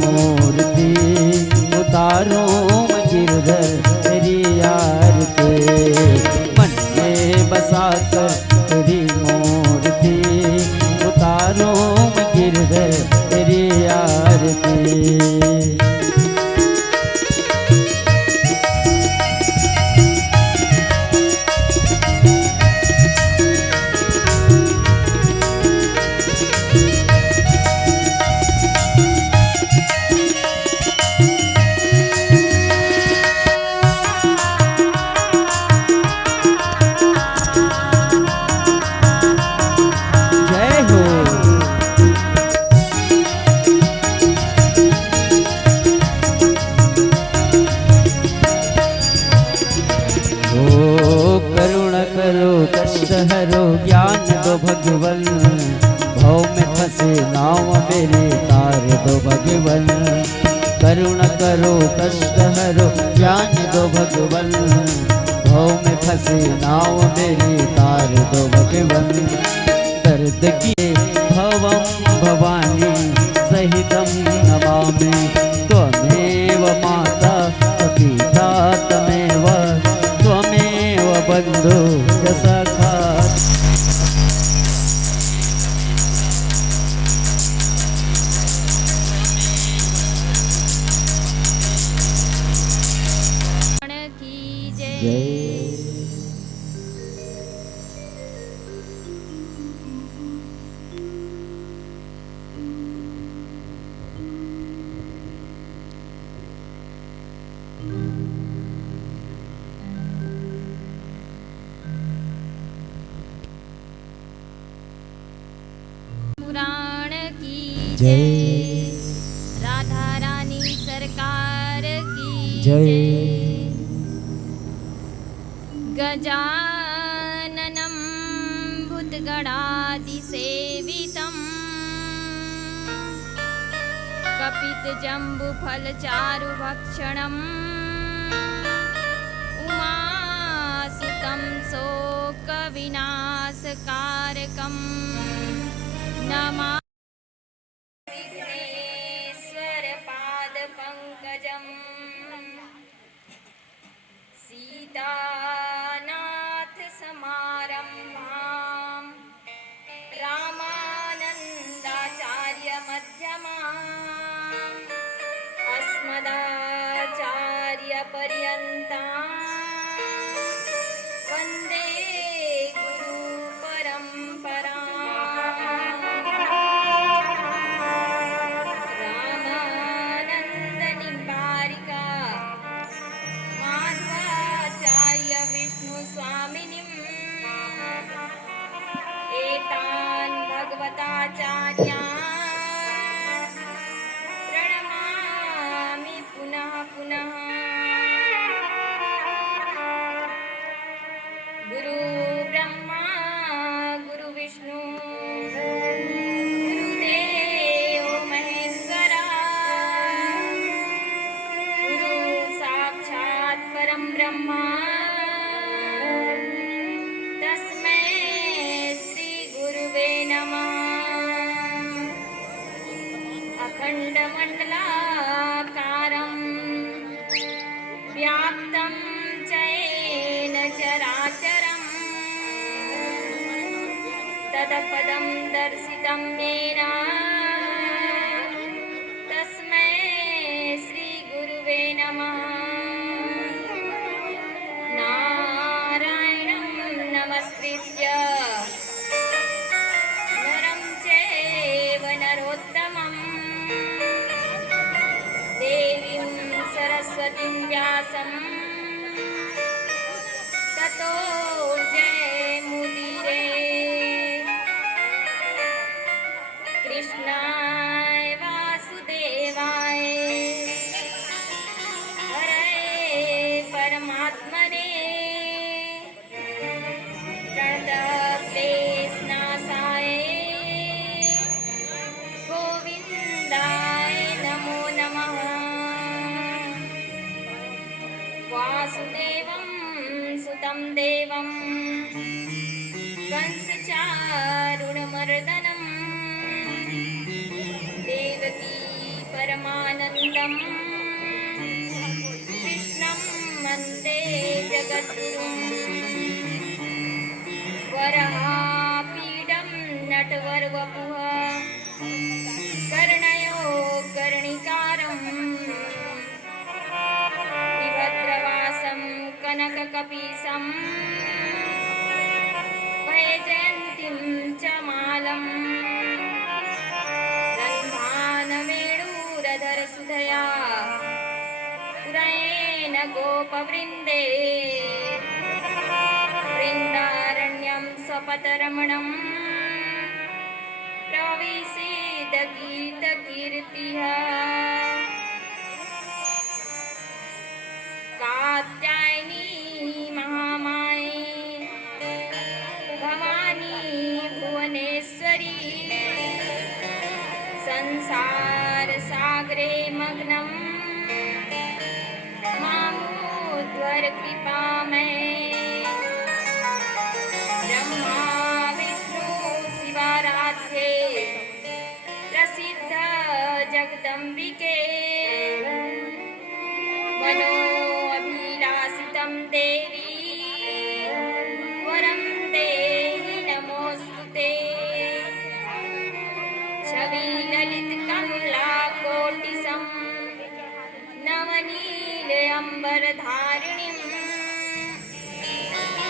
मूर्ति उतारो गिरधर तेरी आरती मन में बसाकर तेरी मूर्ति उतारो गिरधर तेरी आरती। हरो ज्ञान दो भगवन भव में फंसे नाव मेरे तार दो भगवन करुण करो कष्ट हरो ज्ञान दो भगवन भव में फंसे नाव मेरे तार दो भगवन दर्द किए भवम भवानी सहितम नमामि त्वमेव माता पिता तमेव त्वमेव बंधु सखा। पुराण की जय, राधा रानी सरकार की जय। गजाननं भूतगणादिसेवितं कपितजम्बुफलचारुभक्षणम् उमासुतं शोकविनाशकारकम् नमः विघ्नेश्वर पादपङ्कजम् सीतानाथ समारम्भाम् रामानन्दाचार्य मध्यमाम् अस्मदाचार्य पर्यन्ताम् वन्दे गुरु परम्परा। भगवताचार्यान् प्रणमामि पुनः पुनः। गुरु ब्रह्मा गुरु विष्णु गुरुदेव महेश्वरा गुरु साक्षात् परं ब्रह्मा तस्मै श्री गुरुवे नमः। अखण्डमण्डलाकारं व्याप्तं चैन चराचरं तत्पदं दर्शितं येन तस्मै श्री गुरुवे नमः। नारायणं नमस्कृत्य नरं चैव नरोत्तमम् देवीं सरस्वतीं व्यासं ततो जयमुदीरये। कृष्णाय वासुदेवाय हरे परमात्मने प्रणतक्लेशनाशाय गोविन्दाय नमो नमः। वासुदेवं सुतं देवं कंसचारुणमर्दनं देवकी परमानन्दं गोविन्दं कृष्णं वन्दे जगद्गुरुं वराहपीडं नटवरवपुः कर्णयो कर्णिकारं विभद्रवासं कनककपीशं वैजयन्तीं च मालम् रन्ध्रानवेणूरधरसुधया पुरयेण गोपवृन्दे वृन्दारण्यं स्वपतरमणं प्रविशेदगीतकीर्तिः कात्यायनी महामाये भवानी भुवनेश्वरी संसार सागरे मग्नं मामुद्वर कृपामये ब्रह्मा विष्णु शिवाराध्ये प्रसिद्ध जगदम्बिके मनोऽभिलाषितं देवी वरं देहि नमोऽस्तुते छविललितकमलाकोटिसं नवनीलयम्बरधारिणीं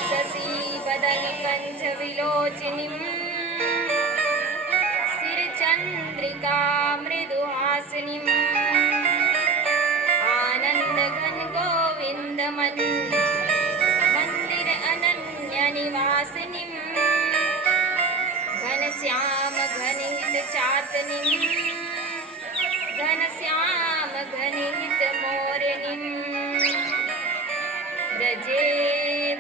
शशिवदनपञ्चविलोचनीं शिरचन्द्रिका मृदुहासिनीम् आनन्दघन गोविन्दमन्दिर अनन्यनिवासिनीं घनश्याम घनहितचातनीं घनश्याम घनहितमौर्यनीं व्रजे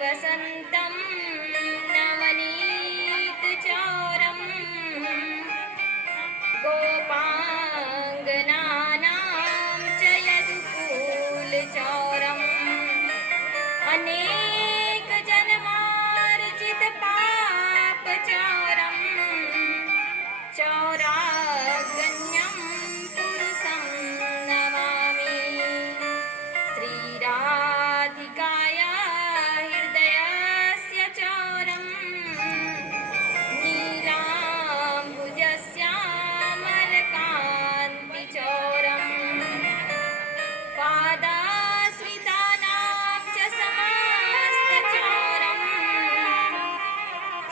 वसन्तं नवनीतचौरं गोपाङ्गनानां च यदुकूलचौरम् अनेकजन्मार्जितपापचौरं चौरागण्यं पुरुषं नमामि श्रीराधिकाया हृदयस्य चौरं नीलाम्बुजश्यामलकान्तिचौरम् पादाश्रितानां च समस्तचौरं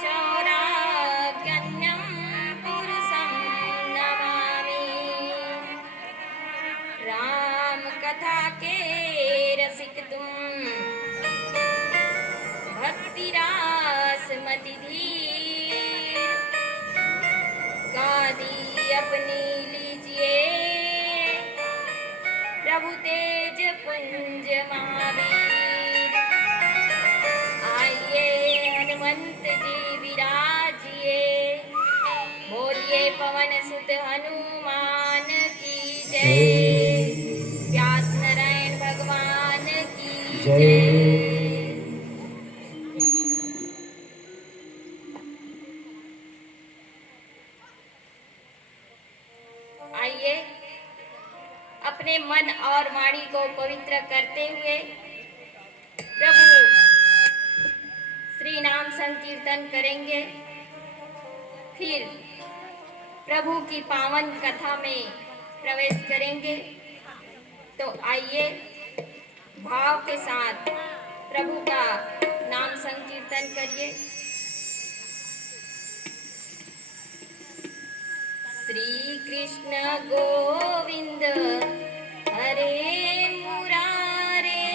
चौरागण्यं पुरुषं नमामि रामकथा के रसिक तुम भक्तिरासमतिधीर गादी अपनी लीजिए प्रभु तेज पुंज महावीर आइए हनुमंत जी विराजिए बोलिए पवन सुत हनुमान की जय व्यास नारायण भगवान की जय। आइए अपने मन और वाणी को पवित्र करते हुए प्रभु श्री नाम संकीर्तन करेंगे, फिर प्रभु की पावन कथा में प्रवेश करेंगे। तो आइए भाव के साथ प्रभु का नाम संकीर्तन करिए। श्री कृष्ण गोविंद हरे मुरारे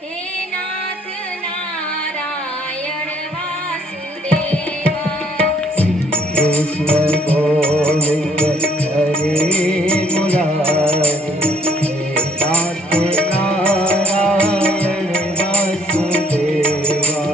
हे नाथ नारायण वासुदेवा। श्री कृष्ण गोविंद हरे मुरारे हे नाथ नारायण वासुदेवा।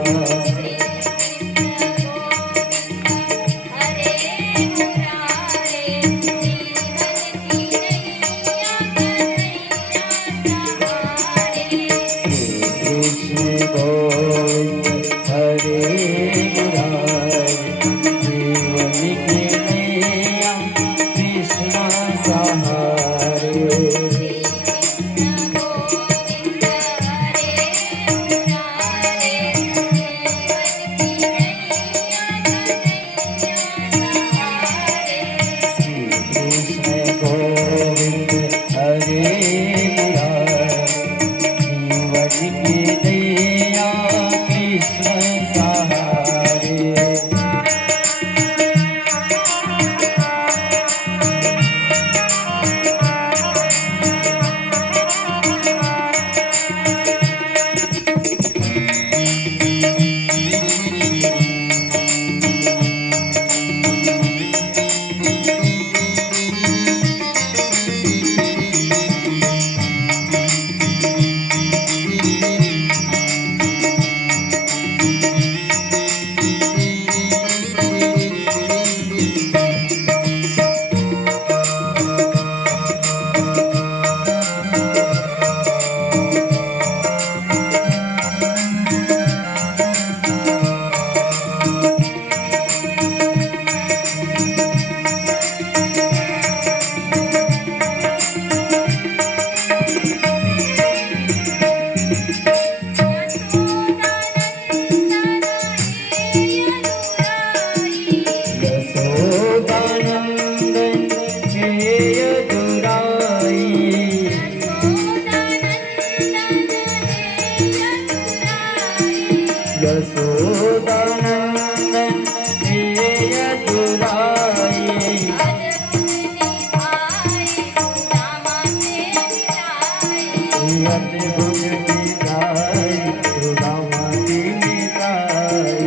अद्भुत दिखाई दुर्गा माती निताई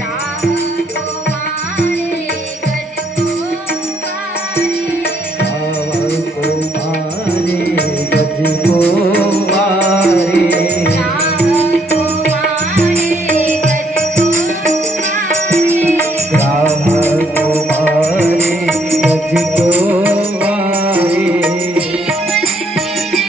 राम को मारे गज को मारे रावण को मारे गज को मारे राम को मारे गज को मारे रावण को मारे गज को मारे जीवन की नैया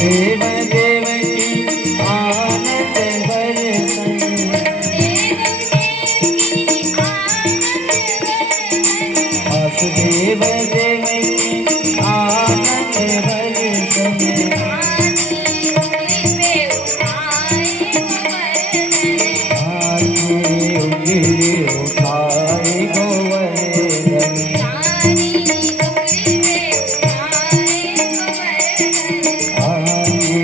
देव देव की आनंद बरसन वासुदेव देव की आनंद बरसन आंखें उंगली उठाए गोवर्धन आंखें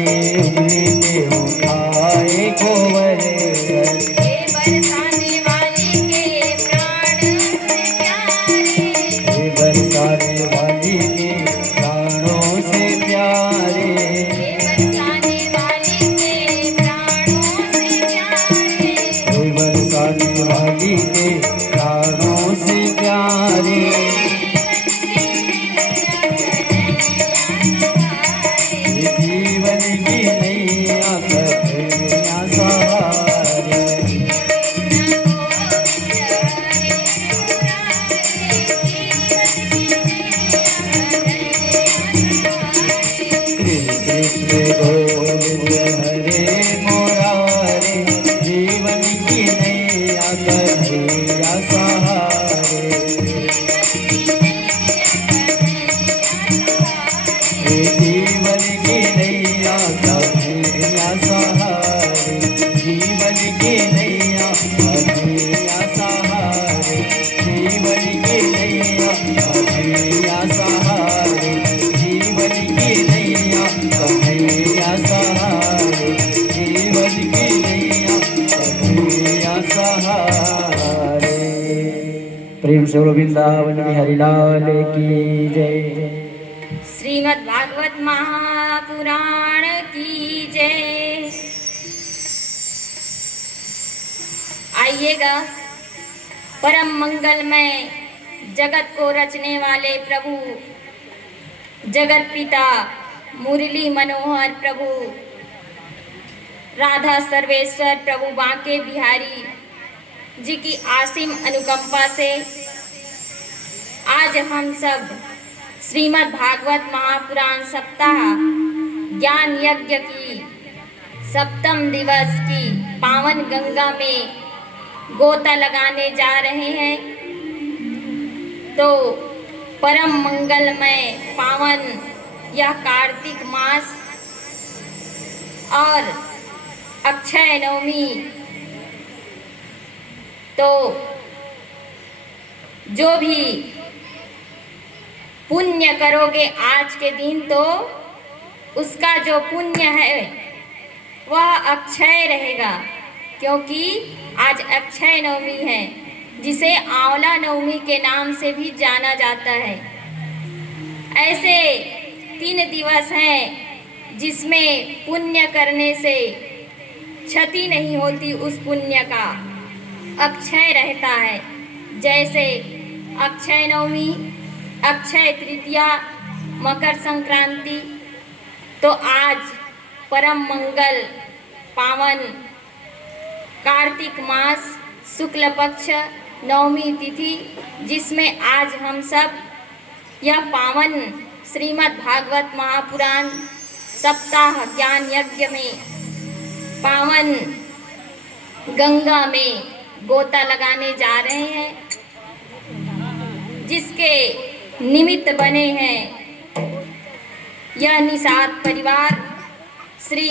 उंगली उठाए गोवर्धन ये बरसाने वाली के प्राणों से प्यारे ये बरसाने वाली के प्राणों से प्यारे ये जीवन की नैया कन्हैया सहारे कृष्ण गोविंद हरे मुरारे जीवन की नैया कन्हैया सहारे हे जीवन की नैया कन्हैया सहारे जीवन की नैया कन्हैया सहारे जीवन की नैया कन्हैया सहारे जीवन की नैया कन्हैया सहारे जीवन की नैया कन्हैया सहारे। प्रेम से बोलो वृंदावन बिहारी लाल की जय। श्रीमद् भागवत महापुराण की जय। आइएगा, परम मंगलमय जगत को रचने वाले प्रभु जगत पिता मुरली मनोहर प्रभु राधा सर्वेश्वर प्रभु बांके बिहारी जी की असीम अनुकंपा से आज हम सब श्रीमद् भागवत महापुराण सप्ताह ज्ञान यज्ञ की सप्तम दिवस की पावन गंगा में गोता लगाने जा रहे हैं। तो परम मंगलमय पावन यह कार्तिक मास और अक्षय नवमी, तो जो भी पुण्य करोगे आज के दिन, तो उसका जो पुण्य है वह अक्षय रहेगा, क्योंकि आज अक्षय नवमी है, जिसे आंवला नवमी के नाम से भी जाना जाता है। ऐसे 3 दिवस हैं जिसमें पुण्य करने से क्षति नहीं होती उस पुण्य का। अक्षय रहता है। जैसे अक्षय नवमी, अक्षय तृतीया, मकर संक्रांति। तो आज परम मंगल पावन कार्तिक मास शुक्ल पक्ष नवमी तिथि, जिसमें आज हम सब यह पावन श्रीमद् भागवत महापुराण सप्ताह ज्ञान यज्ञ में पावन गंगा में गोता लगाने जा रहे हैं, जिसके निमित्त बने हैं यह निषाद परिवार, श्री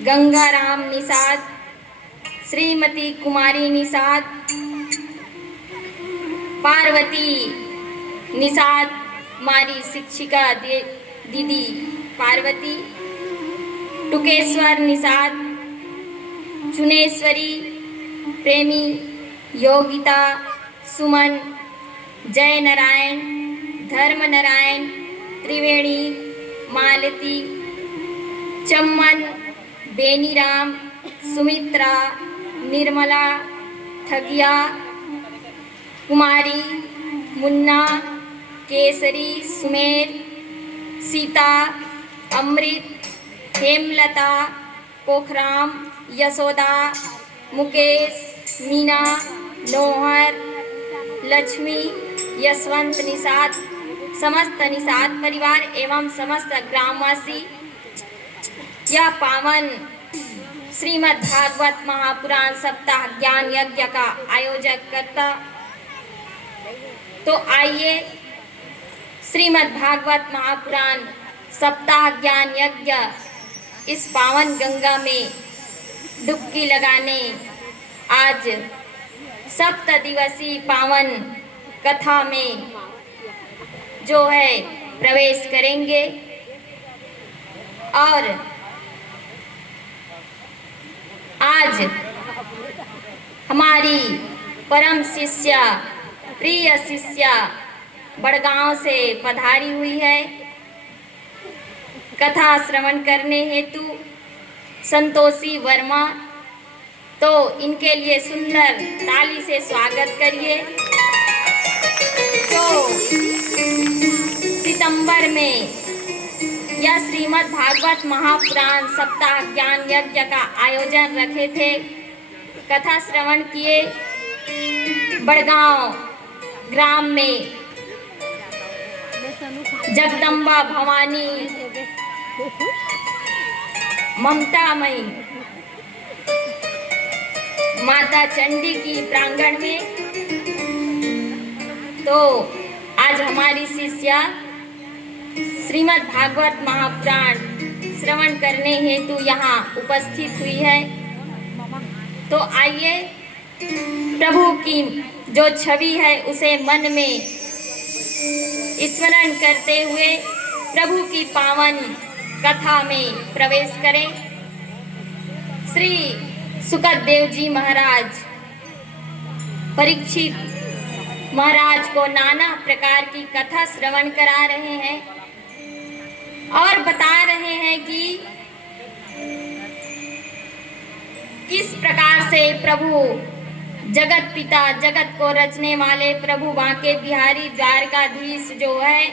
गंगाराम निषाद, श्रीमती कुमारी निषाद, पार्वती निषाद, हमारी शिक्षिका दीदी पार्वती, टुकेश्वर निषाद, चुनेश्वरी, प्रेमी, योगिता, सुमन, जय नारायण, धर्म नारायण, त्रिवेणी, मालती, चम्मन, बेनीराम, सुमित्रा, निर्मला, ठगिया, कुमारी, मुन्ना, केसरी, सुमेर, सीता, अमृत, हेमलता, पोखराम, यशोदा, मुकेश, मीना, नोहर, लक्ष्मी, यशवंत निषाद, समस्त निषाद परिवार एवं समस्त ग्रामवासी यह पावन श्रीमद् भागवत महापुराण सप्ताह ज्ञान यज्ञ का आयोजक करता। तो आइए श्रीमद् भागवत महापुराण सप्ताह ज्ञान यज्ञ इस पावन गंगा में डुबकी लगाने आज 7 दिवसीय पावन कथा में जो है प्रवेश करेंगे। और आज हमारी परम शिष्या, प्रिय शिष्या बड़गांव से पधारी हुई है कथा श्रवण करने हेतु, संतोषी वर्मा। तो इनके लिए सुंदर ताली से स्वागत करिए। जो सितंबर में यह श्रीमद् भागवत महापुराण सप्ताह ज्ञान यज्ञ का आयोजन रखे थे, कथा श्रवण किए बड़गांव ग्राम में जगदम्बा भवानी ममतामयी माता चंडी की प्रांगण में। तो आज हमारी शिष्या श्रीमद् भागवत महापुराण श्रवण करने हेतु यहाँ उपस्थित हुई है। तो आइए प्रभु की जो छवि है उसे मन में स्मरण करते हुए प्रभु की पावन कथा में प्रवेश करें। श्री सुखदेव जी महाराज परीक्षित महाराज को नाना प्रकार की कथा श्रवण करा रहे हैं और बता रहे हैं कि किस प्रकार से प्रभु जगत पिता, जगत को रचने वाले प्रभु बांके बिहारी द्वारकाधीश जो है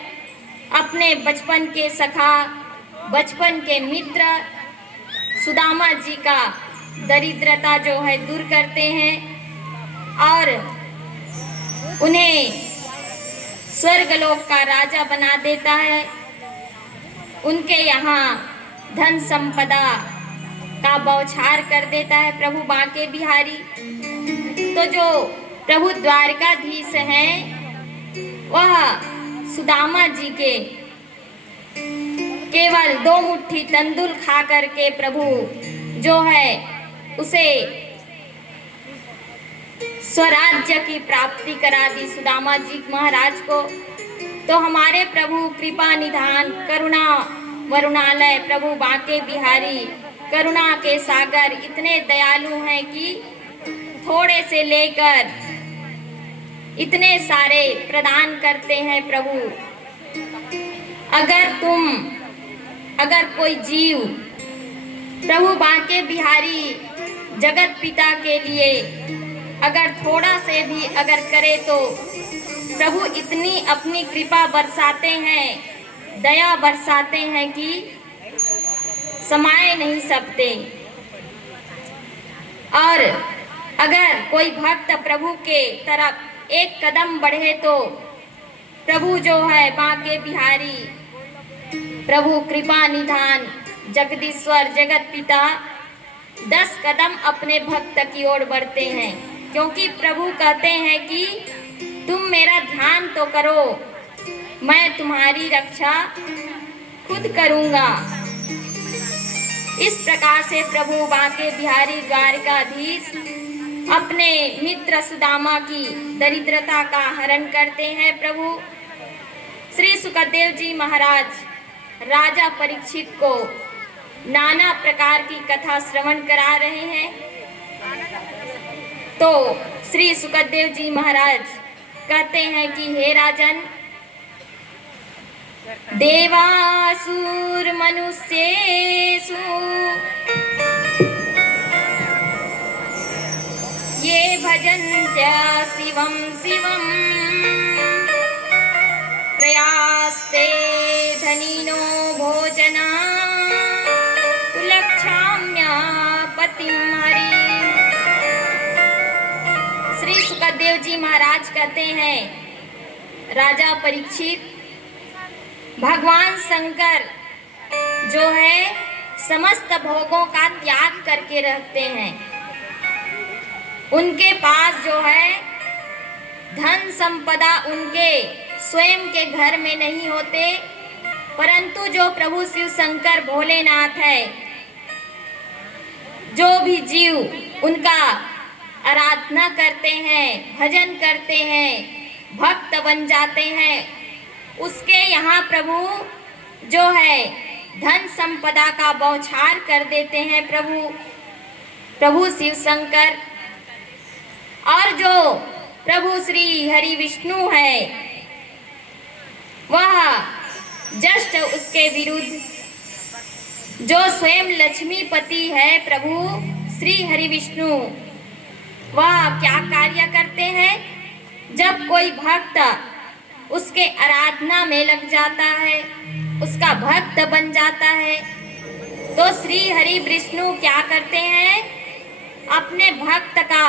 अपने बचपन के सखा, बचपन के मित्र सुदामा जी का दरिद्रता जो है दूर करते हैं और उन्हें स्वर्गलोक का राजा बना देता है। उनके यहाँ धन संपदा का बौछार कर देता है प्रभु बांके बिहारी। तो जो प्रभु द्वारकाधीश हैं वह सुदामा जी के केवल 2 मुट्ठी तंदुल खा करके प्रभु जो है उसे स्वराज्य की प्राप्ति करा दी सुदामा जी महाराज को। तो हमारे प्रभु कृपा निधान करुणा वरुणालय प्रभु बांके बिहारी करुणा के सागर इतने दयालु हैं कि थोड़े से लेकर इतने सारे प्रदान करते हैं प्रभु। अगर कोई जीव प्रभु बांके बिहारी जगत पिता के लिए अगर थोड़ा से भी अगर करे तो प्रभु इतनी अपनी कृपा बरसाते हैं, दया बरसाते हैं कि समाये नहीं सकते। और अगर कोई भक्त प्रभु के तरफ एक कदम बढ़े तो प्रभु जो है बांके बिहारी, प्रभु कृपा निधान जगदीश्वर जगत पिता 10 कदम अपने भक्त की ओर बढ़ते हैं, क्योंकि प्रभु कहते हैं कि तुम मेरा ध्यान तो करो, मैं तुम्हारी रक्षा खुद करूंगा। इस प्रकार से प्रभु बांके बिहारी द्वारकाधीश अपने मित्र सुदामा की दरिद्रता का हरण करते हैं। प्रभु श्री सुखदेव जी महाराज राजा परीक्षित को नाना प्रकार की कथा श्रवण करा रहे हैं। तो श्री सुखदेव जी महाराज कहते हैं कि हे राजन, देवासुर मनुष्येषु ये भजन्त्य शिवं शिवं प्रयास्ते धनिनो भोजना लक्षाम्य पतिं हरि। श्री सुखदेव जी महाराज कहते हैं, राजा परीक्षित, भगवान शंकर जो है समस्त भोगों का त्याग करके रहते हैं। उनके पास जो है धन संपदा उनके स्वयं के घर में नहीं होते, परंतु जो प्रभु शिव शंकर भोलेनाथ है, जो भी जीव उनका आराधना करते हैं, भजन करते हैं, भक्त बन जाते हैं, उसके यहाँ प्रभु जो है धन संपदा का बौछार कर देते हैं प्रभु शिव शंकर। और जो प्रभु श्री हरि विष्णु है, वह जस्ट उसके विरुद्ध जो स्वयं लक्ष्मीपति है प्रभु श्री हरि विष्णु, वह क्या कार्य करते हैं? जब कोई भक्त उसके आराधना में लग जाता है, उसका भक्त बन जाता है, तो श्री हरि विष्णु क्या करते हैं? अपने भक्त का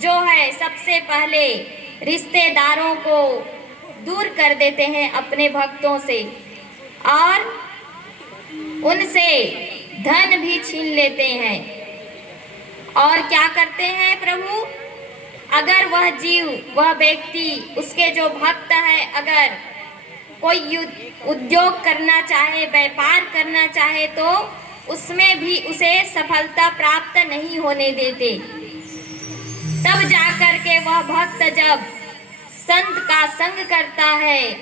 जो है सबसे पहले रिश्तेदारों को दूर कर देते हैं अपने भक्तों से, और उनसे धन भी छीन लेते हैं। और क्या करते हैं प्रभु? अगर वह जीव, वह व्यक्ति, उसके जो भक्त है, अगर कोई उद्योग करना चाहे, व्यापार करना चाहे, तो उसमें भी उसे सफलता प्राप्त नहीं होने देते। तब जाकर के वह भक्त जब संत का संग करता है,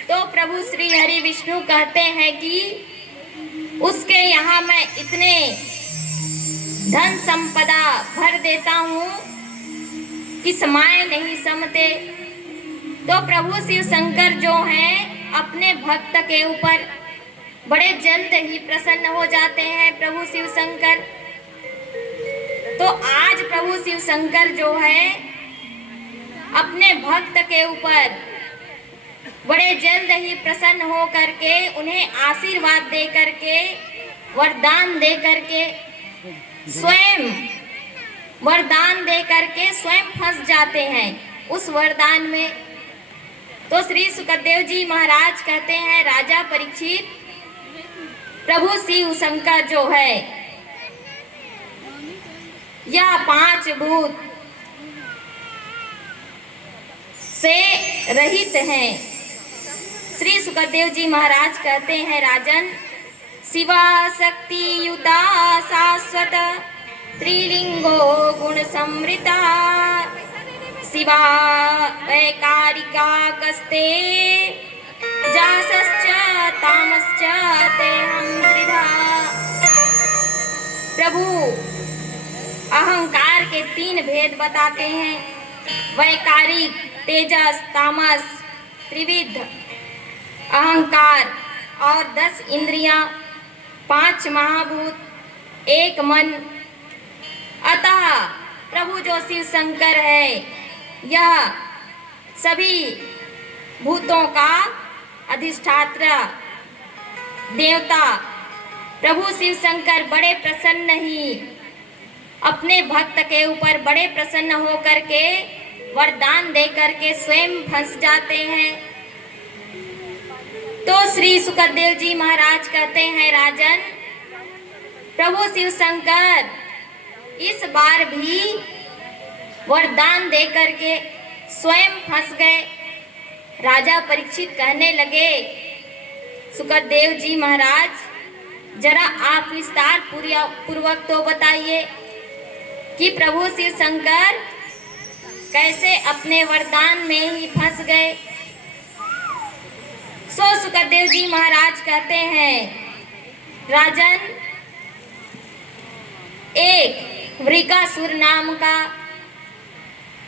तो प्रभु श्री हरि विष्णु कहते हैं कि उसके यहाँ मैं इतने धन संपदा भर देता हूँ कि समाये नहीं समते। तो प्रभु शिव शंकर जो हैं अपने भक्त के ऊपर बड़े जल्द ही प्रसन्न हो जाते हैं प्रभु शिव शंकर। तो आज प्रभु शिव शंकर जो है अपने भक्त के ऊपर बड़े जल्द ही प्रसन्न हो करके उन्हें आशीर्वाद दे करके, वरदान दे करके, स्वयं वरदान दे करके स्वयं फंस जाते हैं उस वरदान में। तो श्री सुखदेव जी महाराज कहते हैं, राजा परीक्षित, प्रभु शिव शंकर जो है यह 5 भूत से रहित हैं। श्री सुखदेव जी महाराज कहते हैं, राजन, शिवा शक्ति युता शाश्वत त्रिलिंगो गुण समृता शिवा वैकारिका कस्ते जासश्च तामश्च तेहं त्रिधा। प्रभु अहंकार के 3 भेद बताते हैं, वैकारिक, तेजस, तामस, त्रिविध अहंकार और 10 इंद्रियां, 5 महाभूत, 1 मन। अतः प्रभु जो शिव शंकर है, यह सभी भूतों का अधिष्ठाता देवता प्रभु शिव शंकर बड़े प्रसन्न ही अपने भक्त के ऊपर बड़े प्रसन्न होकर के वरदान दे करके स्वयं फंस जाते हैं। तो श्री सुखदेव जी महाराज कहते हैं, राजन, प्रभु शिव शंकर इस बार भी वरदान दे करके स्वयं फंस गए। राजा परीक्षित कहने लगे, सुखदेव जी महाराज, जरा आप विस्तार पूर्वक तो बताइए कि प्रभु शिव शंकर कैसे अपने वरदान में ही फंस गए। सो सुखदेव जी महाराज कहते हैं, राजन, एक वृकासुर नाम का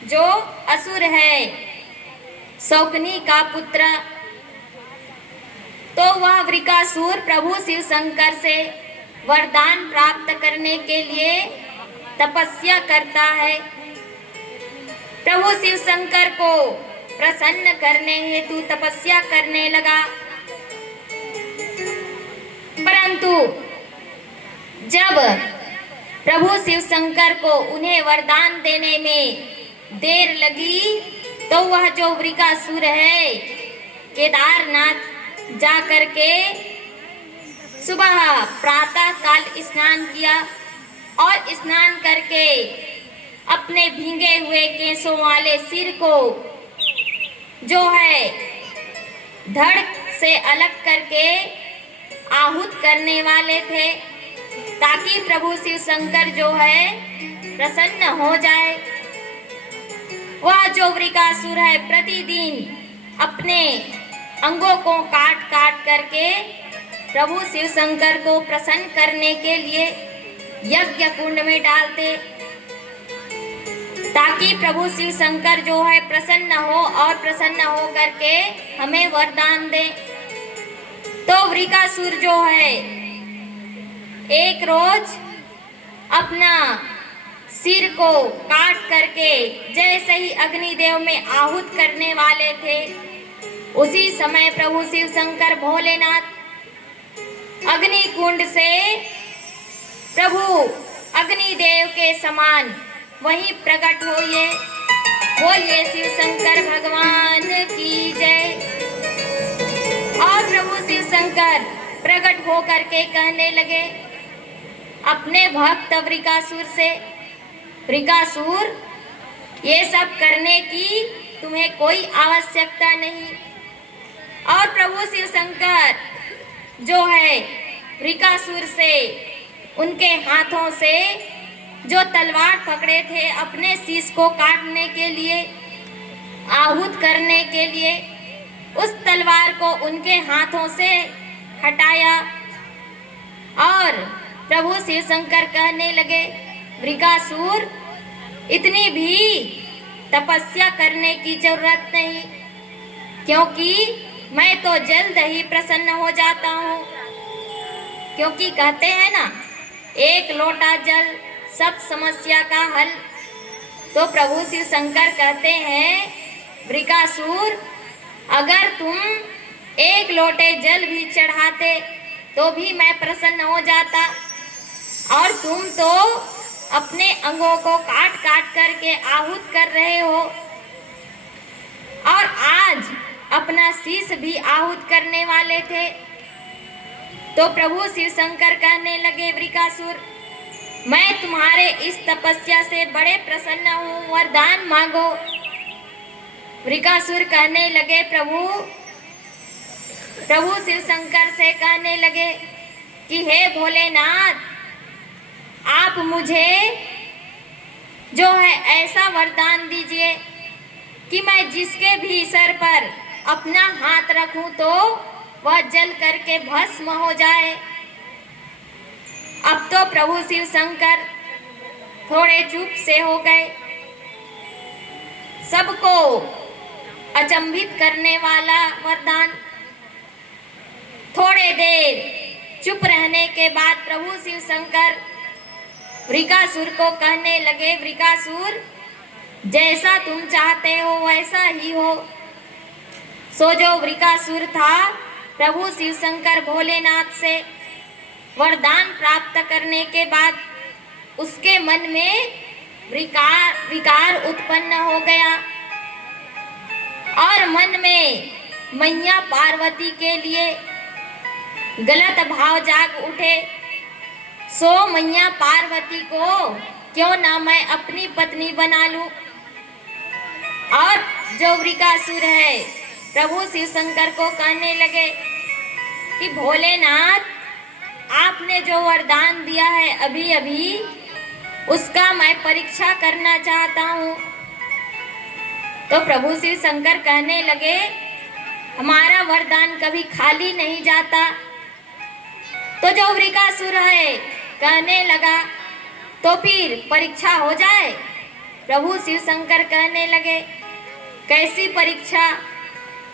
जो असुर है, शौकनी का पुत्र, तो वह वृकासुर प्रभु शिव शंकर से वरदान प्राप्त करने के लिए तपस्या करता है। प्रभु शिव शंकर को प्रसन्न करने हेतु तपस्या करने लगा, परंतु जब प्रभु शिव शंकर को उन्हें वरदान देने में देर लगी, तो वह जो वृकासुर है, केदारनाथ जा करके सुबह प्रातः काल स्नान किया और स्नान करके अपने भीगे हुए केसों वाले सिर को जो है धड़ से अलग करके आहूत करने वाले थे, ताकि प्रभु शिव शंकर जो है प्रसन्न हो जाए। वह जो वृकासुर है प्रतिदिन अपने अंगों को काट काट करके प्रभु शिव शंकर को प्रसन्न करने के लिए यज्ञ कुंड में डालते, ताकि प्रभु शिव शंकर जो है प्रसन्न हो और प्रसन्न हो करके हमें वरदान दे। तो वृकासुर जो है एक रोज अपना सिर को काट करके जैसे ही अग्निदेव में आहूत करने वाले थे, उसी समय प्रभु शिव शंकर भोलेनाथ अग्नि कुंड से प्रभु अग्निदेव के समान वहीं प्रकट हुए। बोलिए शिव शंकर भगवान की जय। और प्रभु शिव शंकर प्रकट होकर के कहने लगे अपने भक्त वृकासुर से, वृकासुर, ये सब करने की तुम्हें कोई आवश्यकता नहीं। और प्रभु शिव शंकर जो है वृकासुर से उनके हाथों से जो तलवार पकड़े थे अपने शीश को काटने के लिए, आहूत करने के लिए, उस तलवार को उनके हाथों से हटाया और प्रभु शिव शंकर कहने लगे, वृकासुर, इतनी भी तपस्या करने की जरूरत नहीं, क्योंकि मैं तो जल्द ही प्रसन्न हो जाता हूँ। क्योंकि कहते हैं ना, एक लोटा जल सब समस्या का हल। तो प्रभु शिव शंकर कहते हैं, वृकासुर, अगर तुम एक लोटे जल भी चढ़ाते तो भी मैं प्रसन्न हो जाता, और तुम तो अपने अंगों को काट काट करके आहूत कर रहे हो, और आज अपना शीश भी आहूत करने वाले थे। तो प्रभु शिव शंकर कहने लगे, वृकासुर, मैं तुम्हारे इस तपस्या से बड़े प्रसन्न हूँ, वरदान मांगो। वृकासुर कहने लगे, प्रभु शिव शंकर से कहने लगे कि हे भोलेनाथ, आप मुझे जो है ऐसा वरदान दीजिए कि मैं जिसके भी सर पर अपना हाथ रखूं तो वह जल करके भस्म हो जाए। अब तो प्रभु शिव शंकर थोड़े चुप से हो गए। सबको अचंभित करने वाला वरदान। थोड़े देर चुप रहने के बाद प्रभु शिव शंकर वृकासुर को कहने लगे, वृकासुर, जैसा तुम चाहते हो वैसा ही हो। सो जो वृकासुर था, प्रभु शिव शंकर भोलेनाथ से वरदान प्राप्त करने के बाद उसके मन में विकार उत्पन्न हो गया और मन में मैया पार्वती के लिए गलत भाव जाग उठे। सो मैया पार्वती को क्यों ना मैं अपनी पत्नी बना लूं। और जो वृकासुर है प्रभु शिव शंकर को कहने लगे कि भोलेनाथ, आपने जो वरदान दिया है अभी अभी, उसका मैं परीक्षा करना चाहता हूँ। तो प्रभु शिव शंकर कहने लगे, हमारा वरदान कभी खाली नहीं जाता। तो जो वृकासुर है कहने लगा, तो फिर परीक्षा हो जाए। प्रभु शिव शंकर कहने लगे, कैसी परीक्षा,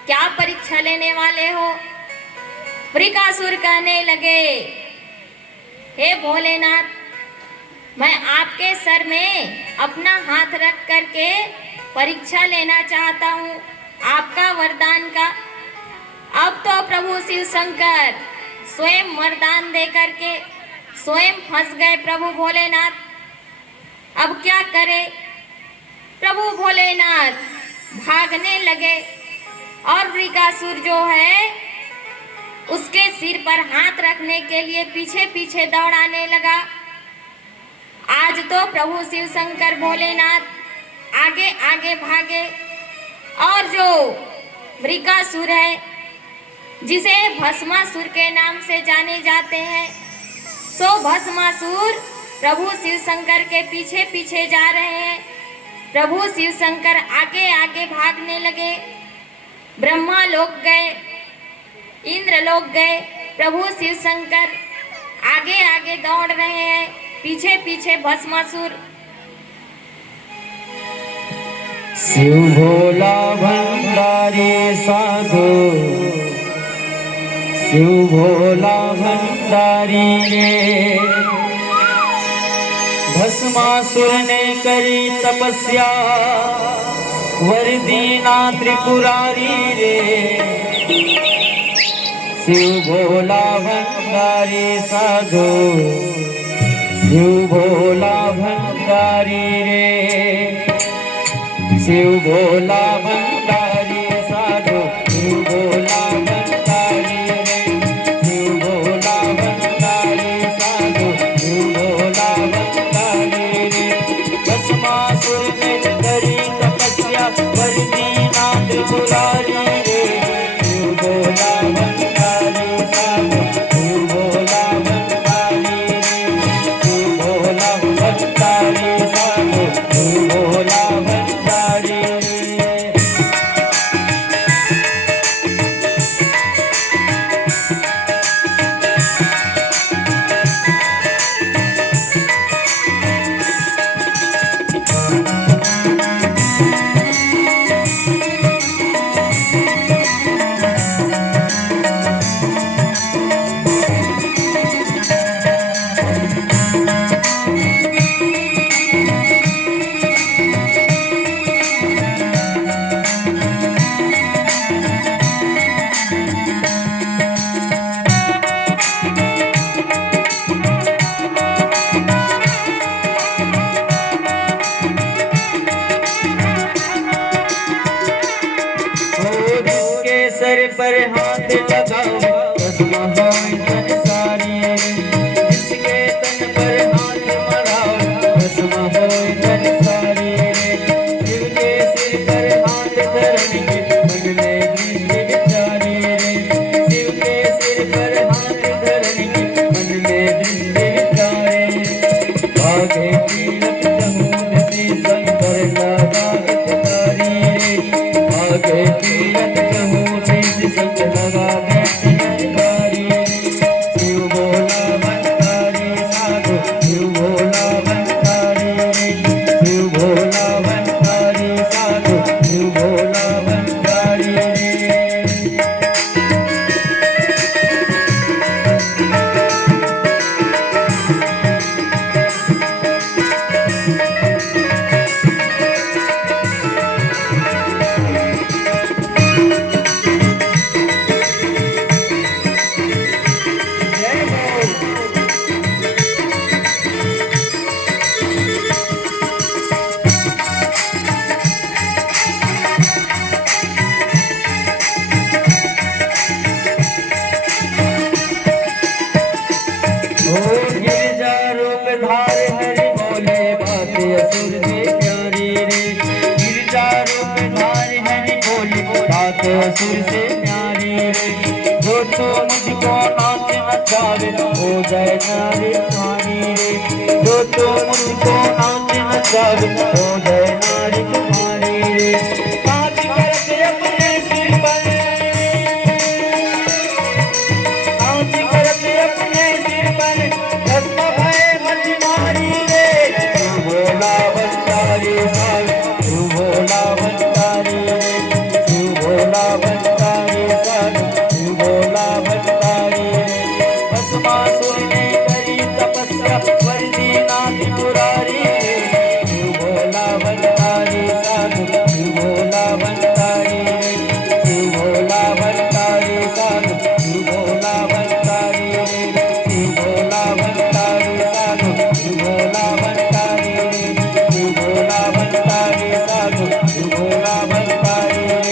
क्या परीक्षा लेने वाले हो। वृकासुर कहने लगे, हे भोलेनाथ, मैं आपके सर में अपना हाथ रख करके परीक्षा लेना चाहता हूँ आपका वरदान का। अब तो प्रभु शिव शंकर स्वयं वरदान दे करके स्वयं फंस गए प्रभु भोलेनाथ। अब क्या करे। प्रभु भोलेनाथ भागने लगे और वृकासुर जो है उसके सिर पर हाथ रखने के लिए पीछे पीछे दौड़ाने लगा। आज तो प्रभु शिव शंकर भोलेनाथ आगे आगे भागे और जो वृकासुर है, जिसे भस्मासुर के नाम से जाने जाते हैं, सो भस्मासुर प्रभु शिव शंकर के पीछे पीछे जा रहे हैं। प्रभु शिव शंकर आगे आगे भागने लगे। ब्रह्मा लोक गए, इंद्र लोक गए, प्रभु शिव शंकर आगे आगे दौड़ रहे हैं, पीछे पीछे भस्मासुर। शिव भोला भंडारी साधु, शिव भोला भंडारी रे। भस्मासुर ने करी तपस्या, वर दीना त्रिपुरारी रे। शिव भोला भंडारी साधु, शिव भोला भंडारी रे। शिव भोला भंडारी साधु, शिव भोला भंडारी रे। शिव भोला भंडारी साधु, शिव भोला भंडारी रे। भस्मासुर ने करी तपस्या, वर दीना त्रिपुरारी रे। शिव भोला भंडारी साधु, शिव भोला भंडारी रे। शिव भोला भंडारी साधु, शिव भोला भंडारी रे। तो सुर से न्यारी रे। जो तो मुझको नाच नचावे हो जाए नारी तुम्हारी रे। जो तो मुझको नाच नचावे हो जाए नारी तुम्हारी रे। नाच करके अपने सिर पर, नाच करके अपने सिर पर भस्म भय मत मारी रे। तू भोला भंडारी साहब, तू भोला भंडारी रे। तू भोला भंडारी साहब, तू भोला भंडारी रे। भस्मासुर ने करी तपस्या वर्दी नाथ मुरारी रे। तू भोला भंडारी साहब, तू भोला भंडारी रे। तू भोला भंडारी साहब, तू भोला भंडारी रे। तू भोला भंडारी साहब, तू भोला भंडारी रे। तू भोला भंडारी साहब, तू भोला भंडारी रे।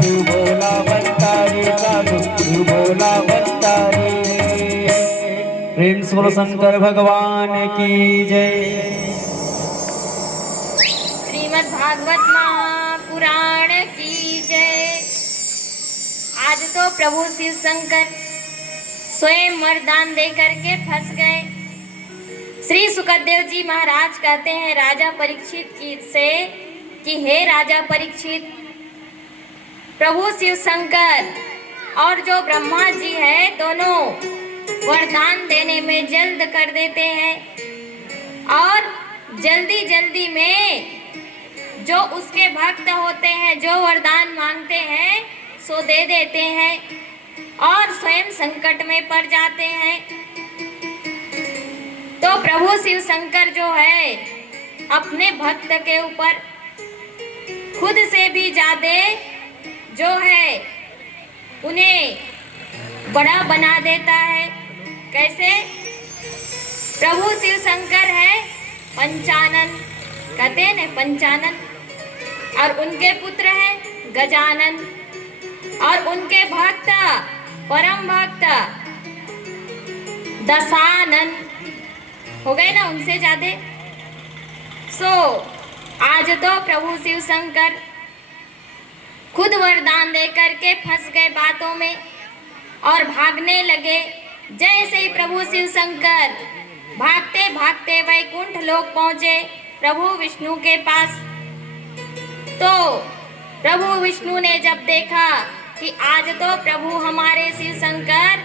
तू भोला भंडारी साहब, तू भोला भंडारी रे। प्रेम से बोलो शंकर भगवान की जय। श्रीमद् भागवत महापुराण की जय। आज तो प्रभु शिव शंकर स्वयं वरदान दे करके फंस गए। श्री सुखदेव जी महाराज कहते हैं राजा परीक्षित की से कि हे राजा परीक्षित, प्रभु शिव शंकर और जो ब्रह्मा जी है दोनों वरदान देने में जल्द कर देते हैं और जल्दी जल्दी में जो उसके भक्त होते हैं जो वरदान मांगते हैं सो दे देते हैं और स्वयं संकट में पड़ जाते हैं। तो प्रभु शिव शंकर जो है अपने भक्त के ऊपर खुद से भी ज्यादा जो है उन्हें बड़ा बना देता है। कैसे? प्रभु शिव शंकर है पंचानन, कहते हैं ना पंचानन, और उनके पुत्र है गजानन और उनके भक्त परम भक्त दशानन हो गए ना उनसे ज्यादा। आज तो प्रभु शिव शंकर खुद वरदान दे करके फंस गए बातों में और भागने लगे। जैसे ही प्रभु शिव शंकर भागते भागते वैकुंठ लोक पहुंचे प्रभु विष्णु के पास, तो प्रभु विष्णु ने जब देखा कि आज तो प्रभु हमारे शिव शंकर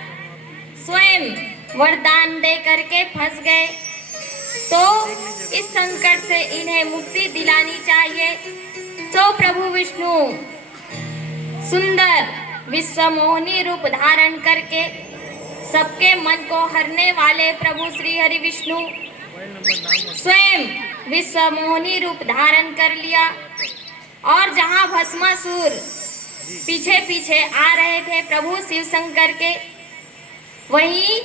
स्वयं वरदान दे करके फंस गए, तो इस संकट से इन्हें मुक्ति दिलानी चाहिए। तो प्रभु विष्णु सुंदर विश्वमोहिनी रूप धारण करके सबके मन को हरने वाले प्रभु श्री हरि विष्णु स्वयं विश्वमोहिनी रूप धारण कर लिया और जहां भस्मासुर पीछे पीछे आ रहे थे प्रभु शिव शंकर के, वहीं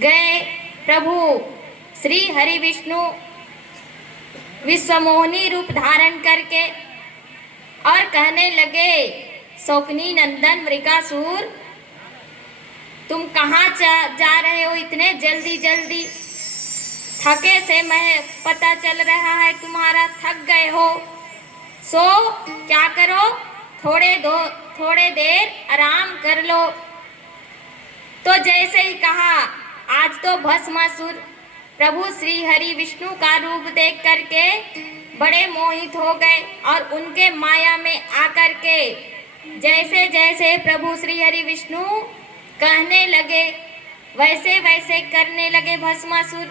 गए प्रभु श्री हरि विष्णु विश्वमोहिनी रूप धारण करके और कहने लगे, शौकनी नंदन मृगासुर, तुम कहाँ जा रहे हो इतने जल्दी जल्दी? थके से मैं पता चल रहा है तुम्हारा थक गए हो। सो क्या करो, थोड़े देर आराम कर लो। तो जैसे ही कहा, आज तो भस्मासुर प्रभु श्री हरि विष्णु का रूप देख करके बड़े मोहित हो गए और उनके माया में आकर के जैसे जैसे प्रभु श्री हरि विष्णु कहने लगे वैसे वैसे करने लगे भस्मासुर।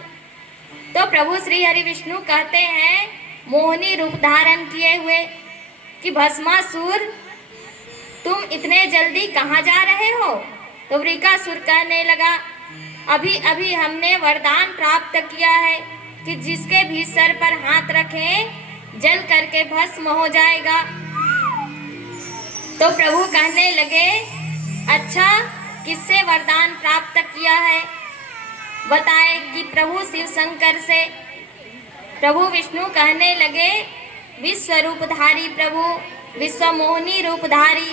तो प्रभु श्री हरि विष्णु कहते हैं मोहिनी रूप धारण किए हुए कि भस्मासुर, तुम इतने जल्दी कहाँ जा रहे हो? तो वृकासुर कहने लगा, अभी अभी हमने वरदान प्राप्त किया है कि जिसके भी सर पर हाथ रखें जल करके भस्म हो जाएगा। तो प्रभु कहने लगे, अच्छा किससे वरदान प्राप्त किया है? बताए कि प्रभु शिव शंकर से। प्रभु विष्णु कहने लगे, विश्व रूपधारी प्रभु, विश्वमोहिनी रूपधारी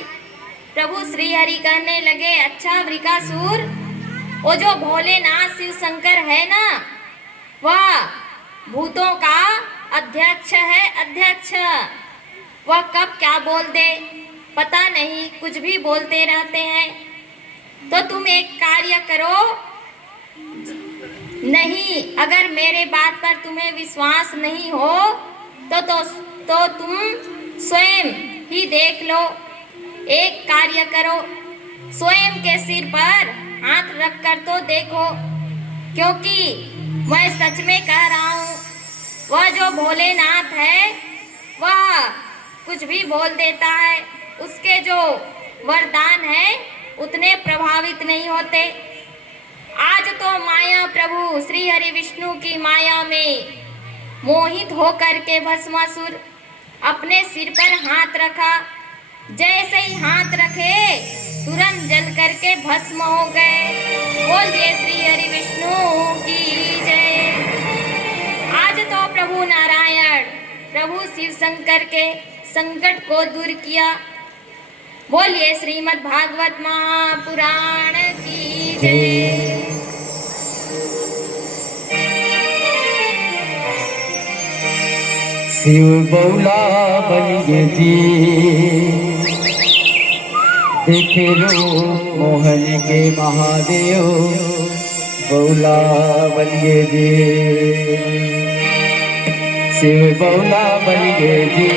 प्रभु श्री हरि कहने लगे, अच्छा वृकासुर, वो जो भोलेनाथ शिव शंकर है ना, वह भूतों का अध्यक्ष है, अध्यक्ष। वह कब क्या बोल दे पता नहीं कुछ भी बोलते रहते हैं। तो तुम एक कार्य करो, नहीं अगर मेरे बात पर तुम्हें विश्वास नहीं हो तो तुम स्वयं ही देख लो। एक कार्य करो, स्वयं के सिर पर हाथ रखकर तो देखो, क्योंकि मैं सच में कह रहा हूँ, वह जो भोलेनाथ है वह कुछ भी बोल देता है। उसके जो वरदान है उतने प्रभावित नहीं होते। आज तो माया प्रभु श्री हरि विष्णु की माया में मोहित होकर के भस्मासुर अपने सिर पर हाथ रखा। जैसे ही हाथ रखे तुरंत जल करके भस्म हो गए। बोलिए श्री हरि विष्णु की जय। आज तो प्रभु नारायण प्रभु शिव शंकर के संकट को दूर किया। बोलिए श्रीमद् भागवत महापुराण की जय। शिव बौला बनिए जी, देखे रूप मोहन के महादेव बौला बनिए जी। शिव बौला बनिए जी,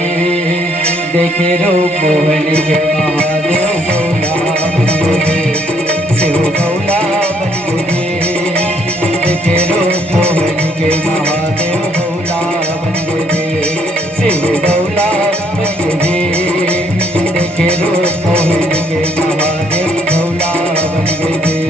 देखे रूप मोहन के महादेव बौला बनिए जी। शिव बौला बनिए जी, देखे रूप मोहन के महादेव बौला बनिए जी। शिव बौला बनिए जी, देखे रूप मोहन के महादेव बौला बनिए जी।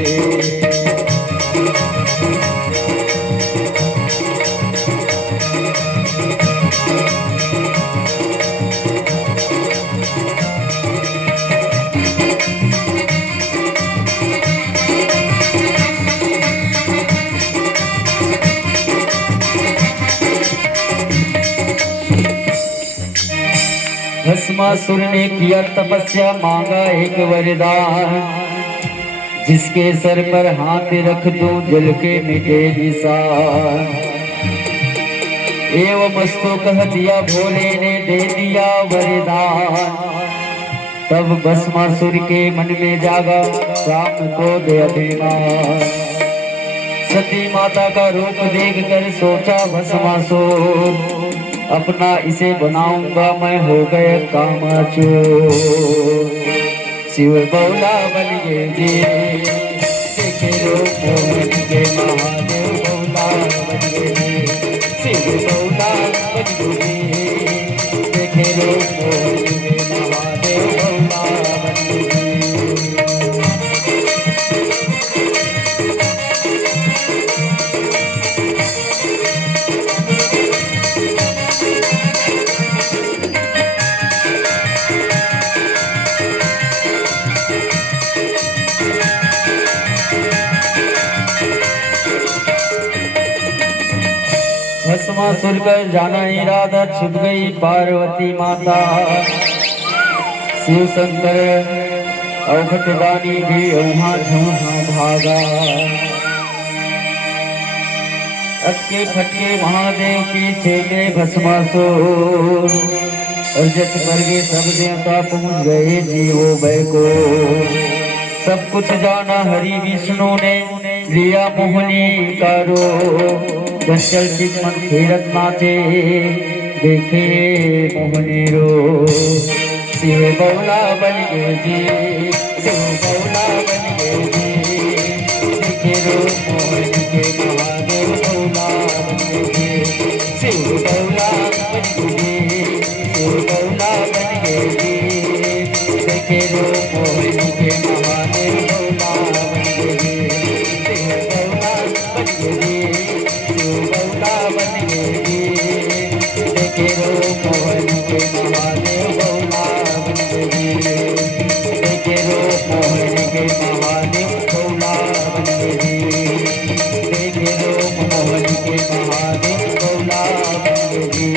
भस्मासुर ने किया तपस्या, मांगा एक वरदान, जिसके सर पर हाथ रख दूं जल के मिटे निशान। एवं मस्तो कह दिया भोले ने, दे दिया वरदान। तब भस्मासुर के मन में जागा काम क्रोध अभिमान। सती माता का रूप देख कर सोचा भस्मासुर, अपना इसे बनाऊंगा मैं हो गए कामाचोर। शिव बौला बनिए जी, देखे रूप मोहन के महादेव बौला बनिए जी। शिव बौला बनिए जी, देखे रूप मोहन के महादेव बौला बनिए जी। भस्मासुर कर जाना इरादा, छुप गई पार्वती माता। शिव शंकर अवघटदानी भी वहाँ भागा। अटके फटके महादेव पीछे में भस्मासुर, और जस पर गए सब देवता पहुँच गए जीवो बैको। सब कुछ जाना हरि विष्णु ने, लिया मोहनी का रूप। चंचल चित मन खेरत नाचे, देखे मोहनी रूप। शिव बौला बनिए जी, शिव बौला बनिए जी, देखे रूप मोहन के महादेव बौला बनिए जी। शिव बौला बनिए जी, शिव बौला बनिए जी, देखे रूप मोहन के महादेव बौला बनिए जी। शिव बौला बनिए जी, बौला बनिए जी, देखे रूप मोहन के महादेव बौला बनिए जी। देखे रूप मोहन के महादेव बौला बनिए जी। देखे रूप मोहन के महादेव बौला बनिए जी।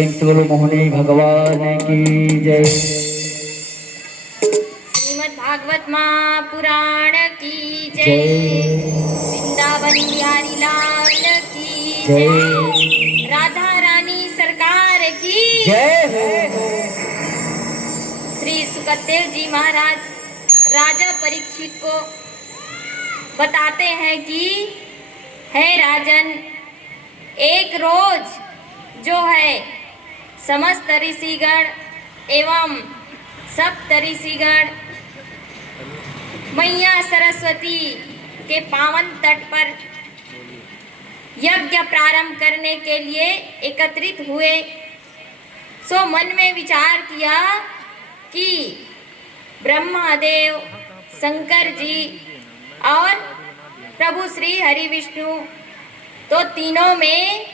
एक बोलो मोहनी भगवान की जय। श्रीमद् भागवत महापुराण की जय। वृंदावन बिहारी लाल की जय। राधा रानी सरकार की जय हो। सुखदेव जी महाराज राजा परीक्षित को बताते हैं कि हे राजन, एक रोज जो है समस्त ऋषिगण एवं सप्त ऋषिगण मैया सरस्वती के पावन तट पर यज्ञ प्रारंभ करने के लिए एकत्रित हुए। सो मन में विचार किया कि ब्रह्मदेव, शंकर जी और प्रभु श्री हरि विष्णु तो तीनों में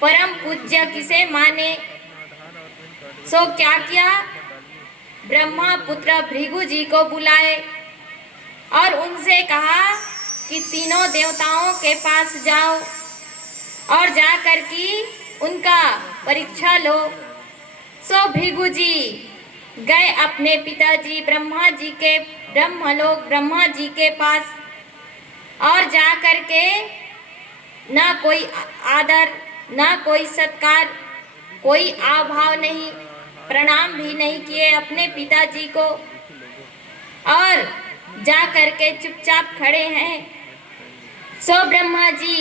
परम पूज्य किसे माने। सो क्या किया, ब्रह्मा पुत्र भृगु जी को बुलाए और उनसे कहा कि तीनों देवताओं के पास जाओ और जाकर कि उनका परीक्षा लो। सो भृगु जी गए अपने पिताजी ब्रह्मा जी के ब्रह्मलोक ब्रह्मा जी के पास और जाकर के ना कोई आदर ना कोई सत्कार, कोई आभाव नहीं, प्रणाम भी नहीं किए अपने पिताजी को और जा करके चुपचाप खड़े हैं। सो ब्रह्मा जी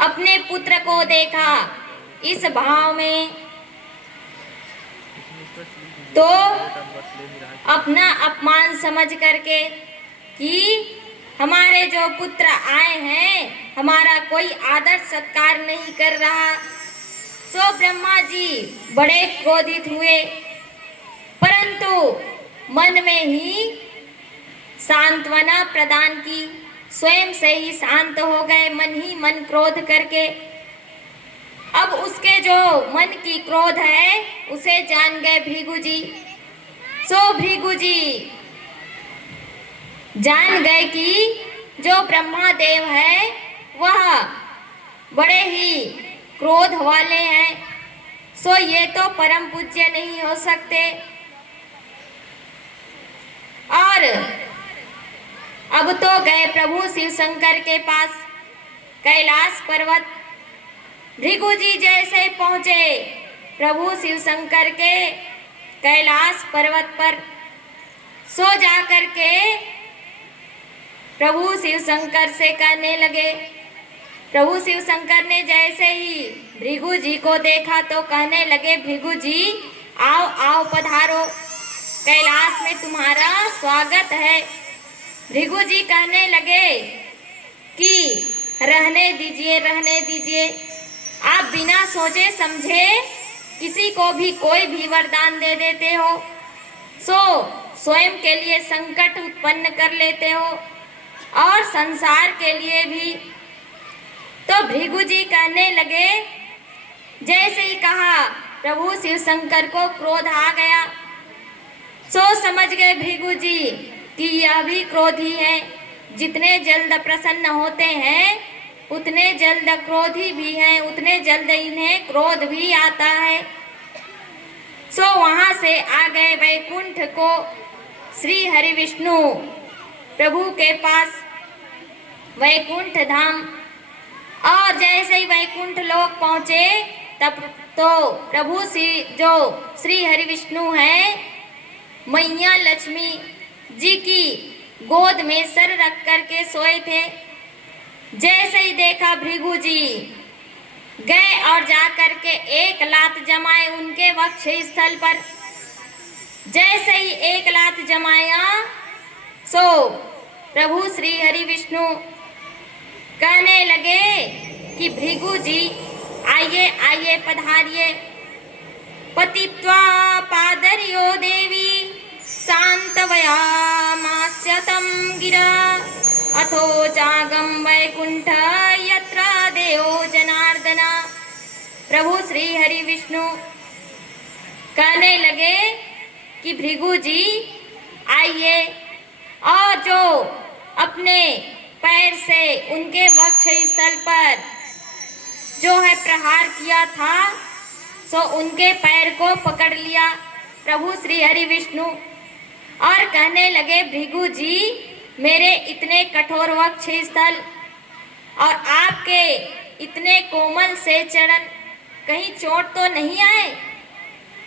अपने पुत्र को देखा इस भाव में तो अपना अपमान समझ करके कि हमारे जो पुत्र आए हैं हमारा कोई आदर सत्कार नहीं कर रहा। सो ब्रह्मा जी बड़े क्रोधित हुए, परंतु मन में ही सांत्वना प्रदान की, स्वयं से ही शांत हो गए मन ही मन क्रोध करके। अब उसके जो मन की क्रोध है उसे जान गए भृगु जी। सो भृगु जी जान गए कि जो ब्रह्मा देव है वह बड़े ही क्रोध वाले हैं, सो ये तो परम पूज्य नहीं हो सकते। और अब तो गए प्रभु शिव शंकर के पास कैलाश पर्वत। भृगु जी जैसे पहुंचे प्रभु शिव शंकर के कैलाश पर्वत पर, सो जाकर के प्रभु शिव शंकर से कहने लगे। प्रभु शिव शंकर ने जैसे ही भृगु जी को देखा तो कहने लगे, भृगु जी आओ आओ पधारो, कैलाश में तुम्हारा स्वागत है। भृगु जी कहने लगे कि रहने दीजिए रहने दीजिए, आप बिना सोचे समझे किसी को भी कोई भी वरदान दे देते हो, सो स्वयं के लिए संकट उत्पन्न कर लेते हो और संसार के लिए भी। तो भृगु जी कहने लगे, जैसे ही कहा प्रभु शिव शंकर को क्रोध आ गया। सो समझ गए भृगु जी कि यह भी क्रोधी है, जितने जल्द प्रसन्न होते हैं उतने जल्द क्रोधी भी हैं, उतने जल्द इन्हें क्रोध भी आता है। सो वहां से आ गए वैकुंठ को श्री हरि विष्णु प्रभु के पास, वैकुंठ धाम। और जैसे ही वैकुंठ लोक पहुंचे तब तो प्रभु जो श्री हरि विष्णु हैं मैया लक्ष्मी जी की गोद में सर रख करके सोए थे। जैसे ही देखा भृगु जी गए और जाकर के एक लात जमाए उनके वक्ष स्थल पर। जैसे ही एक लात जमाया सो प्रभु श्री हरि विष्णु कहने लगे कि भृगु जी आइए आइए पधारिए। पतित्वा पादर्यो देवी शांतवयामास्य तं गिरा अथो जागम वैकुंठ यत्र देवो जनार्दना। प्रभु श्री हरि विष्णु कहने लगे कि भृगु जी आइए, और जो अपने पैर से उनके वक्ष स्थल पर जो है प्रहार किया था सो उनके पैर को पकड़ लिया प्रभु श्री हरि विष्णु और कहने लगे, भृगु जी मेरे इतने कठोर वक्ष स्थल और आपके इतने कोमल से चरण कहीं चोट तो नहीं आए।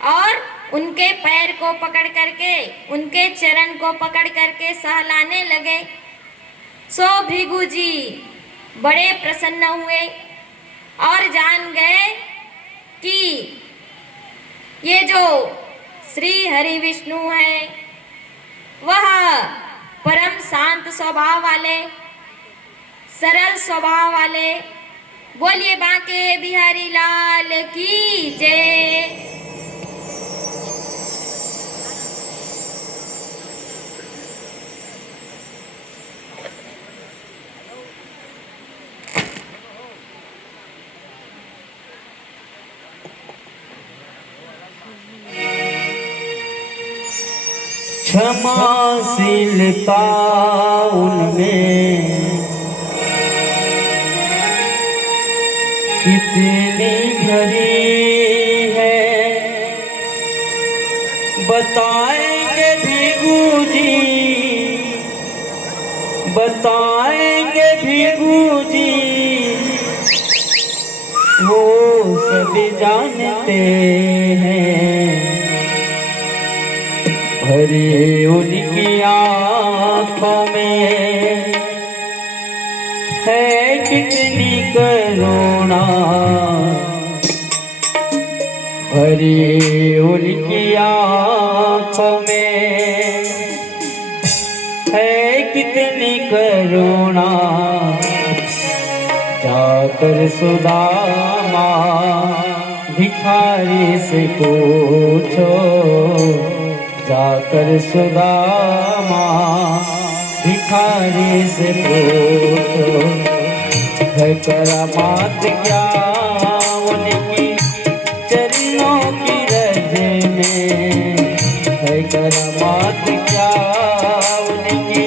और उनके पैर को पकड़ करके, उनके चरण को पकड़ करके सहलाने लगे। सो भृगु जी बड़े प्रसन्न हुए और जान गए कि ये जो श्री हरि विष्णु है वह परम शांत स्वभाव वाले, सरल स्वभाव वाले। बोलिए बांके बिहारी लाल की जय। क्षमाशीलता उनमें कितनी भरी है, बताएंगे भृगु जी, बताएंगे भृगु जी, वो सभी जानते हैं। भरी उनकी आँखों में है कितनी करुणा, भरी उनकी आँखों में है कितनी करुणा। जाकर सुदामा भिखारी से पूछो, जाकर सुदामा भिखारी से पूछो, है करामात क्या उनकी चरणों की रज में, है करामात क्या उनकी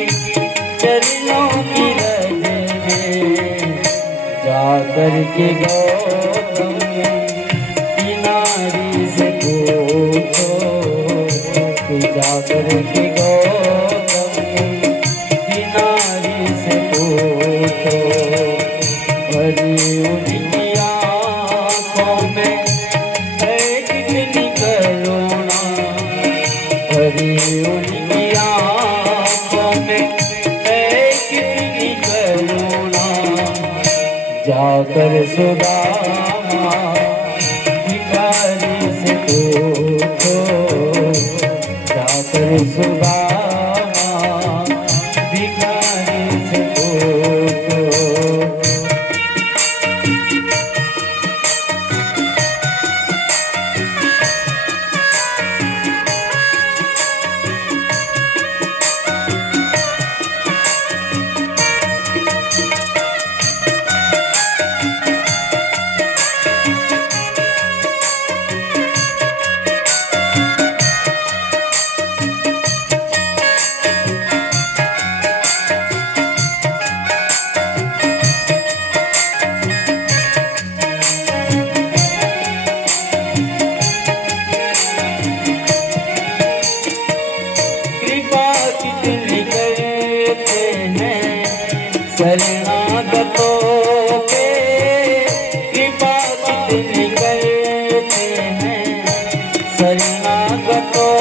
चरणों की रज में। जाकर के गौतम की नारी से पूछो, जाकर के गौतम की नारी से पूछो, भरी उनकी आँखों में है कितनी करुणा, भरी उनकी आँखों में है कितनी करुणा। जाकर सुदामा भिखारी से पूछो, जाकर सुदामा भिखारी से पूछो। शरणागतों पे कृपा कितनी करते हैं, शरणागतों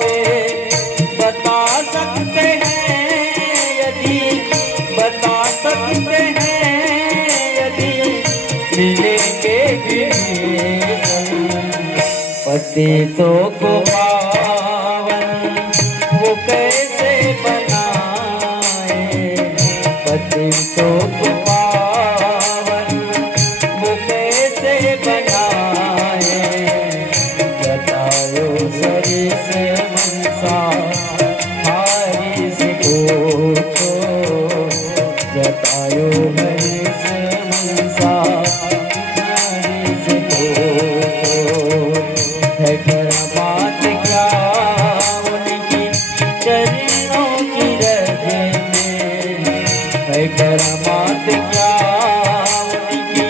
पे बता सकते हैं यदि, बता सकते हैं यदि मिलेंगे भी पतितों को पावन वो कैसे बनाए, पतितों को पावन वो कैसे बनाए। जटायु सरी से मनसा हारी से पूछो, जटायु हरि से मनसा हारी से पूछो, है करामात क्या उनकी चरणों की रज में, है करामात क्या उनकी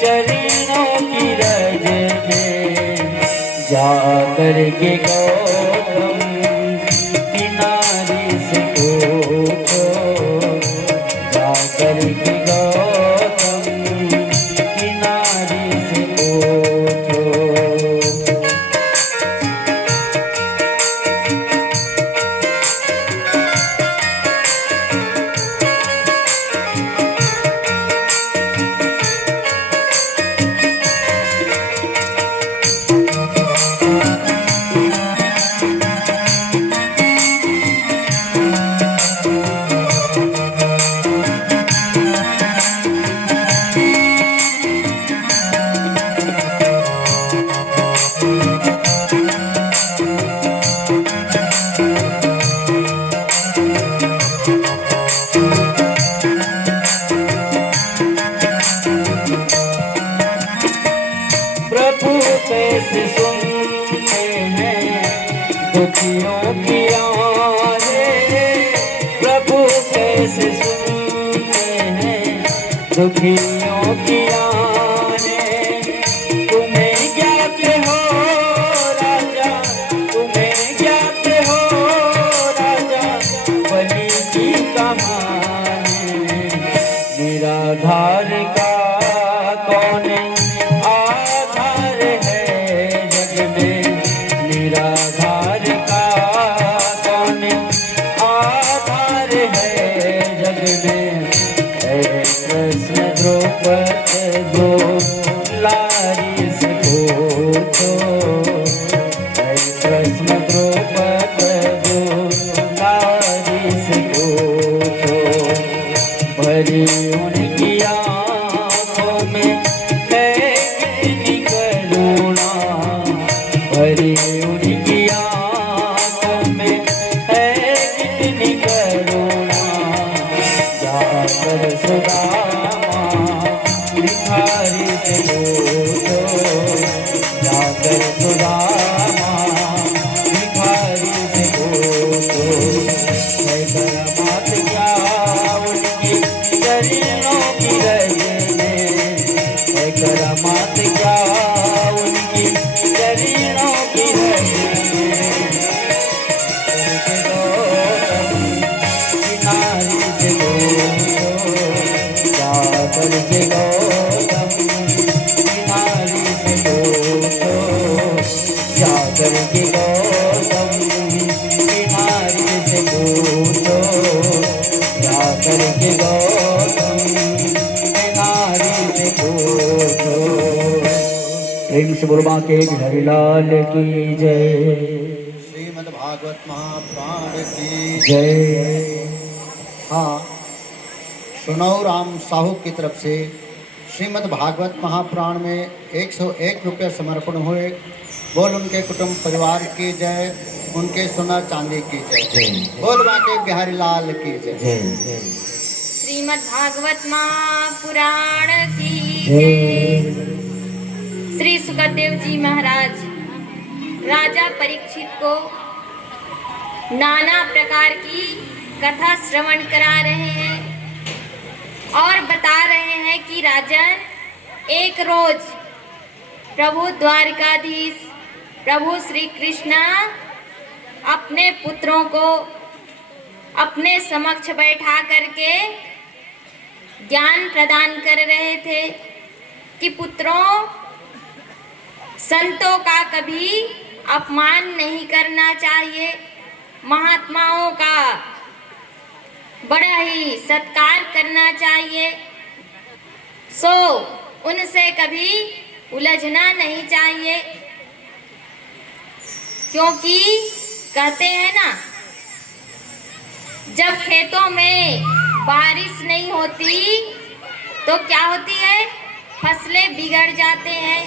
चरणों की रज में। जाकर के गौतम की नारी से पूछो, जाकर के गौतम की नारी से पूछो। कैसे सुनते हैं दुखियों की आने, प्रभु कैसे सुनते हैं दुखियों की आने। तुम्हें ज्ञात हो राजा, तुम्हें ज्ञात हो राजा, बलि की कहानी। निराधार का कौन आधार है जग में, निराधार का कौन आधार है जग में। है कृष्ण द्रौपदी दो लारी से पूछो, है कृष्ण द्रौपदी दो लारी से पूछो। भरी उनकी आँखों में है कितनी करुणा, भरी उनकी आँखों में है कितनी करुणा। जाकर सुदामा भिखारी से पूछो, जाकर सुदामा भिखारी से पूछो। है करामात क्या उनकी चरणों की रजने, है करामात क्या उनकी चरणों की रजने। किनारी से पूछो, जाकर के गौतम किनारी से पूछो, जाकर के गौतम किनारी से पूछो, जाकर के गौतम किनारी से पूछो। प्रेम से बुरबा के हरिलाल की जय। श्रीमद् भागवत महापुराण की जय। हाँ, सुनौ राम साहू की तरफ से श्रीमद् भागवत महापुराण में 101 रुपये समर्पण हुए। बोल उनके कुटुंब परिवार की जय, उनके सोना चांदी की जय। बोल बाके बिहारी लाल की जय। श्रीमद् भागवत महापुराण की जय। श्री सुखदेव जी महाराज राजा परीक्षित को नाना प्रकार की कथा श्रवण करा रहे हैं और बता रहे हैं कि राजन, एक रोज प्रभु द्वारकाधीश प्रभु श्री कृष्ण अपने पुत्रों को अपने समक्ष बैठा करके ज्ञान प्रदान कर रहे थे कि पुत्रों, संतों का कभी अपमान नहीं करना चाहिए, महात्माओं का बड़ा ही सत्कार करना चाहिए, सो उनसे कभी उलझना नहीं चाहिए। क्योंकि कहते हैं ना, जब खेतों में बारिश नहीं होती तो क्या होती है, फसलें बिगड़ जाते हैं।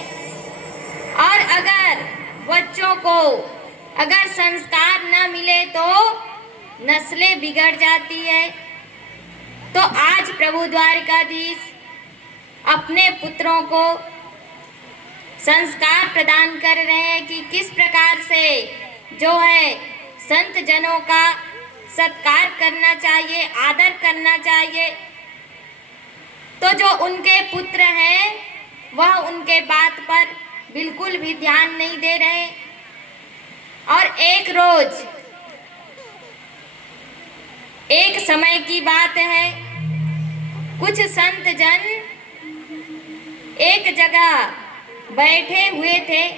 और अगर बच्चों को अगर संस्कार न मिले तो नस्लें बिगड़ जाती है। तो आज प्रभु द्वारकाधीश अपने पुत्रों को संस्कार प्रदान कर रहे हैं कि किस प्रकार से जो है संत जनों का सत्कार करना चाहिए, आदर करना चाहिए। तो जो उनके पुत्र हैं वह उनके बात पर बिल्कुल भी ध्यान नहीं दे रहे। और एक रोज एक समय की बात है, कुछ संत जन एक जगह बैठे हुए थे।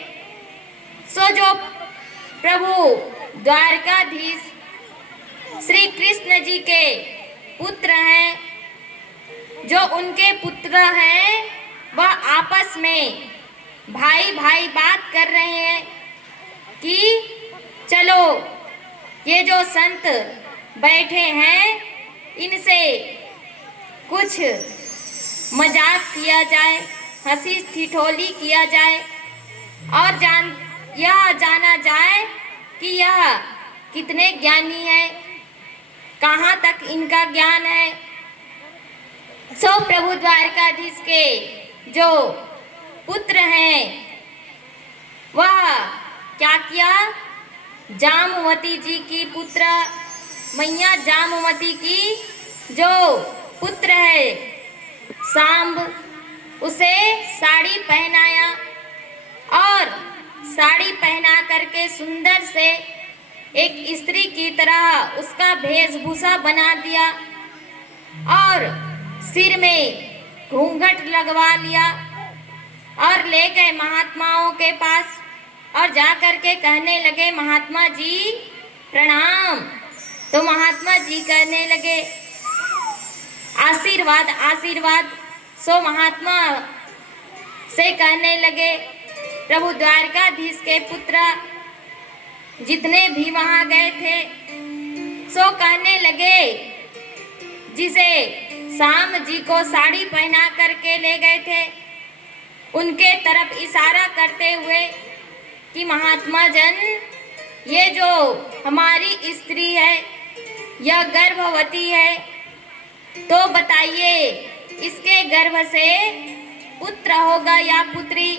सो जो प्रभु द्वारकाधीश श्री कृष्ण जी के पुत्र हैं, जो उनके पुत्र हैं, वह आपस में भाई भाई बात कर रहे हैं कि चलो ये जो संत बैठे हैं इनसे कुछ मजाक किया जाए, हंसी ठिठोली किया जाए और यह जाना जाए कि यह कितने ज्ञानी है, कहाँ तक इनका ज्ञान है। सो प्रभु द्वारकाधीश के जो पुत्र हैं वह क्या किया, जामवती जी की पुत्र मैया जामवती की जो पुत्र है सांब, उसे साड़ी पहनाया और साड़ी पहना करके सुंदर से एक स्त्री की तरह उसका वेशभूषा बना दिया और सिर में घूंघट लगवा लिया और ले गए महात्माओं के पास और जा करके कहने लगे, महात्मा जी प्रणाम। तो महात्मा जी कहने लगे, आशीर्वाद आशीर्वाद। सो महात्मा से कहने लगे, प्रभु द्वारकाधीश के पुत्र जितने भी वहां गए थे, सो कहने लगे, जिसे शाम जी को साड़ी पहना करके ले गए थे, उनके तरफ इशारा करते हुए कि महात्मा जन, ये जो हमारी स्त्री है यह गर्भवती है, तो बताइए इसके गर्भ से पुत्र होगा या पुत्री।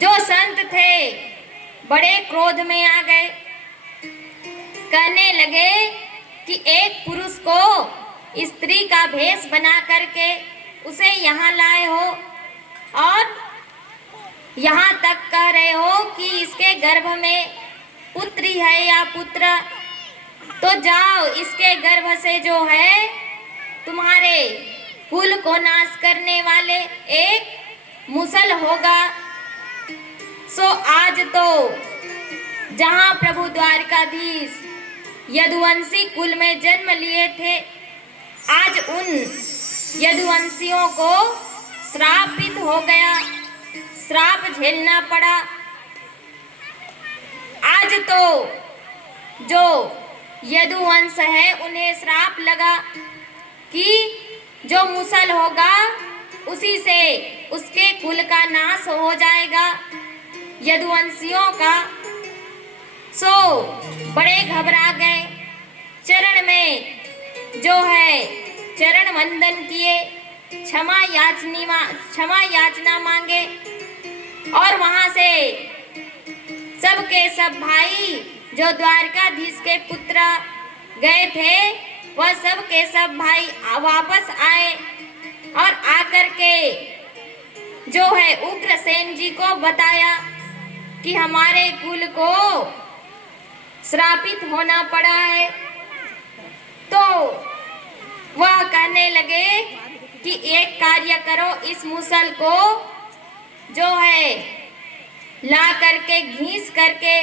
जो संत थे बड़े क्रोध में आ गए, कहने लगे कि एक पुरुष को स्त्री का भेष बना करके उसे यहाँ लाए हो और यहाँ तक कह रहे हो कि इसके गर्भ में पुत्री है या पुत्र, तो जाओ इसके गर्भ से जो है तुम्हारे कुल को नाश करने वाले एक मुसल होगा। सो आज तो जहाँ प्रभु द्वारकाधीश यदुवंशी कुल में जन्म लिए थे, आज उन यदुवंशियों को श्रापित हो गया, श्राप झेलना पड़ा। आज तो जो यदुवंश है उन्हें श्राप लगा कि जो मुसल होगा उसी से उसके कुल का नाश हो जाएगा, यदुवंशियों का। सो बड़े घबरा गए, चरण में जो है चरण वंदन किए, क्षमा याचना मांगे और वहां से सबके सब भाई जो द्वारकाधीश के पुत्र गए थे, वह सब के सब भाई वापस आए और आकर के जो है उग्रसेन जी को बताया कि हमारे कुल को श्रापित होना पड़ा है। तो वह कहने लगे कि एक कार्य करो, इस मुसल को जो है ला करके घीस करके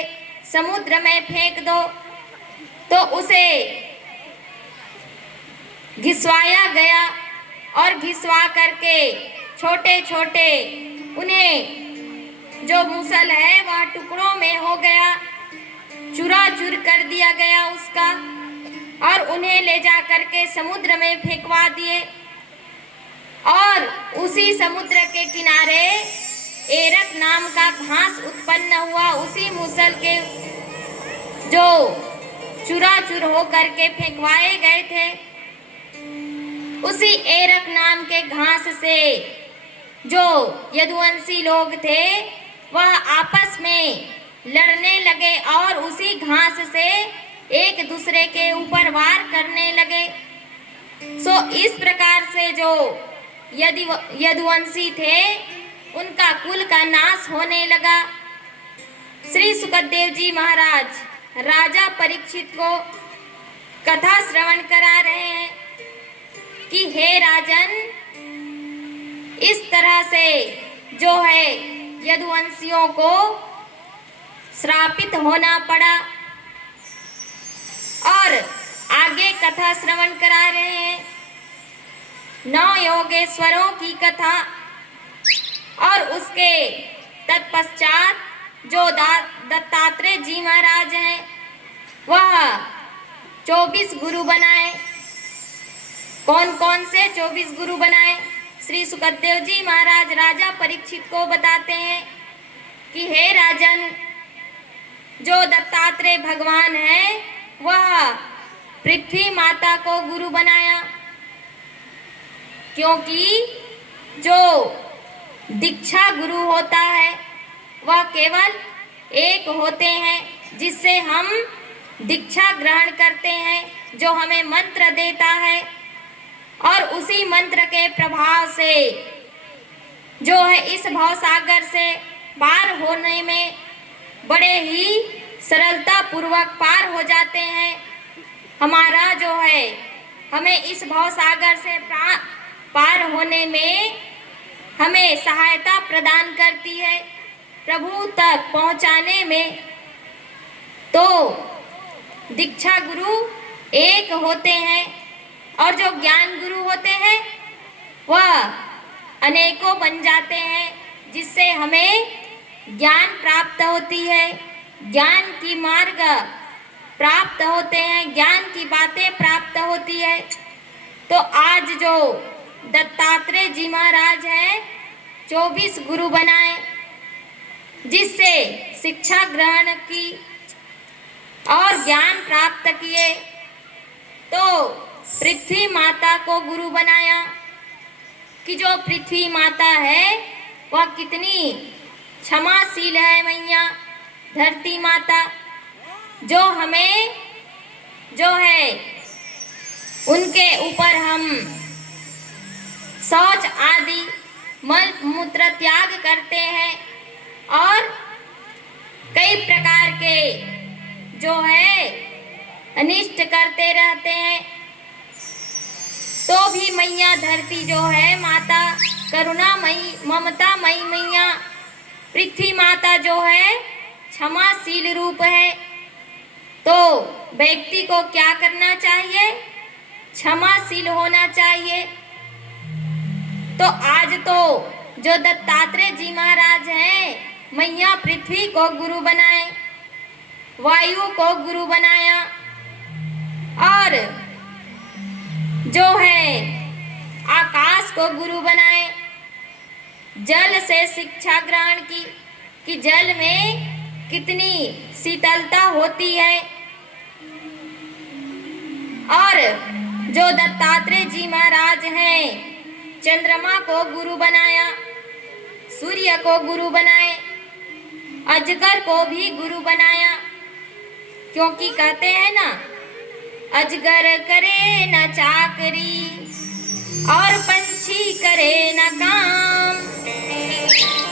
समुद्र में फेंक दो। तो उसे घिसवाया गया और घिसवा करके छोटे छोटे उन्हें जो मुसल है वह टुकड़ों में हो गया, चूर कर दिया गया उसका, और उन्हें ले जा करके समुद्र में फेंकवा दिए। और उसी समुद्र के किनारे एरक नाम का घास उत्पन्न हुआ, उसी मुसल के जो चूर हो करके फेंकवाए गए थे, उसी एरक नाम के घास से जो यदुवंशी लोग थे वह आपस में लड़ने लगे और उसी घास से एक दूसरे के ऊपर वार करने लगे। सो इस प्रकार से जो यदुवंशी थे उनका कुल का नाश होने लगा। श्री सुखदेव जी महाराज राजा परीक्षित को कथा श्रवण करा रहे हैं कि हे राजन, इस तरह से जो है यदुवंशियों को श्रापित होना पड़ा। और आगे कथा श्रवण करा रहे हैं 9 योगेश्वरों की कथा, और उसके तत्पश्चात जो दत्तात्रेय जी महाराज हैं वह 24 गुरु बनाए। कौन कौन से 24 गुरु बनाए? श्री सुखदेव जी महाराज राजा परीक्षित को बताते हैं कि हे राजन, जो दत्तात्रेय भगवान है वह पृथ्वी माता को गुरु बनाया, क्योंकि जो दीक्षा गुरु होता है वह केवल एक होते हैं, जिससे हम दीक्षा ग्रहण करते हैं, जो हमें मंत्र देता है, और उसी मंत्र के प्रभाव से जो है इस भवसागर से पार होने में बड़े ही सरलता पूर्वक पार हो जाते हैं। हमारा जो है हमें इस भवसागर से पार होने में हमें सहायता प्रदान करती है, प्रभु तक पहुंचाने में। तो दीक्षा गुरु एक होते हैं, और जो ज्ञान गुरु होते हैं वह अनेकों बन जाते हैं, जिससे हमें ज्ञान प्राप्त होती है, ज्ञान की मार्ग प्राप्त होते हैं, ज्ञान की बातें प्राप्त होती है। तो आज जो दत्तात्रेय जी महाराज हैं 24 गुरु बनाए, जिससे शिक्षा ग्रहण की और ज्ञान प्राप्त किए। तो पृथ्वी माता को गुरु बनाया कि जो पृथ्वी माता है वह कितनी क्षमाशील है मैया धरती माता, जो हमें जो है उनके ऊपर हम शौच आदि मल मूत्र त्याग करते हैं और कई प्रकार के जो है अनिष्ट करते रहते हैं, तो भी मैया धरती जो है माता करुणामयी ममतामयी मैया पृथ्वी माता जो है क्षमाशील रूप है। तो व्यक्ति को क्या करना चाहिए? क्षमाशील होना चाहिए। तो आज तो जो दत्तात्रेय जी महाराज हैं मैया पृथ्वी को गुरु बनाए, वायु को गुरु बनाया, और जो है आकाश को गुरु बनाए, जल से शिक्षा ग्रहण की कि जल में कितनी शीतलता होती है। और जो दत्तात्रेय जी महाराज हैं चंद्रमा को गुरु बनाया, सूर्य को गुरु बनाए, अजगर को भी गुरु बनाया, क्योंकि कहते हैं ना अजगर करे न चाकरी और पंछी करे न काम,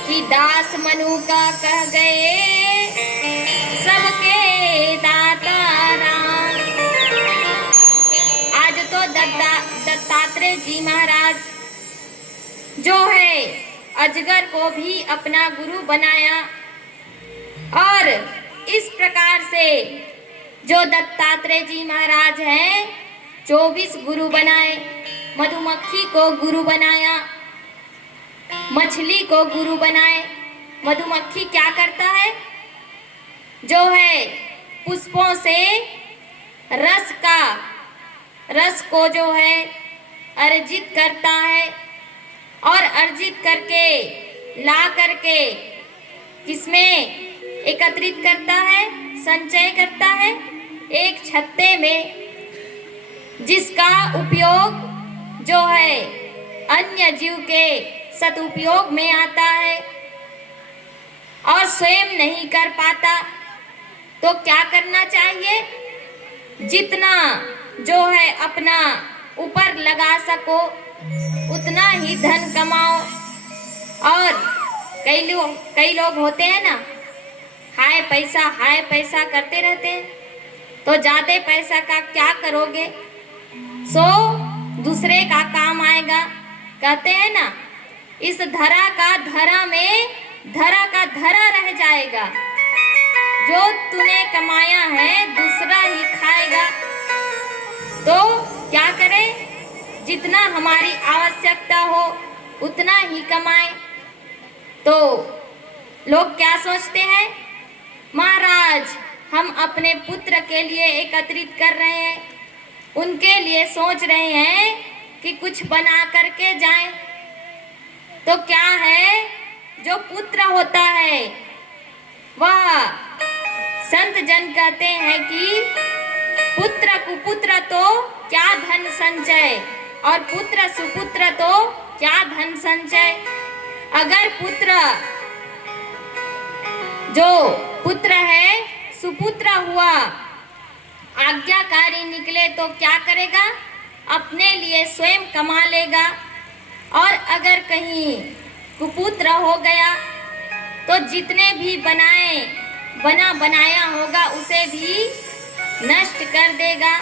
कि दास मनु का कह गए सबके दाता राम। आज तो दत्तात्रेय जी महाराज जो है अजगर को भी अपना गुरु बनाया, और इस प्रकार से जो दत्तात्रेय जी महाराज हैं 24 गुरु बनाए। मधुमक्खी को गुरु बनाया, मछली को गुरु बनाए। मधुमक्खी क्या करता है? जो है पुष्पों से रस को जो है अर्जित करता है, और अर्जित करके ला करके किसमें एकत्रित करता है? संचय करता है एक छत्ते में, जिसका उपयोग जो है अन्य जीव के सदुपयोग में आता है और स्वयं नहीं कर पाता। तो क्या करना चाहिए? जितना जो है अपना ऊपर लगा सको उतना ही धन कमाओ। और कई लोग होते हैं ना हाय पैसा करते रहते हैं, तो ज्यादा पैसा का क्या करोगे, सो दूसरे का काम आएगा। कहते हैं ना इस धरा का धरा में धरा का धरा रह जाएगा, जो तूने कमाया है दूसरा ही खाएगा। तो क्या करें? जितना हमारी आवश्यकता हो उतना ही कमाएं। तो लोग क्या सोचते हैं? महाराज हम अपने पुत्र के लिए एकत्रित कर रहे हैं, उनके लिए सोच रहे हैं कि कुछ बना करके जाएं। तो क्या है, जो पुत्र होता है वह संत जन कहते हैं कि पुत्र कुपुत्र तो क्या धन संचय, और पुत्र सुपुत्र तो क्या धन संचय। अगर पुत्र जो पुत्र है सुपुत्र हुआ, आज्ञाकारी निकले तो क्या करेगा? अपने लिए स्वयं कमा लेगा, और अगर कहीं कुपुत्र हो गया तो जितने भी बनाया होगा उसे भी नष्ट कर देगा।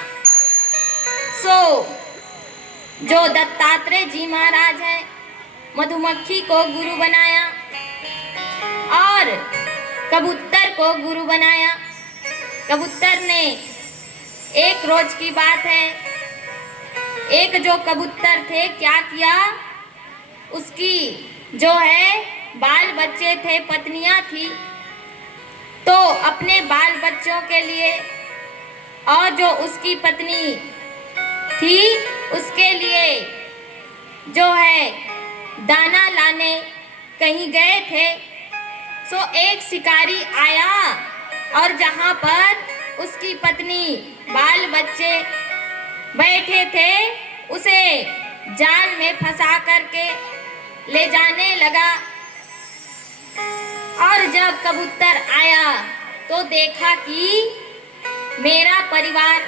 सो जो दत्तात्रेय जी महाराज हैं, मधुमक्खी को गुरु बनाया और कबूतर को गुरु बनाया। कबूतर ने, एक रोज की बात है, एक जो कबूतर थे क्या किया, उसकी जो है बाल बच्चे थे, पत्नियां थी, तो अपने बाल बच्चों के लिए और जो उसकी पत्नी थी उसके लिए जो है दाना लाने कहीं गए थे। सो एक शिकारी आया और जहां पर उसकी पत्नी बाल बच्चे बैठे थे उसे जाल में फंसा करके ले जाने लगा। और जब कबूतर आया तो देखा कि मेरा परिवार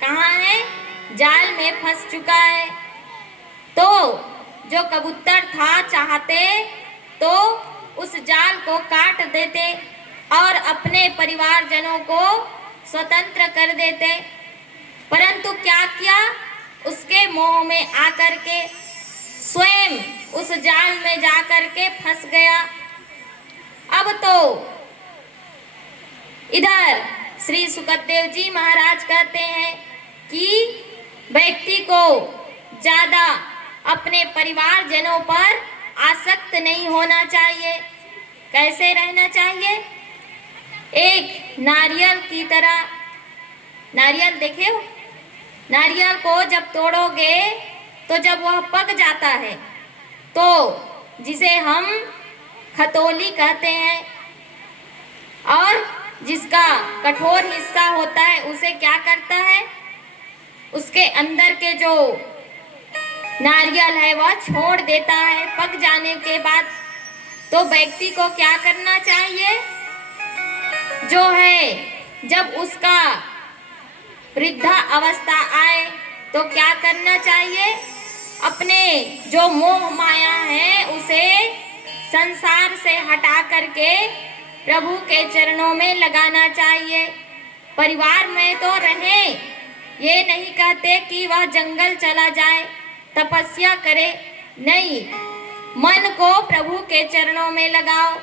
कहाँ है, जाल में फंस चुका है। तो जो कबूतर था चाहते तो उस जाल को काट देते और अपने परिवारजनों को स्वतंत्र कर देते, परंतु क्या किया, उसके मोह में आकर के स्वयं उस जाल में जाकर के फंस गया। अब तो इधर श्री सुखदेव जी महाराज कहते हैं कि व्यक्ति को ज्यादा अपने परिवारजनों पर आसक्त नहीं होना चाहिए। कैसे रहना चाहिए? एक नारियल की तरह। नारियल देखे हो, नारियल को जब तोड़ोगे तो जब वह पक जाता है तो जिसे हम खतोली कहते हैं, और जिसका कठोर हिस्सा होता है उसे क्या करता है, उसके अंदर के जो नारियल है वह छोड़ देता है पक जाने के बाद। तो व्यक्ति को क्या करना चाहिए, जो है जब उसका वृद्धा अवस्था आए तो क्या करना चाहिए, अपने जो मोह माया है उसे संसार से हटा करके प्रभु के चरणों में लगाना चाहिए। परिवार में तो रहें, ये नहीं कहते कि वह जंगल चला जाए, तपस्या करे, नहीं, मन को प्रभु के चरणों में लगाओ,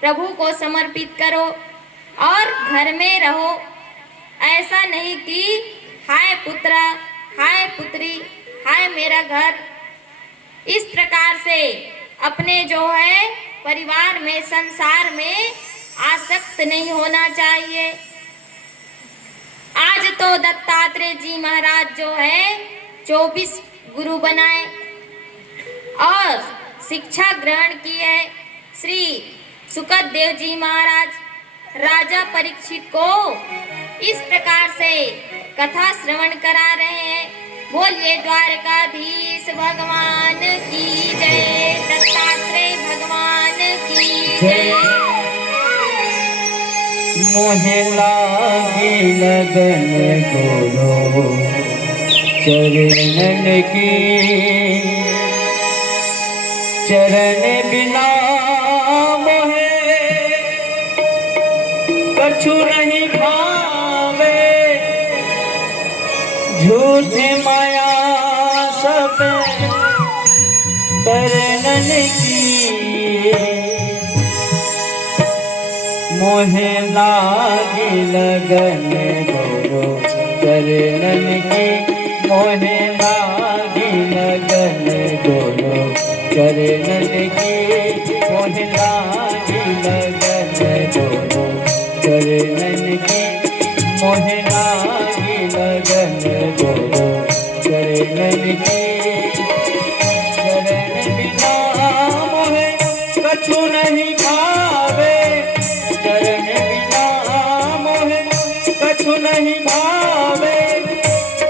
प्रभु को समर्पित करो और घर में रहो। ऐसा नहीं कि हाय पुत्रा, हाय पुत्री, हाय मेरा घर, इस प्रकार से अपने जो है परिवार में, संसार में आसक्त नहीं होना चाहिए। आज तो दत्तात्रेय जी महाराज जो है 24 गुरु बनाए और शिक्षा ग्रहण की है। श्री सुखदेव जी महाराज राजा परीक्षित को इस प्रकार से कथा श्रवण करा रहे हैं। बोलिए द्वारकाधीश भगवान की जय, दत्तात्रेय भगवान की जय। मोहे लागे लगन गोरो चरणन की, चरण बिना मोहे कछु नहीं भावे, झूठे माया सब करनन की। मोहे लागे लगन गोरो चरणन की, मोहे लागे लगन गोरो चरणन की, मोहे लागे लगन गोरो चरणन की, मोहे लागे लगन गोरो चरणन की। चरण बिना मोहे कछु नहीं भावे, चरण बिना मोहे कछु नहीं भावे,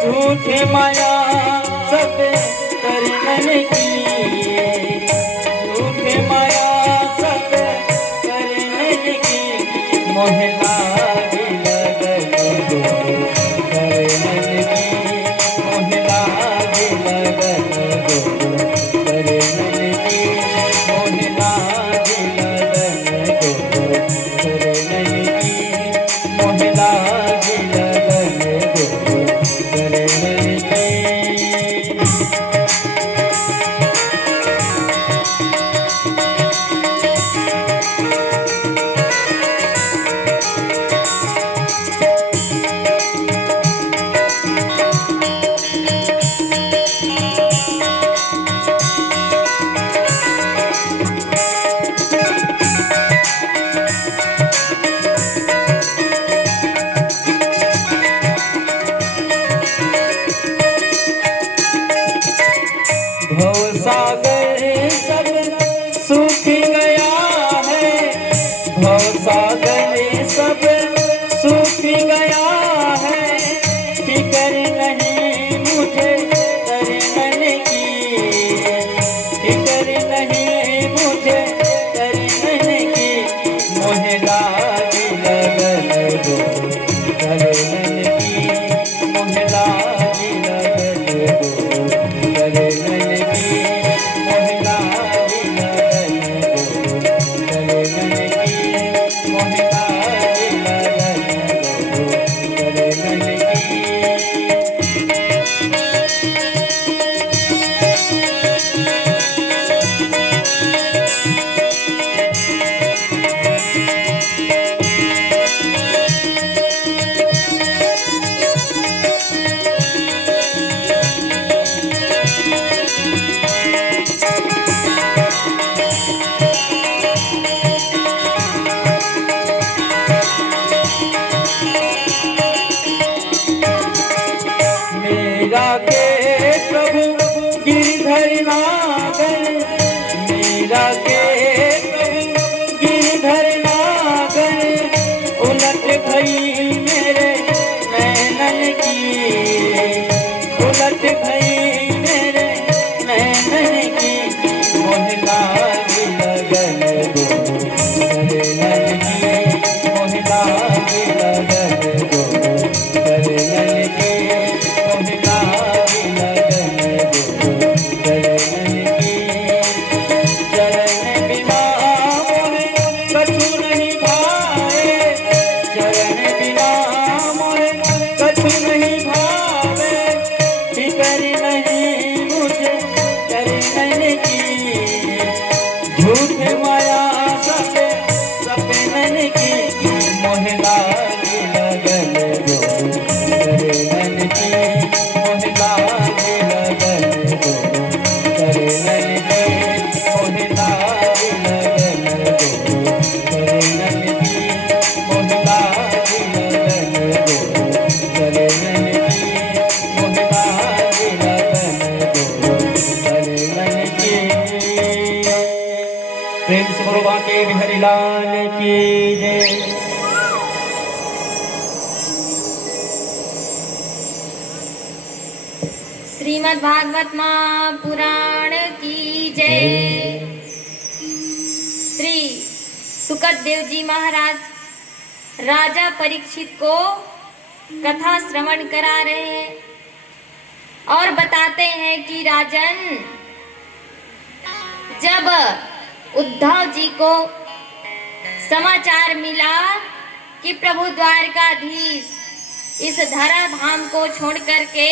झूठे माया सब करनन की, झूठे माया सब करनन की। प्रेम से बोलो बांके बिहारी लाल की जय। श्रीमद् भागवत महापुराण की जय। श्री सुखदेव जी महाराज राजा परीक्षित को कथा श्रवण करा रहे हैं और बताते हैं कि राजन, जब उद्धव जी को समाचार मिला कि प्रभु द्वारकाधीश इस धरा धाम को छोड़ करके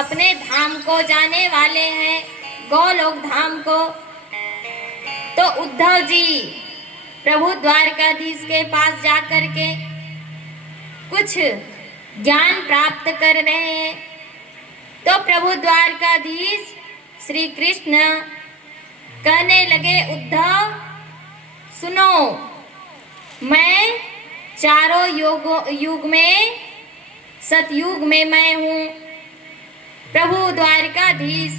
अपने धाम को जाने वाले हैं, गोलोक धाम को, तो उद्धव जी प्रभु द्वारकाधीश के पास जाकर के कुछ ज्ञान प्राप्त कर रहे हैं। तो प्रभु द्वारकाधीश श्री कृष्ण कहने लगे, उद्धव सुनो, मैं चारों युग में सतयुग में मैं हूँ। प्रभु द्वारकाधीश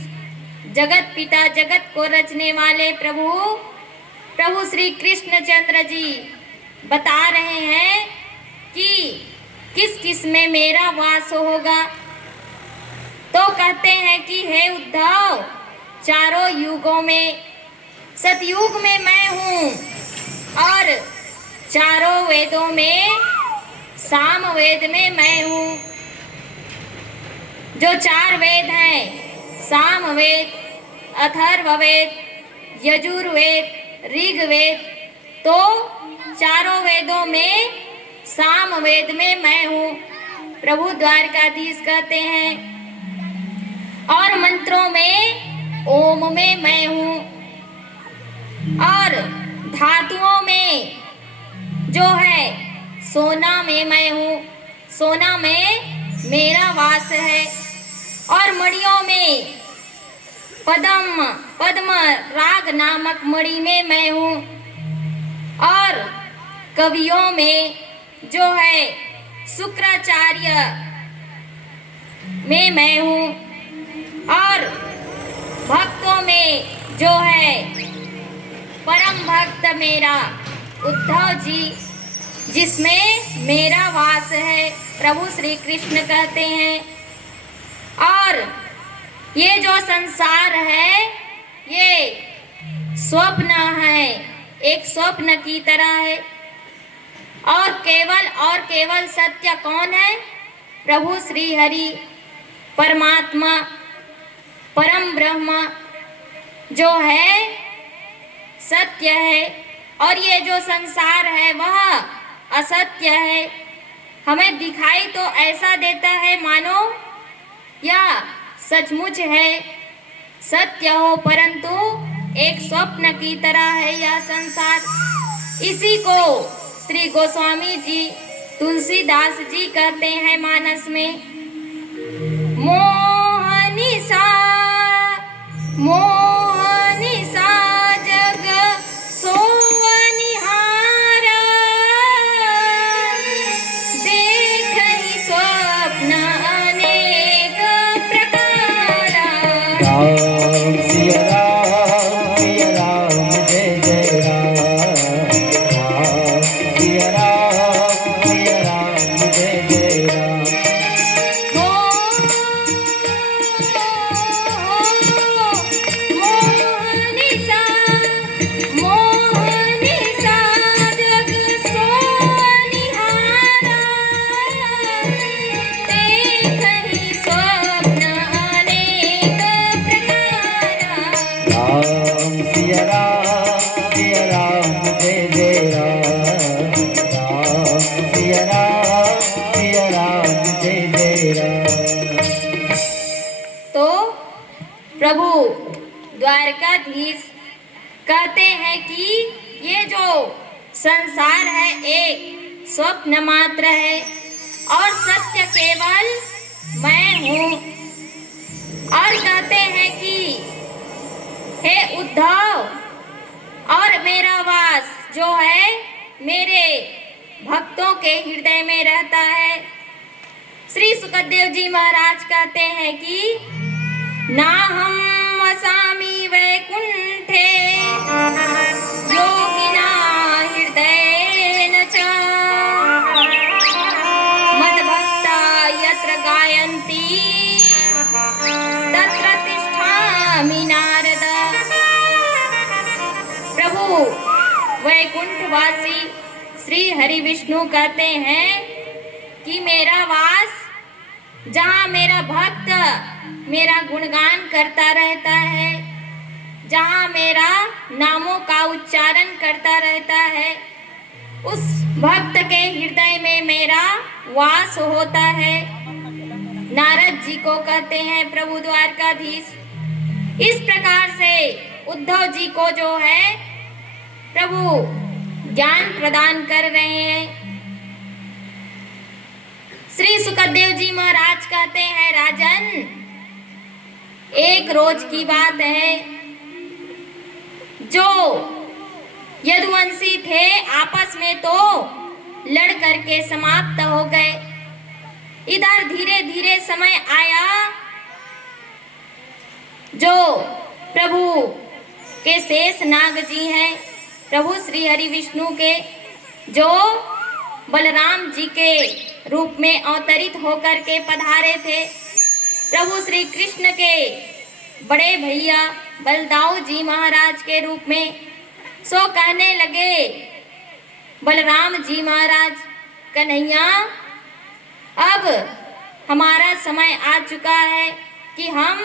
जगत पिता, जगत को रचने वाले प्रभु श्री कृष्ण चंद्र जी बता रहे हैं कि किस किस में मेरा वास होगा। तो कहते हैं कि हे उद्धव, चारों युगों में सतयुग में मैं हूँ और चारों वेदों में साम वेद में मैं हूँ। जो चार वेद हैं, साम वेद, अथर्ववेद, यजुर्वेद, ऋग्वेद, तो चारों वेदों में साम वेद में मैं हूँ, प्रभु द्वारकाधीश कहते हैं। और मंत्रों में ओम में मैं हूँ और धातुओं में जो है सोना में मैं हूँ, सोना में मेरा वास है। और मणियों में पद्म राग नामक मणि में मैं हूँ और कवियों में जो है शुक्राचार्य में मैं हूँ और भक्तों में जो है परम भक्त मेरा उद्धव जी, जिसमें मेरा वास है, प्रभु श्री कृष्ण कहते हैं। और ये जो संसार है ये स्वप्न है, एक स्वप्न की तरह है और केवल सत्य कौन है? प्रभु श्री हरि परमात्मा परम ब्रह्म जो है सत्य है और ये जो संसार है वह असत्य है। हमें दिखाई तो ऐसा देता है मानो या सचमुच है, सत्य हो, परंतु एक स्वप्न की तरह है यह संसार। इसी को श्री गोस्वामी जी तुलसीदास जी कहते हैं मानस में, मोहनिसा मोहनिसा जग सोवनिहार, देखहि स्वप्न अनेक प्रकार। राम सिया राम जय जय राम, राम सिया राम जय जय राम। मोहनिसा मोहनिसा जग सोवनिहार, देखहि स्वप्न अनेक प्रकार। राम सिया राम जय जय राम, राम सिया राम जय जय राम। तो प्रभु द्वारकाधीश कहते हैं कि ये जो संसार है एक स्वप्न मात्र है और सत्य केवल मैं हूँ। और कहते हैं कि हे उद्धव, और मेरा वास जो है मेरे भक्तों के हृदय में रहता है। श्री सुखदेव जी महाराज कहते हैं कि ना हम वसामि वैकुंठे वैकुंठवासी श्री हरि विष्णु कहते हैं कि मेरा वास जहाँ मेरा भक्त मेरा गुणगान करता रहता है, जहाँ मेरा नामों का उच्चारण करता रहता है, उस भक्त के हृदय में मेरा वास होता है। नारद जी को कहते हैं प्रभु द्वारकाधीश। इस प्रकार से उद्धव जी को जो है प्रभु ज्ञान प्रदान कर रहे हैं। श्री सुखदेव जी महाराज कहते हैं, राजन, एक रोज की बात है, जो यदुवंशी थे आपस में तो लड़ करके समाप्त हो गए। इधर धीरे धीरे समय आया, जो प्रभु के शेष नाग जी हैं, प्रभु श्री हरि विष्णु के, जो बलराम जी के रूप में अवतरित होकर के पधारे थे। प्रभु श्री कृष्ण के बड़े भैया बलदाऊ जी महाराज के रूप में। सो कहने लगे बलराम जी महाराज, कन्हैया, अब हमारा समय आ चुका है कि हम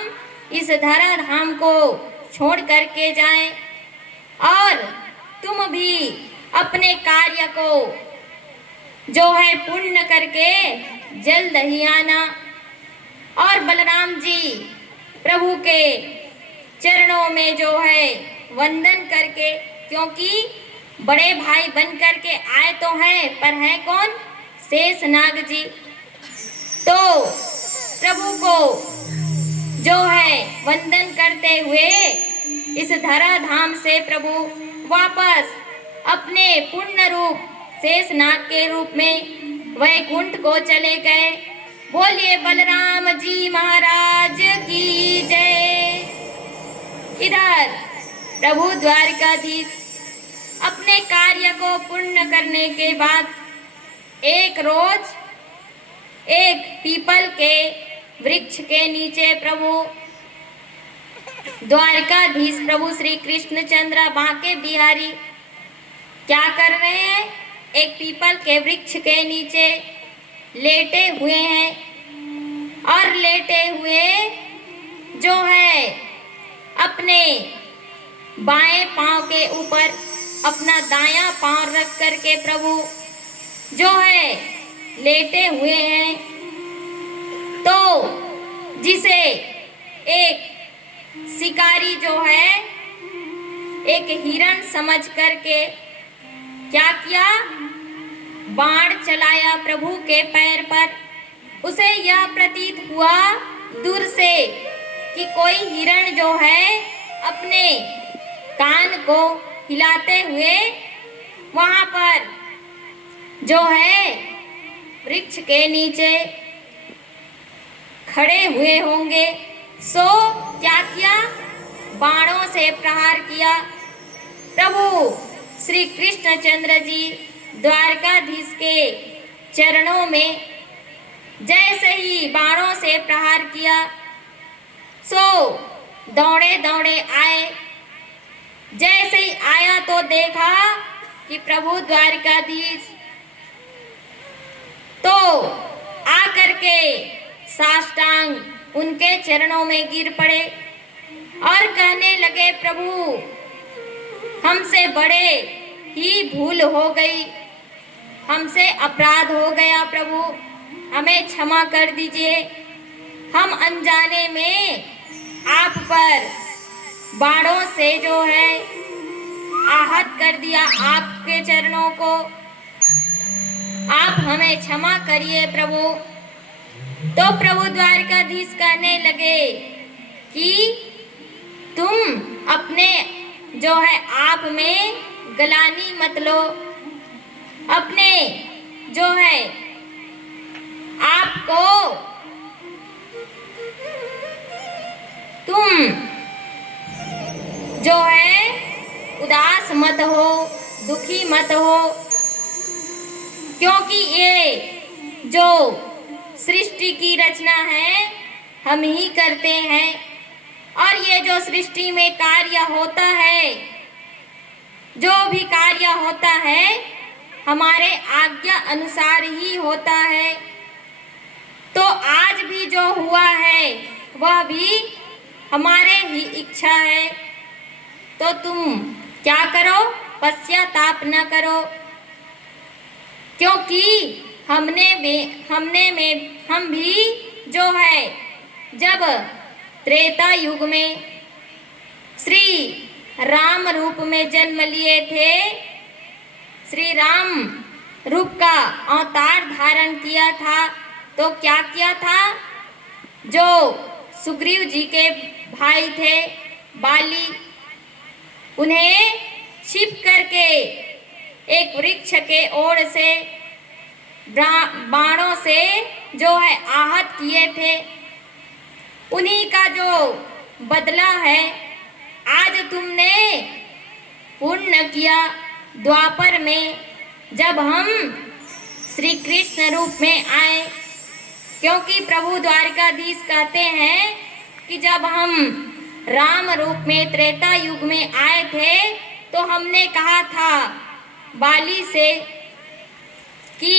इस धरा धाम को छोड़ करके जाएं, और तुम भी अपने कार्य को जो है पूर्ण करके जल्द ही आना। और बलराम जी प्रभु के चरणों में जो है वंदन करके, क्योंकि बड़े भाई बन करके आए तो हैं, पर है कौन? शेष नाग जी। तो प्रभु को जो है वंदन करते हुए इस धरा धाम से प्रभु वापस अपने पूर्ण रूप शेष नाग के रूप में वैकुंठ को चले गए। बोलिए बलराम जी महाराज की जय। इधर प्रभु द्वारकाधीश अपने कार्य को पूर्ण करने के बाद एक रोज एक पीपल के वृक्ष के नीचे प्रभु द्वारकाधीश प्रभु श्री कृष्णचंद्र बांके बिहारी क्या कर रहे हैं? एक पीपल के वृक्ष के नीचे लेटे हुए हैं, और लेटे हुए जो है अपने बाएं पांव के ऊपर अपना दायां पांव रख करके प्रभु जो है लेटे हुए हैं। तो जिसे एक शिकारी जो है एक हिरण समझ करके क्या किया? बाण चलाया प्रभु के पैर पर। उसे यह प्रतीत हुआ दूर से कि कोई हिरण जो है अपने कान को हिलाते हुए वहां पर जो है वृक्ष के नीचे खड़े हुए होंगे। सो क्या किया? बाणों से प्रहार किया। प्रभु श्री कृष्णचंद्र जी द्वारकाधीश के चरणों में जैसे ही बाणों से प्रहार किया, सो दौड़े दौड़े आए। जैसे ही आया तो देखा कि प्रभु द्वारकाधीश तो आकर के साष्टांग उनके चरणों में गिर पड़े और कहने लगे, प्रभु हमसे बड़े ही भूल हो गई, हमसे अपराध हो गया, प्रभु हमें क्षमा कर दीजिए। हम अनजाने में आप पर बाणों से जो है आहत कर दिया आपके चरणों को, आप हमें क्षमा करिए प्रभु। तो प्रभु द्वारकाधीश कहने लगे कि तुम अपने जो है आप में गलानी मत लो, अपने जो है आपको तुम जो है उदास मत हो, दुखी मत हो, क्योंकि ये जो सृष्टि की रचना है हम ही करते हैं, और ये जो सृष्टि में कार्य होता है जो भी कार्य होता है हमारे आज्ञा अनुसार ही होता है। तो आज भी जो हुआ है वह भी हमारे ही इच्छा है। तो तुम क्या करो, पश्चाताप न करो, क्योंकि हम भी जो है जब त्रेता युग में श्री राम रूप में जन्म लिए थे, श्री राम रूप का अवतार धारण किया था, तो क्या किया था, जो सुग्रीव जी के भाई थे बाली, उन्हें छिप करके एक वृक्ष के ओर से बाणों से जो है आहत किए थे। उन्हीं का जो बदला है आज तुमने पूर्ण किया द्वापर में, जब हम श्री कृष्ण रूप में आए। क्योंकि प्रभु द्वारकाधीश कहते हैं कि जब हम राम रूप में त्रेता युग में आए थे तो हमने कहा था बाली से कि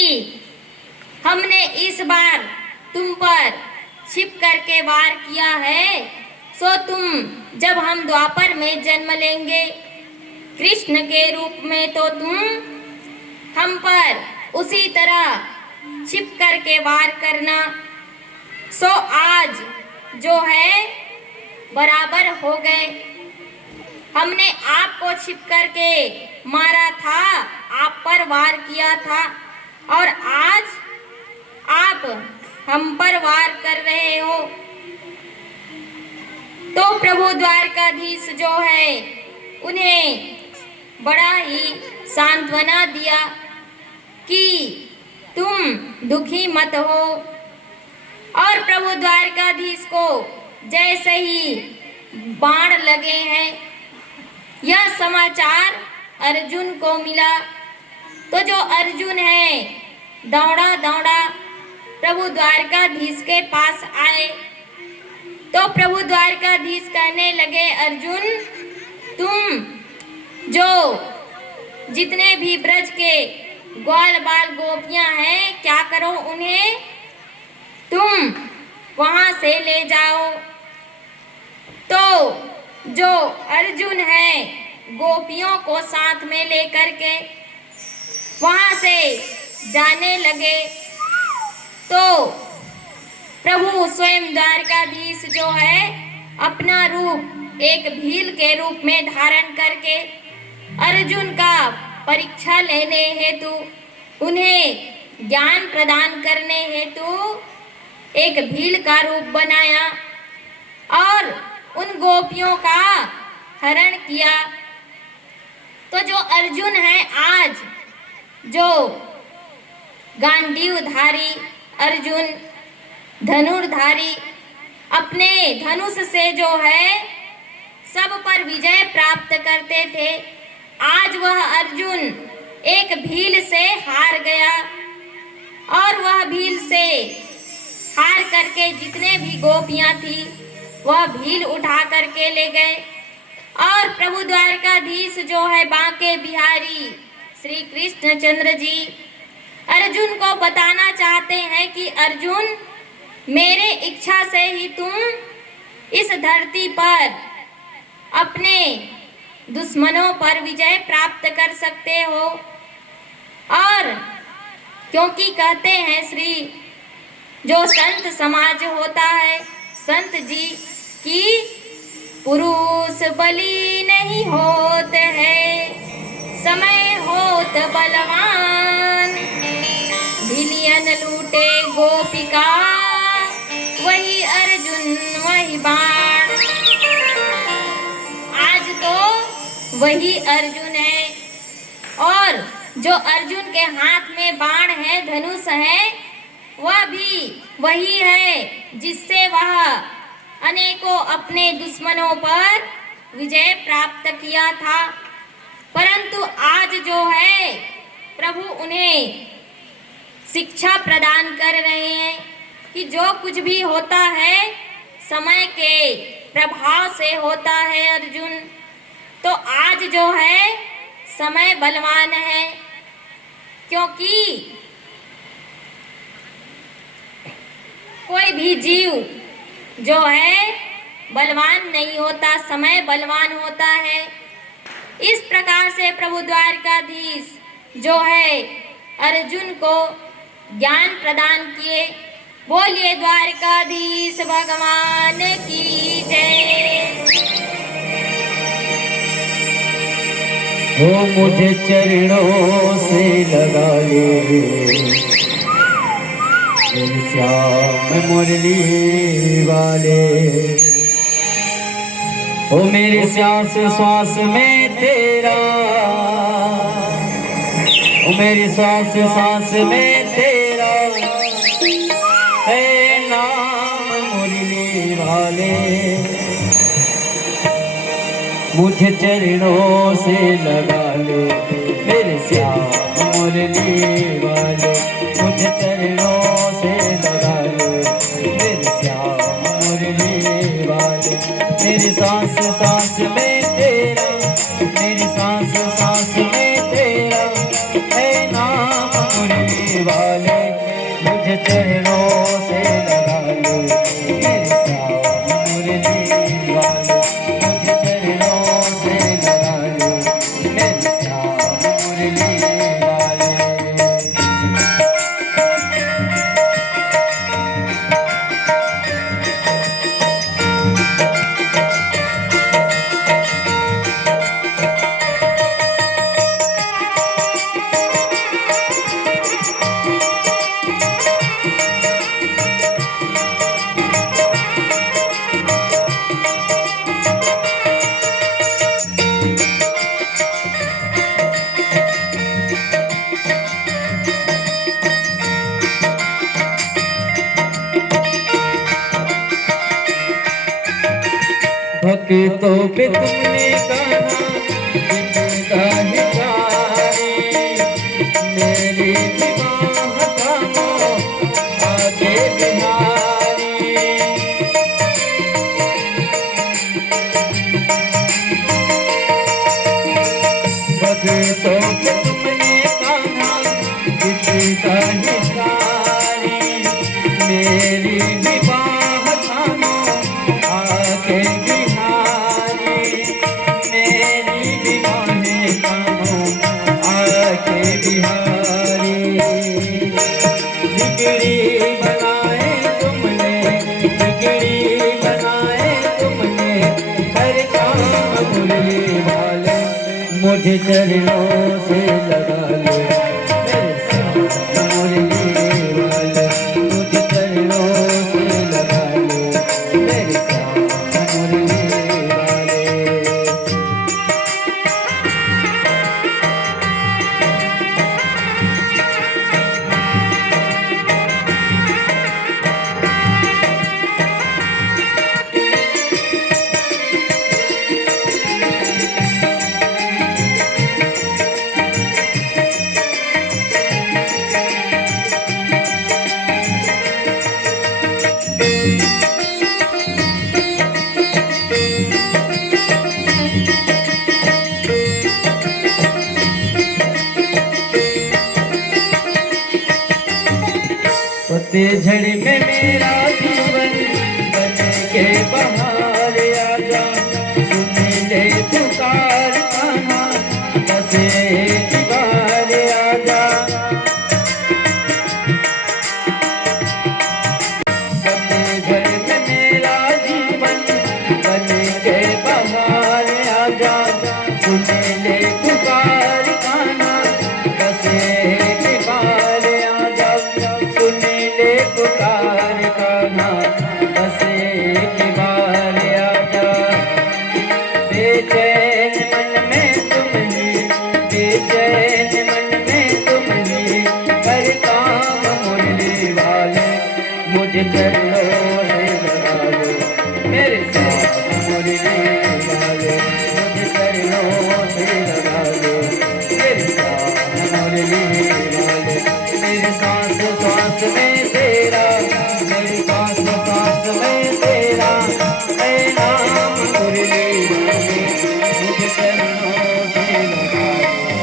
हमने इस बार तुम पर छिप करके वार किया है, सो तुम जब हम द्वापर में जन्म लेंगे कृष्ण के रूप में तो तुम हम पर उसी तरह छिप करके वार करना। सो आज जो है बराबर हो गए। हमने आपको छिप करके मारा था, आप पर वार किया था, और आज आप हम पर वार कर रहे हो। तो प्रभु द्वारकाधीश जो है उन्हें बड़ा ही सांत्वना दिया कि तुम दुखी मत हो। और प्रभु द्वारकाधीश को जैसे ही बाण लगे हैं यह समाचार अर्जुन को मिला, तो जो अर्जुन है दौड़ा दौड़ा प्रभु द्वारकाधीश के पास आए। तो प्रभु द्वारकाधीश कहने लगे, अर्जुन तुम जो जितने भी ब्रज के ग्वाल बाल गोपियां हैं, क्या करो, उन्हें तुम वहां से ले जाओ। तो जो अर्जुन है गोपियों को साथ में लेकर के वहां से जाने लगे। तो प्रभु स्वयं द्वारकाधीश जो है अपना रूप एक भील के रूप में धारण करके अर्जुन का परीक्षा लेने हेतु, उन्हें ज्ञान प्रदान करने हेतु एक भील का रूप बनाया और उन गोपियों का हरण किया। तो जो अर्जुन है आज जो गांडीवधारी अर्जुन धनुर्धारी अपने धनुष से जो है सब पर विजय प्राप्त करते थे, आज वह अर्जुन एक भील से हार गया और वह भील से हार करके जितने भी गोपियां थी वह भील उठा करके ले गए। और प्रभु द्वारकाधीश जो है बांके बिहारी श्री कृष्णचंद्र जी अर्जुन को बताना चाहते हैं कि अर्जुन, मेरे इच्छा से ही तुम इस धरती पर अपने दुश्मनों पर विजय प्राप्त कर सकते हो। और क्योंकि कहते हैं श्री जो संत समाज होता है संत जी की पुरुष बलि नहीं होते हैं, समय होत बलवान, भिलियन लूटे गोपिका, वही अर्जुन वही बाण। आज तो वही अर्जुन है और जो अर्जुन के हाथ में बाण है, धनुष है, वह भी वही है जिससे वह अनेकों अपने दुश्मनों पर विजय प्राप्त किया था। परंतु आज जो है प्रभु उन्हें शिक्षा प्रदान कर रहे हैं कि जो कुछ भी होता है समय के प्रभाव से होता है अर्जुन। तो आज जो है समय बलवान है, क्योंकि कोई भी जीव जो है बलवान नहीं होता, समय बलवान होता है। इस प्रकार से प्रभु द्वारकाधीश जो है अर्जुन को ज्ञान प्रदान किए। बोलिए द्वारकाधीश भगवान की जय। ओ मुझे चरणों से लगा ले मेरे श्याम मुरली वाले। ओ मेरे सांस सांस में तेरा, ओ मेरी सांस सांस में तेरा है नाम मुरली वाले। मुझे चरणों से लगा लो मेरे श्याम मुरली वाले। मुझे चरणों से लगा लो मेरे श्याम मुरली वाले। मेरी सांस सांस में तेरा, मेरी सांस सांस में तेरा है नाम मुरली वाले। मुझे चरणों से लगा लो मेरे श्याम मुरली वाले। मुझे चरणों से लगा लो मेरे श्याम मुरली वाले। भक्तों पे तुमने कहा जिनका हिसारी, मेरी निगाह थामो आगे बिहारी। भक्तों पे तुमने कहा जिनका हिसारी, मेरी निगाह थामो आगे मुझे चरणों से लगा लो मेरे श्याम मुरली वाले। मुझे चरणों से लगा लो मेरे श्याम मुरली वाले। पतझड़ में मेरा जीवन बन के बहार आजा, सुन ले पुकार कान्हा बस एक बार आजा। पतझड़ में मेरा जीवन बन के बहार आजा, सुन ले पुकार कान्हा बस एक बार आजा। सुन ले पुकार कान्हा बस एक बार आजा। बेचैन मन में तुम ही, बेचैन मन में तुम ही हर काम मुरली वाले। मुझे चरणों से लगा लो मेरे साथ मुरली वाले। मुझे चरणों से लगा लो मेरे साथ मुरली वाले। मेरे सांस सांस में तेरा, मेरी सांस सांस में तेरा है नाम मुरली वाले। मुझे चरणों से लगा लो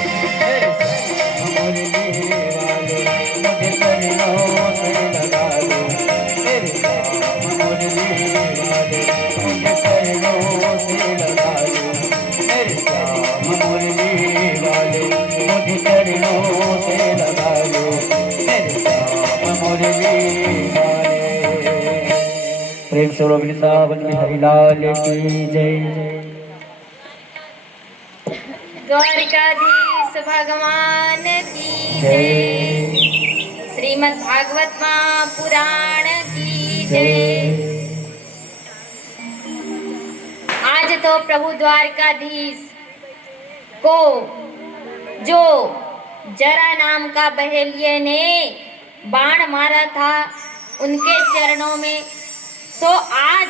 वाले तुझ चरणों से लगा लो मेरे श्याम मुरली वाले तुझ चरणों से लगा लो मेरे श्याम मुरली वाले। प्रेम से वृंदावन बिहारी लाल की जय। द्वारिकाधीश भगवान की जय। श्रीमद् भागवत महापुराण की जय। आज तो प्रभु द्वारकाधीश को जो जरा नाम का बहेलिये ने बाण मारा था उनके चरणों में, सो आज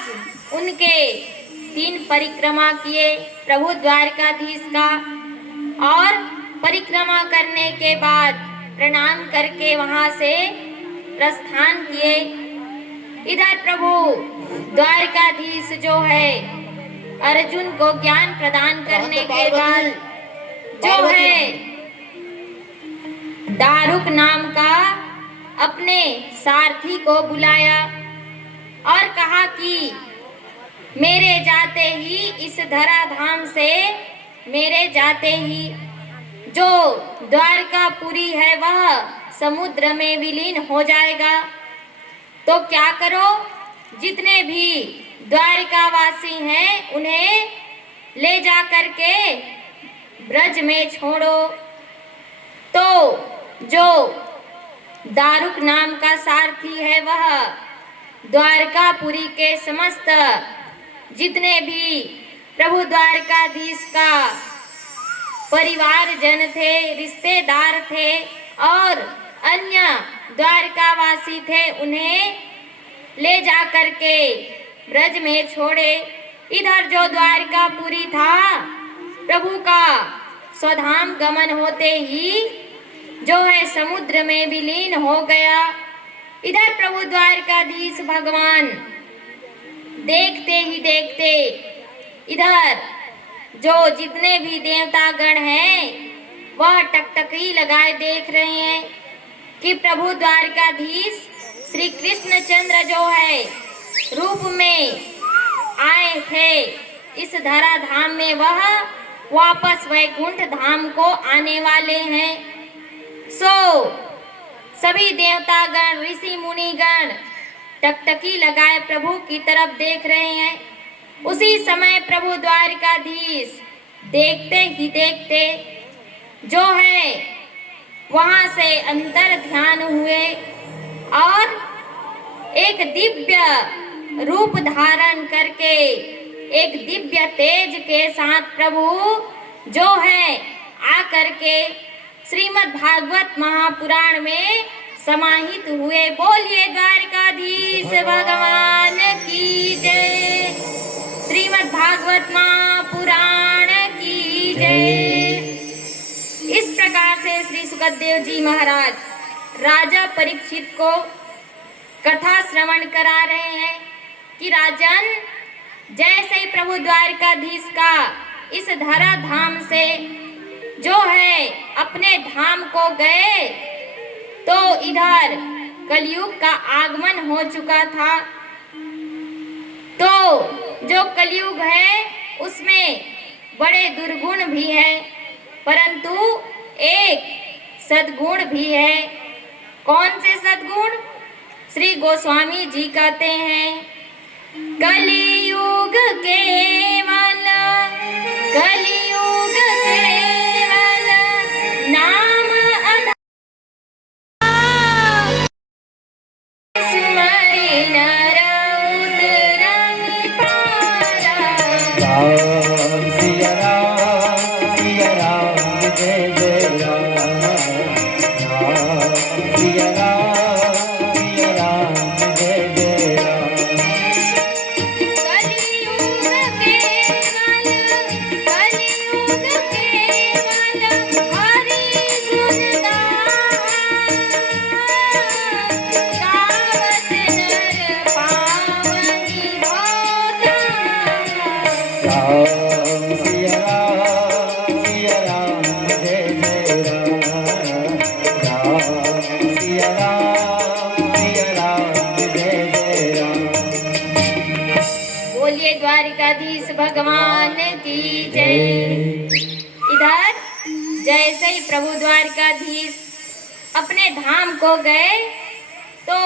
उनके 3 परिक्रमा किए प्रभु द्वारकाधीश का, और परिक्रमा करने के बाद प्रणाम करके वहां से प्रस्थान किए। इधर प्रभु द्वारकाधीश जो है अर्जुन को ज्ञान प्रदान करने के बाद जो है दारुक नाम का अपने सारथी को बुलाया और कहा कि मेरे जाते ही इस धराधाम से मेरे जाते ही जो द्वारकापुरी है वह समुद्र में विलीन हो जाएगा। तो क्या करो, जितने भी द्वारकावासी हैं उन्हें ले जा करके ब्रज में छोड़ो। तो जो दारुक नाम का सारथी है वह द्वारकापुरी के समस्त जितने भी प्रभु द्वारकाधीश का परिवार जन थे, रिश्तेदार थे और अन्य द्वारकावासी थे, उन्हें ले जा करके ब्रज में छोड़े। इधर जो द्वारकापुरी था प्रभु का स्वधाम गमन होते ही जो है समुद्र में विलीन हो गया। इधर प्रभु द्वारकाधीश भगवान देखते ही देखते इधर जो जितने भी देवता गण हैं वह टकटकी लगाए देख रहे हैं कि प्रभु द्वारकाधीश श्री कृष्णचंद्र जो है रूप में आए थे इस धराधाम में, वह वापस वैकुंठ धाम को आने वाले हैं। सो सभी देवता गण, ऋषि मुनि गण टकटकी लगाए प्रभु की तरफ देख रहे हैं। उसी समय प्रभु द्वारकाधीश देखते ही देखते जो है वहां से अंतर ध्यान हुए और एक दिव्य रूप धारण करके एक दिव्य तेज के साथ प्रभु जो है आकर के श्रीमद् भागवत महापुराण में समाहित हुए। बोलिए द्वारकाधीश भगवान की जय। श्रीमद् भागवत महापुराण की जय। इस प्रकार से श्री सुखदेव जी महाराज राजा परीक्षित को कथा श्रवण करा रहे हैं कि राजन, जैसे ही प्रभु द्वारकाधीश का इस धरा धाम से जो है अपने धाम को गए तो इधर कलयुग का आगमन हो चुका था। तो जो कलयुग है उसमें बड़े दुर्गुण भी है, परंतु एक सद्गुण भी है। कौन से सद्गुण? श्री गोस्वामी जी कहते हैं, कलियुग केवल, कलियुग केवल नाम अधा स्मरि नर उतरहि पारा। राम सिया राम जय जय राम। राम सिया राम जय जय राम। कलियुग केवल, कलियुग भगवान की जय। इधर जैसे ही प्रभु द्वारकाधीश अपने धाम को गए तो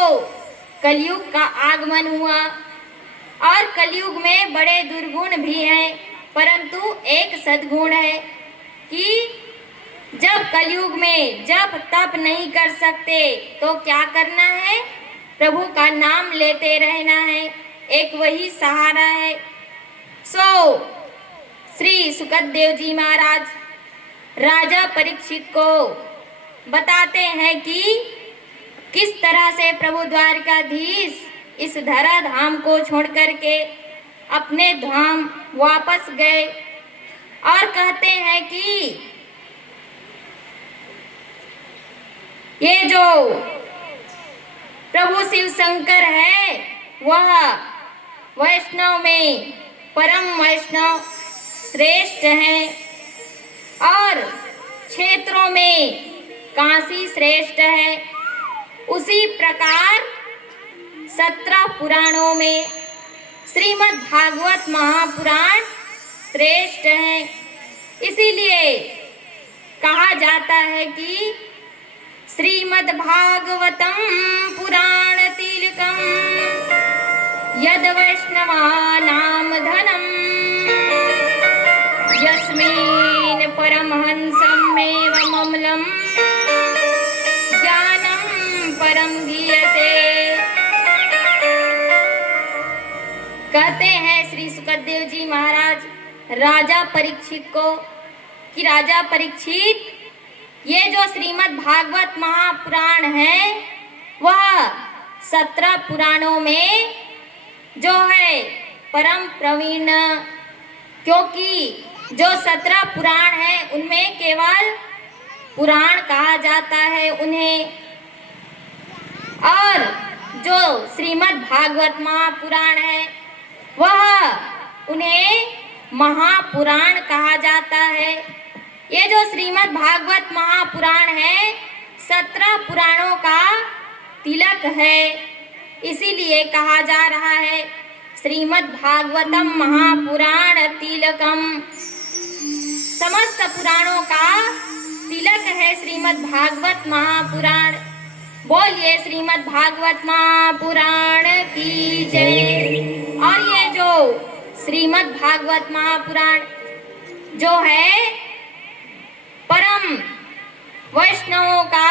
कलयुग का आगमन हुआ। और कलयुग में बड़े दुर्गुण भी हैं, परंतु एक सद्गुण है कि जब कलयुग में जप तप नहीं कर सकते तो क्या करना है? प्रभु का नाम लेते रहना है, एक वही सहारा है। सो श्री सुखदेव जी महाराज राजा परीक्षित को बताते हैं कि किस तरह से प्रभु द्वारकाधीश इस धरा धाम को छोड़ करके अपने धाम वापस गए। और कहते हैं कि ये जो प्रभु शिव शंकर है वह वैष्णव में परम वैष्णव श्रेष्ठ हैं और क्षेत्रों में काशी श्रेष्ठ है। उसी प्रकार 17 पुराणों में श्रीमद् भागवत महापुराण श्रेष्ठ है। इसीलिए कहा जाता है कि श्रीमद् भागवतम पुराण तिलकम यद वैष्णवानां धनम यस्मिन् परमहंसमेव ममलम ज्ञानम परम गीयते। कहते हैं श्री सुखदेव जी महाराज राजा परीक्षित को कि राजा परीक्षित, ये जो श्रीमद् भागवत महापुराण है वह 17 पुराणों में जो है परम प्रवीण, क्योंकि जो 17 पुराण है उनमें केवल पुराण कहा जाता है उन्हें, और जो श्रीमद् भागवत महापुराण है वह उन्हें महापुराण कहा जाता है। ये जो श्रीमद् भागवत महापुराण है 17 पुराणों का तिलक है, इसीलिए कहा जा रहा है श्रीमद् भागवतम महापुराण तिलकम। समस्त पुराणों का तिलक है श्रीमद् भागवत महापुराण। बोलिए श्रीमद् भागवत महापुराण की जय। और ये जो श्रीमद् भागवत महापुराण जो है परम वैष्णवों का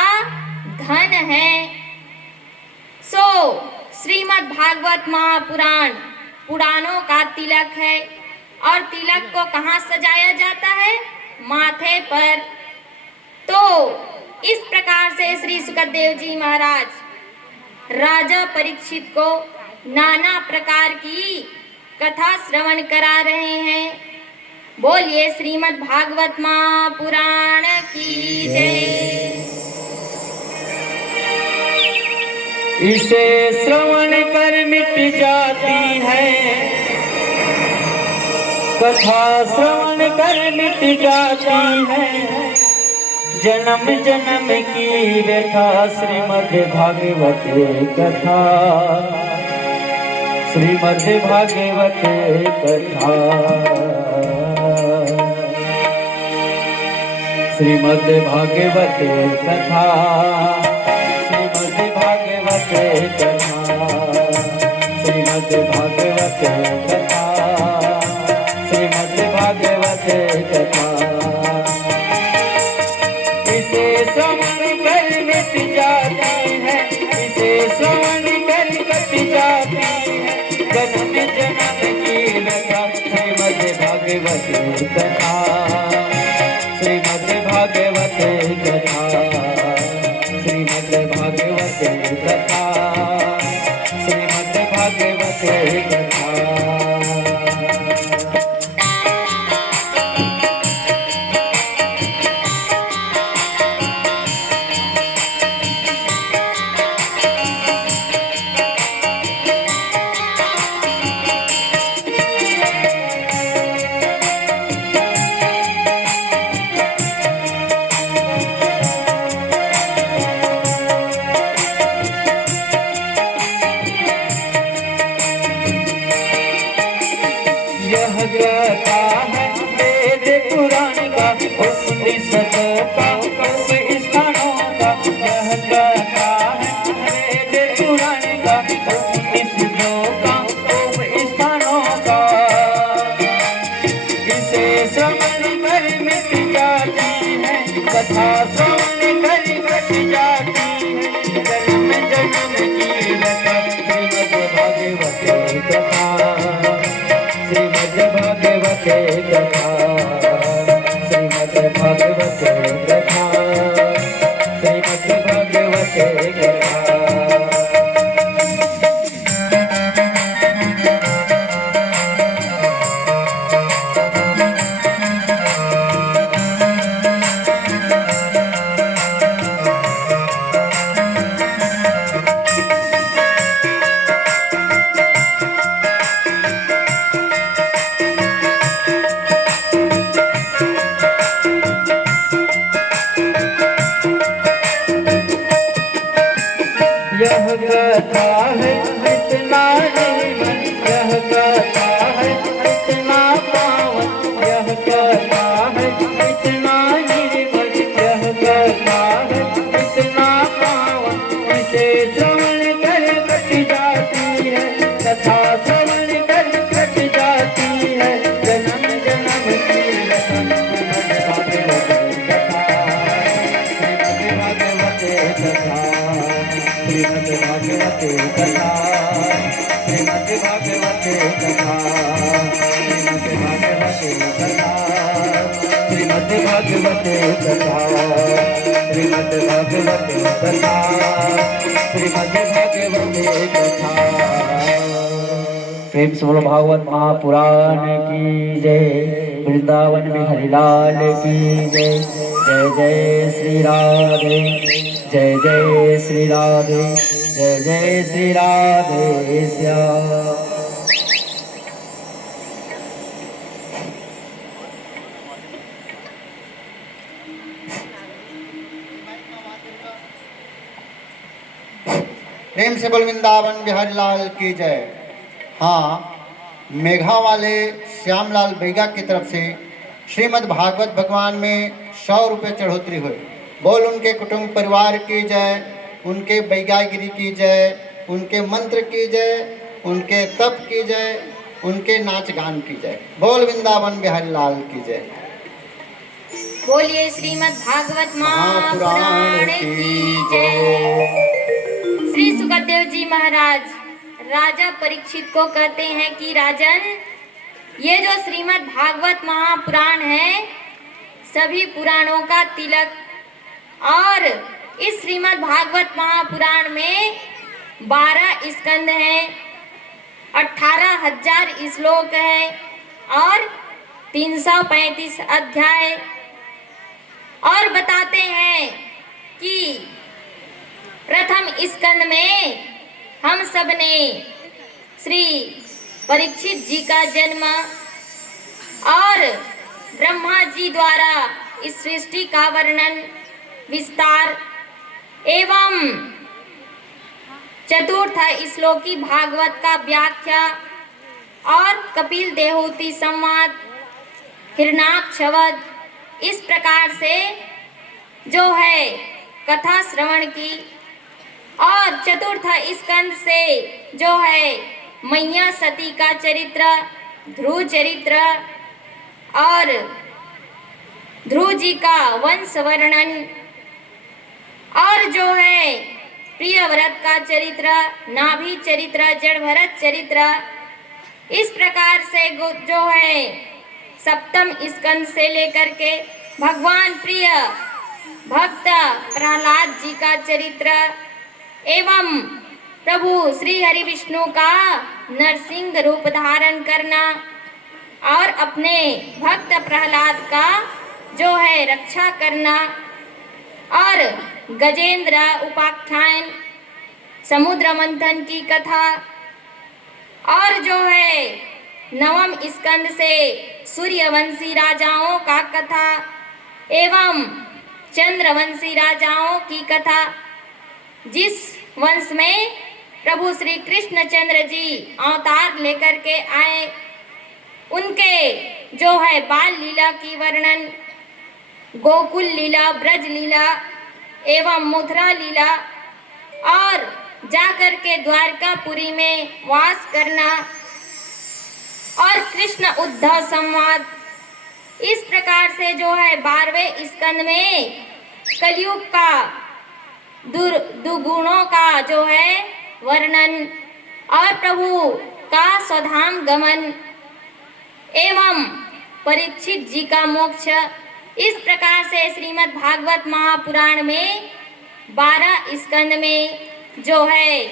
धन है। सो श्रीमद् भागवत महापुराण पुराणों का तिलक है। और तिलक को कहाँ सजाया जाता है? माथे पर। तो इस प्रकार से श्री सुखदेव जी महाराज राजा परीक्षित को नाना प्रकार की कथा श्रवण करा रहे हैं। बोलिए श्रीमद् भागवत महापुराण की जय। इसे श्रवण कर मिट जाती है, कथा श्रवण कर मिट जाती है, जन्म जन्म की व्यथा श्रीमद् भागवत कथा, श्रीमद् भागवत कथा, श्रीमद् भागवत कथा, श्रीमद् भागवत कथा, श्रीमद् भागवत कथा, श्रीमद् भागवत कथा। इसे श्रवण कर मिट जाती है, इसे श्रवण कर कट जाती है, जन्म जन्म की व्यथा श्रीमद् भागवत कथा, श्रीमद् भागवत कथा, श्रीमद् भागवत कथा, श्रीमद् भागवत कथा। यह कथा है इतना निर्मल, यह कथा है इतना पावन, यह कथा है इतना निर्मल, यह कथा है इतना पावन। इसे श्रवण कर कट जाती है कथा, श्रवण कर कट जाती है जन्म जन्म की रतन। श्रीमद् भागवते कथा, श्रीमद् भागवते कथा, श्रीमद् भागवते कथा, श्रीमद् भागवते कथा, श्रीमद् भागवते कथा, श्रीमद् भागवते कथा। प्रेम से बोलो भागवत महापुराण की जय, वृंदावन में हरिलाल की जय। जय जय श्री राधे, जय जय श्री राधे, जय जय श्री राधे श्याम। प्रेम से बोल वृंदावन बिहारी लाल की जय। हाँ, मेघा वाले श्यामलाल बैगा की तरफ से श्रीमद् भागवत भगवान में 100 रुपये चढ़ोतरी हुई। बोल उनके कुटुंब परिवार की जय, उनके बैगागिरी की जय, उनके मंत्र की जय, उनके तप की जय, उनके नाच गान की जय। बोल वृंदावन बिहारी लाल की जय। बोलिए श्रीमद् भागवत महापुराण की जय। श्री सुखदेव जी महाराज राजा परीक्षित को कहते हैं कि राजन, ये जो श्रीमद् भागवत महापुराण है सभी पुराणों का तिलक, और इस श्रीमद् भागवत महापुराण में 12 स्कंद हैं, 18,000 श्लोक हैं और 335 अध्याय। और बताते हैं कि प्रथम स्कंद में हम सब ने श्री परीक्षित जी का जन्म और ब्रह्मा जी द्वारा इस सृष्टि का वर्णन विस्तार एवं चतुर्थ श्लोकी भागवत का व्याख्या और कपिल देहूति संवाद, हिरणाक्षवध, इस प्रकार से जो है कथा श्रवण की। और चतुर्थ स्कंद से जो है मैया सती का चरित्र, ध्रुव चरित्र और ध्रुव जी का वंश वर्णन, और जो है प्रियव्रत का चरित्र, नाभि चरित्र, जड़ भरत चरित्र, इस प्रकार से जो है सप्तम स्कंद से लेकर के भगवान प्रिय भक्त प्रहलाद जी का चरित्र एवं प्रभु श्री हरि विष्णु का नरसिंह रूप धारण करना और अपने भक्त प्रहलाद का जो है रक्षा करना, और गजेंद्र उपाख्यान, समुद्र मंथन की कथा, और जो है नवम स्कंद से सूर्यवंशी राजाओं का कथा एवं चंद्रवंशी राजाओं की कथा, जिस वंश में प्रभु श्री कृष्णचंद्र जी अवतार लेकर के आए, उनके जो है बाल लीला की वर्णन, गोकुल लीला, ब्रज लीला एवं मथुरा लीला, और जाकर के द्वारकापुरी में वास करना, और कृष्ण उद्धव संवाद। इस प्रकार से जो है 12वें स्कंद में कलयुग का दुर्गुणों का जो है वर्णन और प्रभु का स्वधाम गमन एवं परीक्षित जी का मोक्ष। इस प्रकार से श्रीमद् भागवत महापुराण में 12 स्कंद में जो है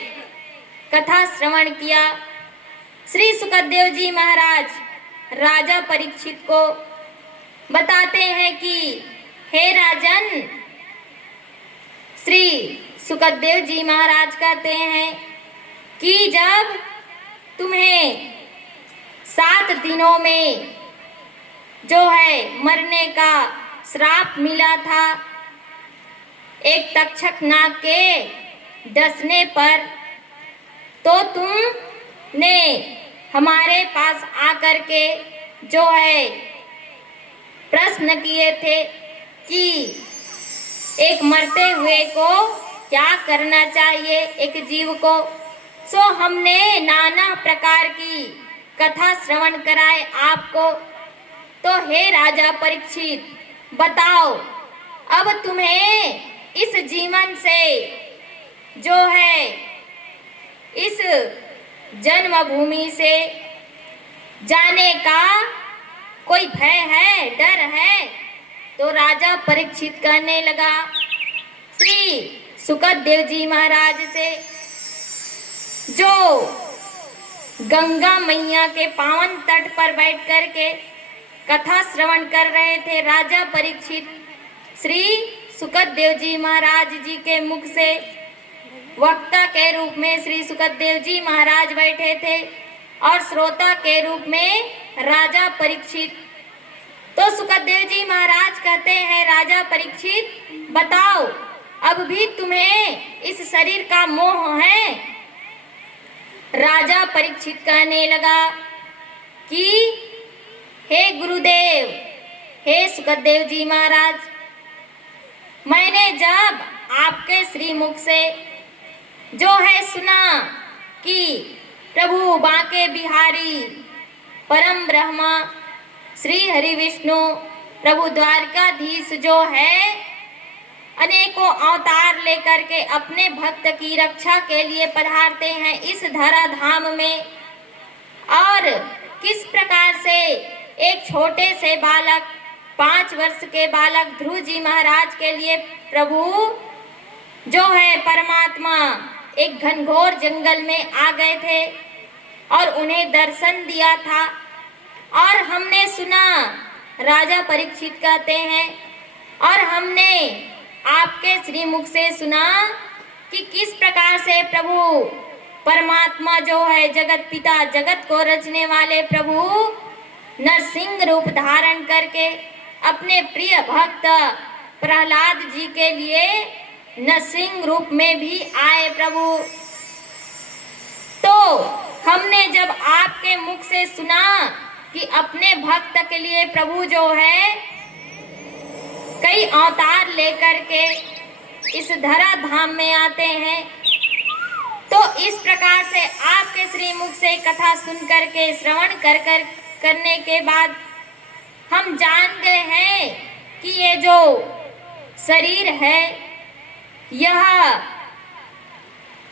कथा श्रवण किया। श्री सुखदेव जी महाराज राजा परीक्षित को बताते हैं कि हे राजन, श्री सुखदेव जी महाराज कहते हैं कि जब तुम्हें 7 दिनों में जो है मरने का श्राप मिला था एक तक्षक नाग के डसने पर तो तुमने हमारे पास आकर के जो है प्रश्न किए थे कि एक मरते हुए को क्या करना चाहिए एक जीव को। सो हमने नाना प्रकार की कथा श्रवण कराए आपको। तो हे राजा परीक्षित, बताओ अब तुम्हें इस जीवन से जो है इस जन्मभूमि से जाने का कोई भय है, डर है? तो राजा परीक्षित कहने लगा श्री सुखदेव जी महाराज से, जो गंगा मैया के पावन तट पर बैठ कर के कथा श्रवण कर रहे थे। राजा परीक्षित श्री सुखदेव जी महाराज जी के मुख से वक्ता के रूप में श्री सुखदेव जी महाराज बैठे थे और श्रोता के रूप में राजा परीक्षित। तो सुखदेव जी महाराज कहते हैं, राजा परीक्षित बताओ अब भी तुम्हें इस शरीर का मोह है? राजा परीक्षित कहने लगा कि हे गुरुदेव, हे सुखदेव जी महाराज, मैंने जब आपके श्रीमुख से जो है सुना कि प्रभु बांके बिहारी परम ब्रह्मा श्री हरि विष्णु प्रभु द्वारकाधीश जो है अनेकों अवतार लेकर के अपने भक्त की रक्षा के लिए पधारते हैं इस धरा धाम में, और किस प्रकार से एक छोटे से बालक 5 वर्ष के बालक ध्रुव जी महाराज के लिए प्रभु जो है परमात्मा एक घनघोर जंगल में आ गए थे और उन्हें दर्शन दिया था। और हमने सुना, राजा परीक्षित कहते हैं, और हमने आपके श्रीमुख से सुना कि किस प्रकार से प्रभु परमात्मा जो है जगत पिता, जगत को रचने वाले प्रभु नरसिंह रूप धारण करके अपने प्रिय भक्त प्रहलाद जी के लिए नरसिंह रूप में भी आए प्रभु। तो हमने जब आपके मुख से सुना कि अपने भक्त के लिए प्रभु जो है कई अवतार लेकर के इस धरा धाम में आते हैं, तो इस प्रकार से आपके श्रीमुख से कथा सुन करके श्रवण करने के बाद हम जान गए हैं कि ये जो शरीर है यह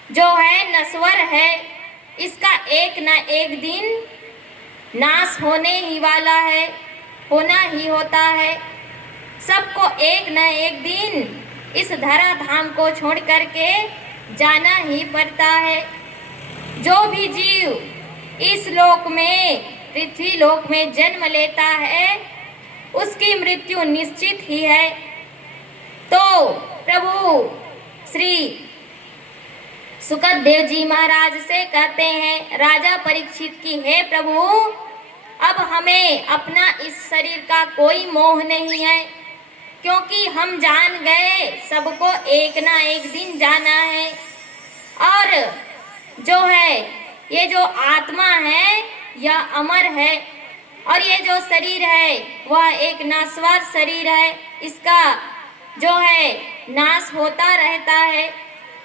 जो है नश्वर है, इसका एक न एक दिन नाश होने ही वाला है, होना ही होता है। सबको एक न एक दिन इस धरा धाम को छोड़ करके जाना ही पड़ता है। जो भी जीव इस लोक में, पृथ्वी लोक में जन्म लेता है उसकी मृत्यु निश्चित ही है। तो प्रभु श्री सुखदेव जी महाराज से कहते हैं राजा परीक्षित की, हे प्रभु अब हमें अपना इस शरीर का कोई मोह नहीं है, क्योंकि हम जान गए सबको एक ना एक दिन जाना है। और जो है ये जो आत्मा है यह अमर है, और ये जो शरीर है वह एक नाशवान शरीर है, इसका जो है नाश होता रहता है।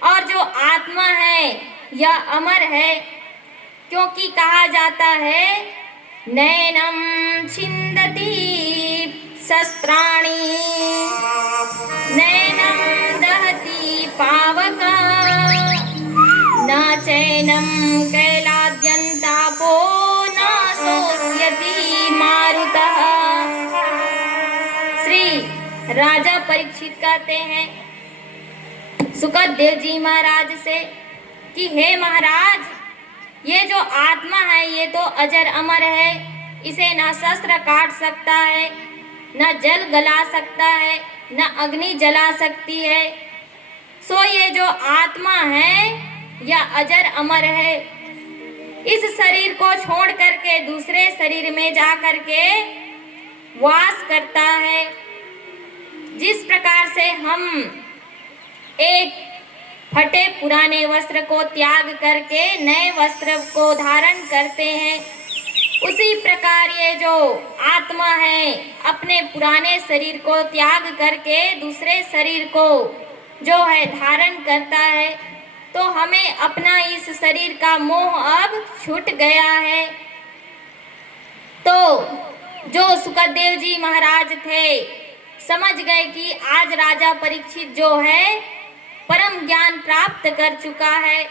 और जो आत्मा है यह अमर है, क्योंकि कहा जाता है नैनम छिंदति शस्त्राणि नैनम दहति पावका न चैनम कैलाद्यंतापो न शोष्यति मारुतः। श्री राजा परीक्षित कहते हैं सुखदेव जी महाराज से कि हे महाराज, ये जो आत्मा है ये तो अजर अमर है, इसे न शस्त्र काट सकता है, न जल गला सकता है, न अग्नि जला सकती है। सो ये जो आत्मा है यह अजर अमर है, इस शरीर को छोड़ करके दूसरे शरीर में जा करके वास करता है। जिस प्रकार से हम एक फटे पुराने वस्त्र को त्याग करके नए वस्त्र को धारण करते हैं, उसी प्रकार ये जो आत्मा है अपने पुराने शरीर को त्याग करके दूसरे शरीर को जो है धारण करता है। तो हमें अपना इस शरीर का मोह अब छूट गया है। तो जो सुखदेव जी महाराज थे समझ गए कि आज राजा परीक्षित जो है परम ज्ञान प्राप्त कर चुका है।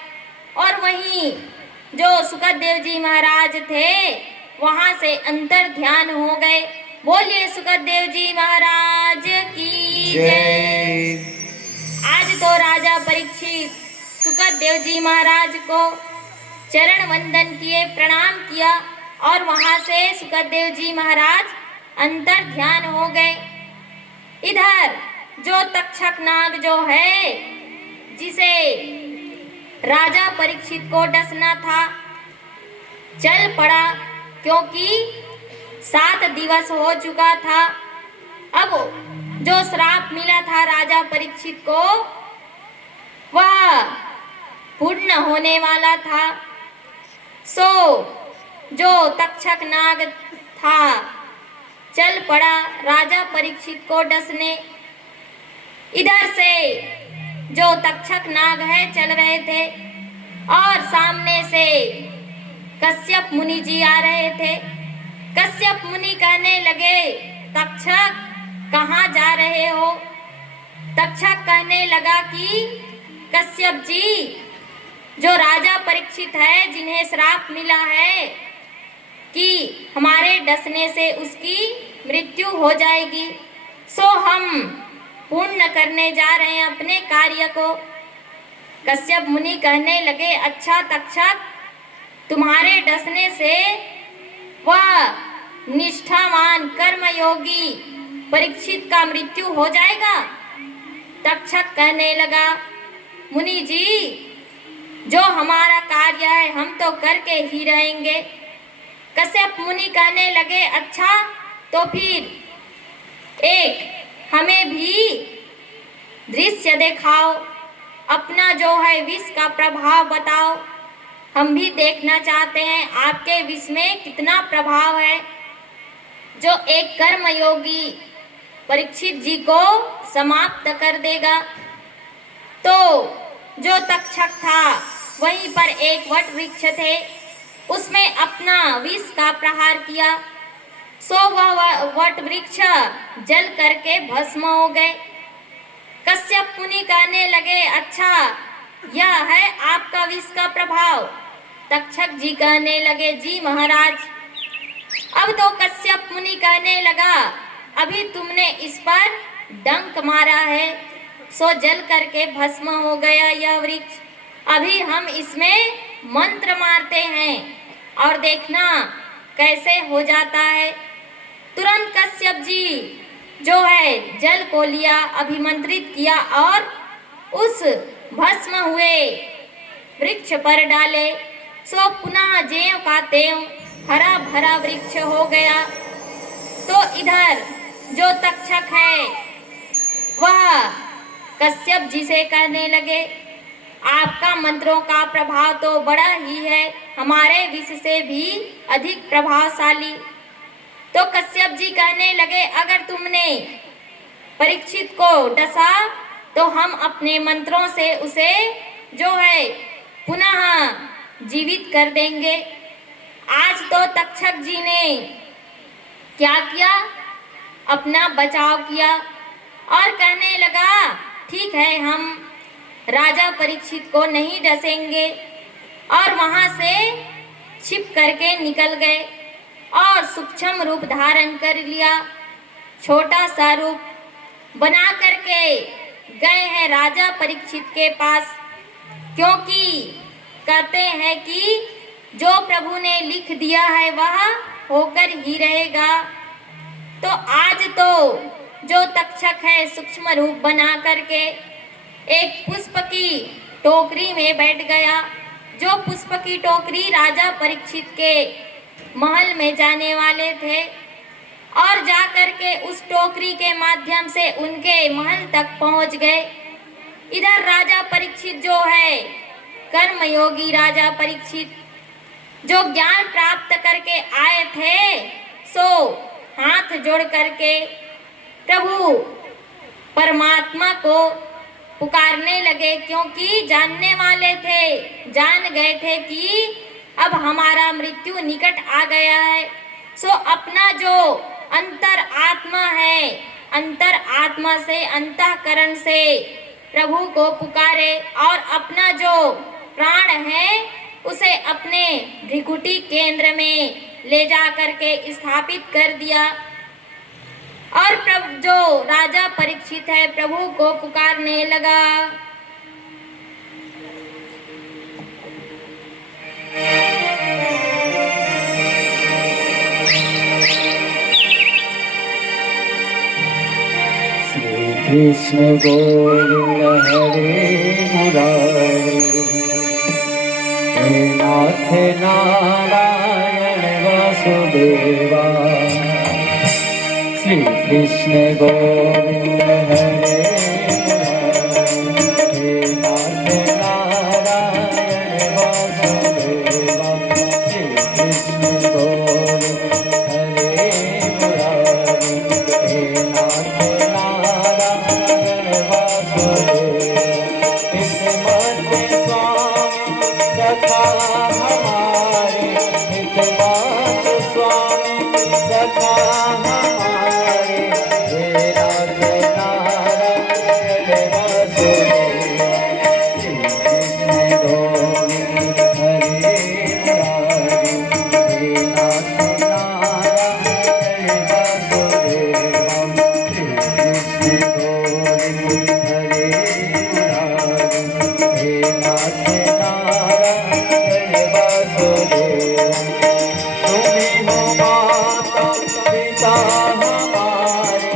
और वहीं जो सुखदेव जी महाराज थे वहां से अंतर ध्यान हो गए। बोलिए सुखदेव जी महाराज की जय। आज तो राजा परीक्षित सुखदेव जी महाराज को चरण वंदन किए, प्रणाम किया और वहां से सुखदेव जी महाराज अंतर ध्यान हो गए। इधर जो तक्षक नाग जो है जिसे राजा परीक्षित को डसना था चल पड़ा, क्योंकि 7 दिवस हो चुका था। अब जो श्राप मिला था राजा परीक्षित को वह पूर्ण होने वाला था। सो जो तक्षक नाग था चल पड़ा राजा परीक्षित को डसने। इधर से जो तक्षक नाग है चल रहे थे और सामने से कश्यप मुनि जी आ रहे थे। कश्यप मुनि कहने लगे, तक्षक कहाँ जा रहे हो? तक्षक कहने लगा कि कश्यप जी, जो राजा परीक्षित है जिन्हें श्राप मिला है कि हमारे डसने से उसकी मृत्यु हो जाएगी, सो हम पूर्ण करने जा रहे हैं अपने कार्य को। कश्यप मुनि कहने लगे, अच्छा तक्षक, तुम्हारे डसने से वह निष्ठावान कर्मयोगी परीक्षित का मृत्यु हो जाएगा। तक्षक कहने लगा, मुनि जी, जो हमारा कार्य है हम तो करके ही रहेंगे। कश्यप मुनि कहने लगे, अच्छा तो फिर एक हमें भी दृश्य दिखाओ, अपना जो है विष का प्रभाव बताओ, हम भी देखना चाहते हैं आपके विष में कितना प्रभाव है जो एक कर्मयोगी परीक्षित जी को समाप्त कर देगा। तो जो तक्षक था वहीं पर एक वट वृक्ष थे, उसमें अपना विष का प्रहार किया, सो वह वट वृक्ष जल करके भस्म हो गए। कश्यप मुनि कहने लगे, अच्छा यह है आपका विष का प्रभाव? तक्षक जी कहने लगे, जी महाराज। अब तो कश्यप मुनि कहने लगा, अभी तुमने इस पर डंक मारा है सो जल करके भस्म हो गया यह वृक्ष। अभी हम इसमें मंत्र मारते हैं और देखना कैसे हो जाता है। तुरंत कश्यप जी जो है जल को लिया, अभिमंत्रित किया और उस भस्म हुए वृक्ष पर डाले, सो पुनः ज्यों का त्यों हरा भरा वृक्ष हो गया। तो इधर जो तक्षक है वह कश्यप जी से कहने लगे, आपका मंत्रों का प्रभाव तो बड़ा ही है, हमारे विष से भी अधिक प्रभावशाली। तो कश्यप जी कहने लगे, अगर तुमने परीक्षित को डसा तो हम अपने मंत्रों से उसे जो है पुनः जीवित कर देंगे। आज तो तक्षक जी ने क्या किया, अपना बचाव किया और कहने लगा, ठीक है हम राजा परीक्षित को नहीं डसेंगे, और वहां से छिप करके निकल गए और सूक्ष्म रूप धारण कर लिया, छोटा सा रूप बना करके गए हैं राजा परीक्षित के पास, क्योंकि कहते हैं कि जो प्रभु ने लिख दिया है वह होकर ही रहेगा। तो आज तो जो तक्षक है सूक्ष्म रूप बना करके एक पुष्प की टोकरी में बैठ गया, जो पुष्प की टोकरी राजा परीक्षित के महल में जाने वाले थे, और जाकर के उस टोकरी के माध्यम से उनके महल तक पहुंच गए। इधर राजा परीक्षित जो है, कर्मयोगी राजा परीक्षित जो ज्ञान प्राप्त करके आए थे, सो हाथ जोड़ करके प्रभु परमात्मा को पुकारने लगे, क्योंकि जानने वाले थे, जान गए थे कि अब हमारा मृत्यु निकट आ गया है। सो अपना जो अंतर आत्मा है, अंतर आत्मा से, अंतःकरण से प्रभु को पुकारे और अपना जो प्राण है उसे अपने भृकुटी केंद्र में ले जा करके स्थापित कर दिया। और प्रभु जो राजा परीक्षित है प्रभु को पुकारने लगा। श्री कृष्ण गोविंद हरे मुरारी, हे नाथ नारायण वासुदेवा। श्री कृष्ण गोविंद हरे मुरारी, हे नाथ नारायण वासुदेवा। श्री कृष्ण गोविंद हरे मुरारी, हे नाथ नारायण वासुदेवा। इस मत स्वामी सखा हमारे, इस मत स्वामी सखा हमारे, हे नाथ नारायण वासुदेवा। श्री कृष्ण गोविंद हरे मुरारी, हे नाथ नारायण वासुदेवा। श्री कृष्ण गोविंद हरे मुरारी, हे नाथ नारायण वासुदेवा। तुम्हीं हो माता पिता हमारे,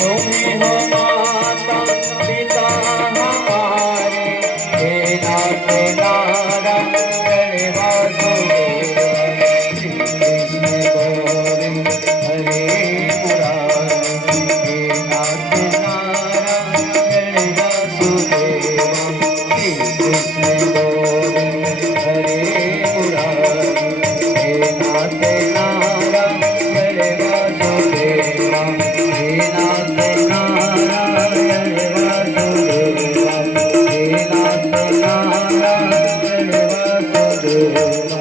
तुम्हीं हो माता पिता हमारे, हे नाथ नारायण वासुदेवा। श्री कृष्ण गोविंद हरे मुरारी, हे नाथ नारायण वासुदेवा। श्री कृष्ण गोविंद हरे मुरारी, हे नाथ नारायण वासुदेवा। हे नाथ नारायण वासुदेवा, हे नाथ नारायण वासुदेवा।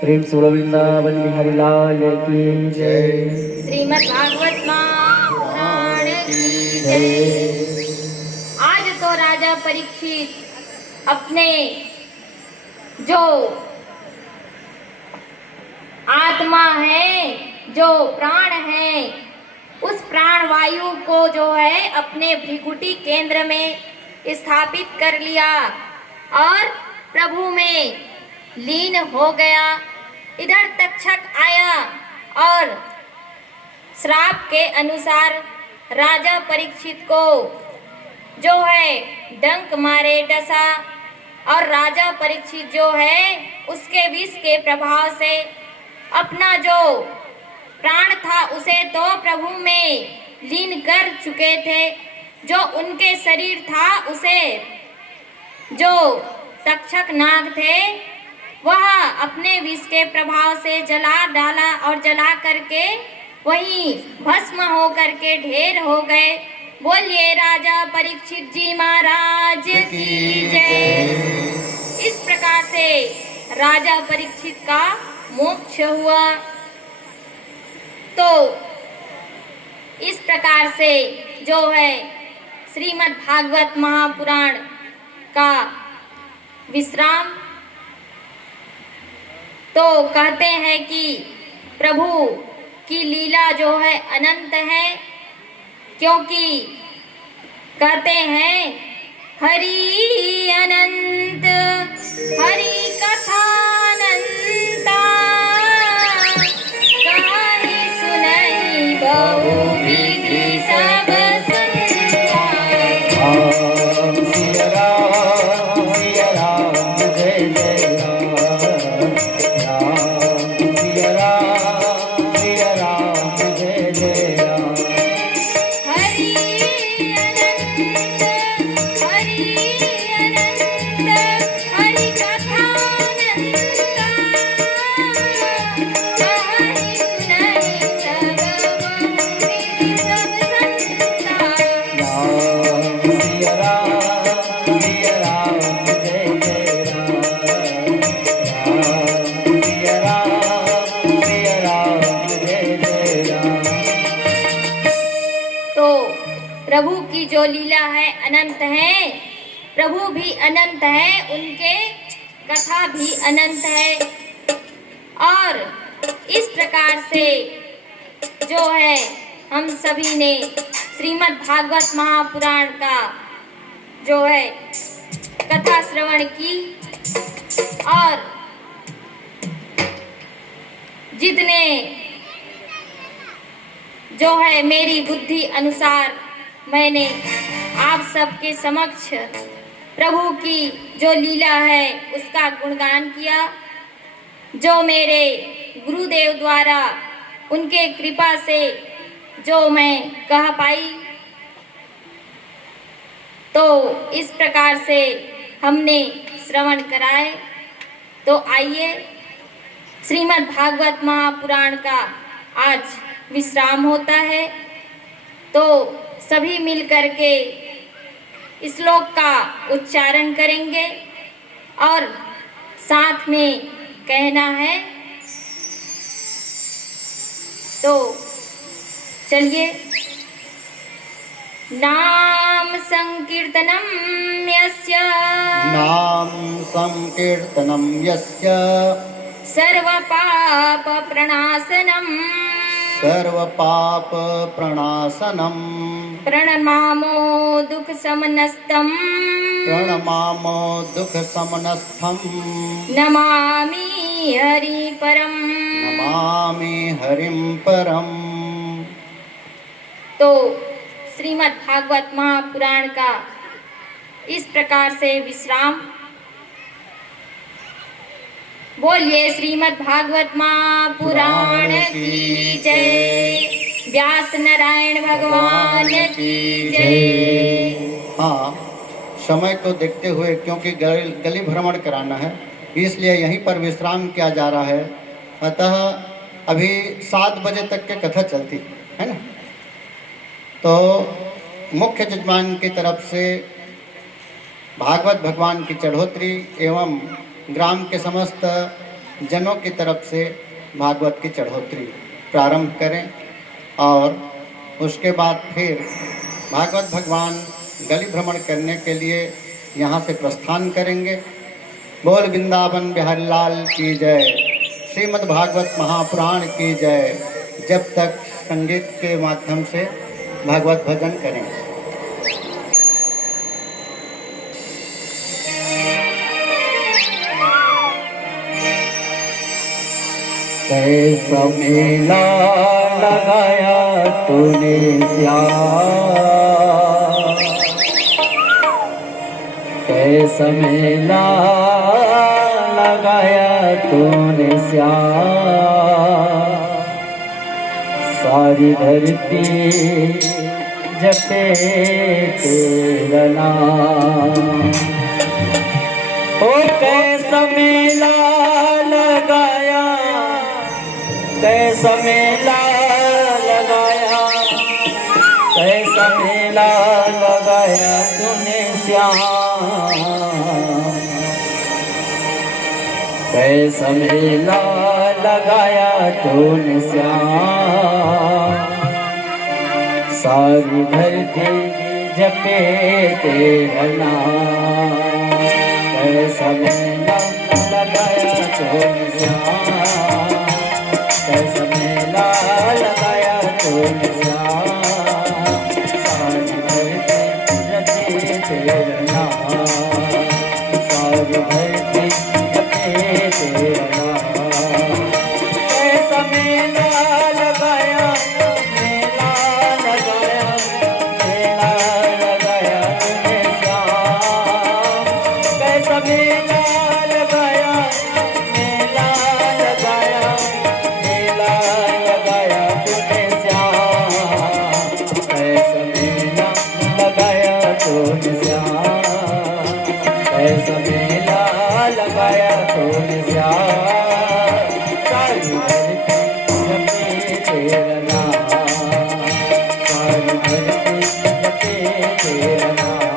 प्रेम से बोलो वृंदावन बिहारी लाल की जय। श्रीमद् भागवत महापुराण की जय। आज तो राजा परीक्षित अपने जो आत्मा है, जो प्राण है, उस प्राण वायु को जो है अपने भृकुटी केंद्र में स्थापित कर लिया और प्रभु में लीन हो गया। इधर तक्षक आया और श्राप के अनुसार राजा परीक्षित को जो है डंक मारे डसा और राजा परीक्षित जो है उसके विष के प्रभाव से अपना जो प्राण था उसे तो प्रभु में लीन कर चुके थे। जो उनके शरीर था उसे जो तक्षक नाग थे वह अपने विष के प्रभाव से जला डाला और जला करके वहीं भस्म हो करके ढेर हो गए। बोलिए राजा परीक्षित जी महाराज की जय। इस प्रकार से राजा परीक्षित का मोक्ष हुआ। तो इस प्रकार से जो है श्रीमद् भागवत महापुराण का विश्राम। तो कहते हैं कि प्रभु की लीला जो है अनंत है, क्योंकि कहते हैं हरि अनंत हरि कथानंता, काहे सुनहि बहुविधि सब संता। सिया राम जय जय राम, सिया राम जय जय राम। हरि अनंत सिया राम जय जय राम सिया राम जय जय राम। तो प्रभु की जो लीला है अनंत है, प्रभु भी अनंत है, उनके कथा भी अनंत है। और इस प्रकार से जो है हम सभी ने श्रीमद् भागवत महापुराण का जो है कथा श्रवण की, और जितने जो है मेरी बुद्धि अनुसार मैंने आप सबके समक्ष प्रभु की जो लीला है उसका गुणगान किया। जो मेरे गुरुदेव द्वारा उनके कृपा से जो मैं कह पाई, तो इस प्रकार से हमने श्रवण कराए। तो आइए श्रीमद् भागवत महापुराण का आज विश्राम होता है, तो सभी मिलकर के श्लोक का उच्चारण करेंगे और साथ में कहना है। तो चलिए, नाम संकीर्तनम यस्य नाम संकीर्तनम यस्य सर्व पाप प्रणाशनम सर्वपाप प्रणाशनम प्रणमामो दुख समनस्तम प्रणमामो दुख समनस्थम नमामि हरि परम। नमामि हरिं परम। तो श्रीमद् भागवत महापुराण का इस प्रकार से विश्राम। बोलिए श्रीमद् भागवत महापुराण की जय, व्यास नारायण भगवान की जय। हाँ, समय को देखते हुए क्योंकि गली भ्रमण कराना है, इसलिए यहीं पर विश्राम किया जा रहा है। अतः अभी 7 बजे तक के कथा चलती है ना। तो मुख्य जजमान की तरफ से भागवत भगवान की चढ़ोतरी एवं ग्राम के समस्त जनों की तरफ से भागवत की चढ़ोतरी प्रारंभ करें, और उसके बाद फिर भागवत भगवान गली भ्रमण करने के लिए यहाँ से प्रस्थान करेंगे। बोल वृंदावन बिहारी लाल की जय, श्रीमद् भागवत महापुराण की जय। जब तक संगीत के माध्यम से भागवत भजन करें। कैसा मेला लगाया तूने श्याम, कैसा मेला लगाया तूने श्याम। सारी धरती जपे तेरा नाम। ओ कैसा मेला लगाया, कैसा मेला लगाया, कैसा मेला लगाया तूने श्याम। कैसा मेला लगाया तूने श्याम। सारी धरती जपे तेरा नाम। कैसा मेला लगाया तूने श्याम, कैसा मेला लगाया तूने श्याम। सारी धरती जपे तेरा नाम, सारी धरती जपे तेरा नाम। कैसा मेला लगाया, मेला लगाया, मेला लगाया तूने श्याम। कैसा मेला लगाया, मेला लगाया, मेला लगाया तूने श्याम। कैसा मेला लगाया तूने श्याम, कैसा मेला लगाया तूने श्याम। सारी धरती जपे तेरा नाम, सारी धरती जपे तेरा नाम।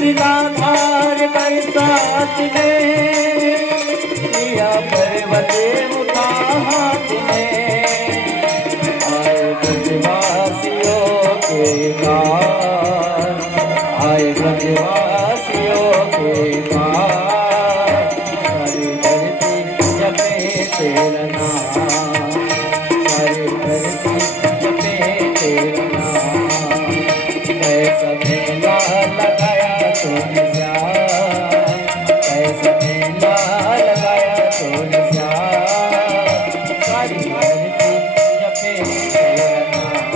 मूसलाधार बरसात में लिया पर्वत उठा हाथ में, आए ब्रजवासियों के पार, आए ब्रजवासियों के पार, सारी धरती जपे तेरा नाम, सारी धरती जपे तेरा नाम। कैसा मेला लगाया तूने श्याम, कैसा मेला लगाया तूने श्याम, सारी धरती जपे तेरा नाम,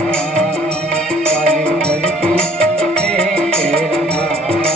सारी धरती जपे तेरा नाम।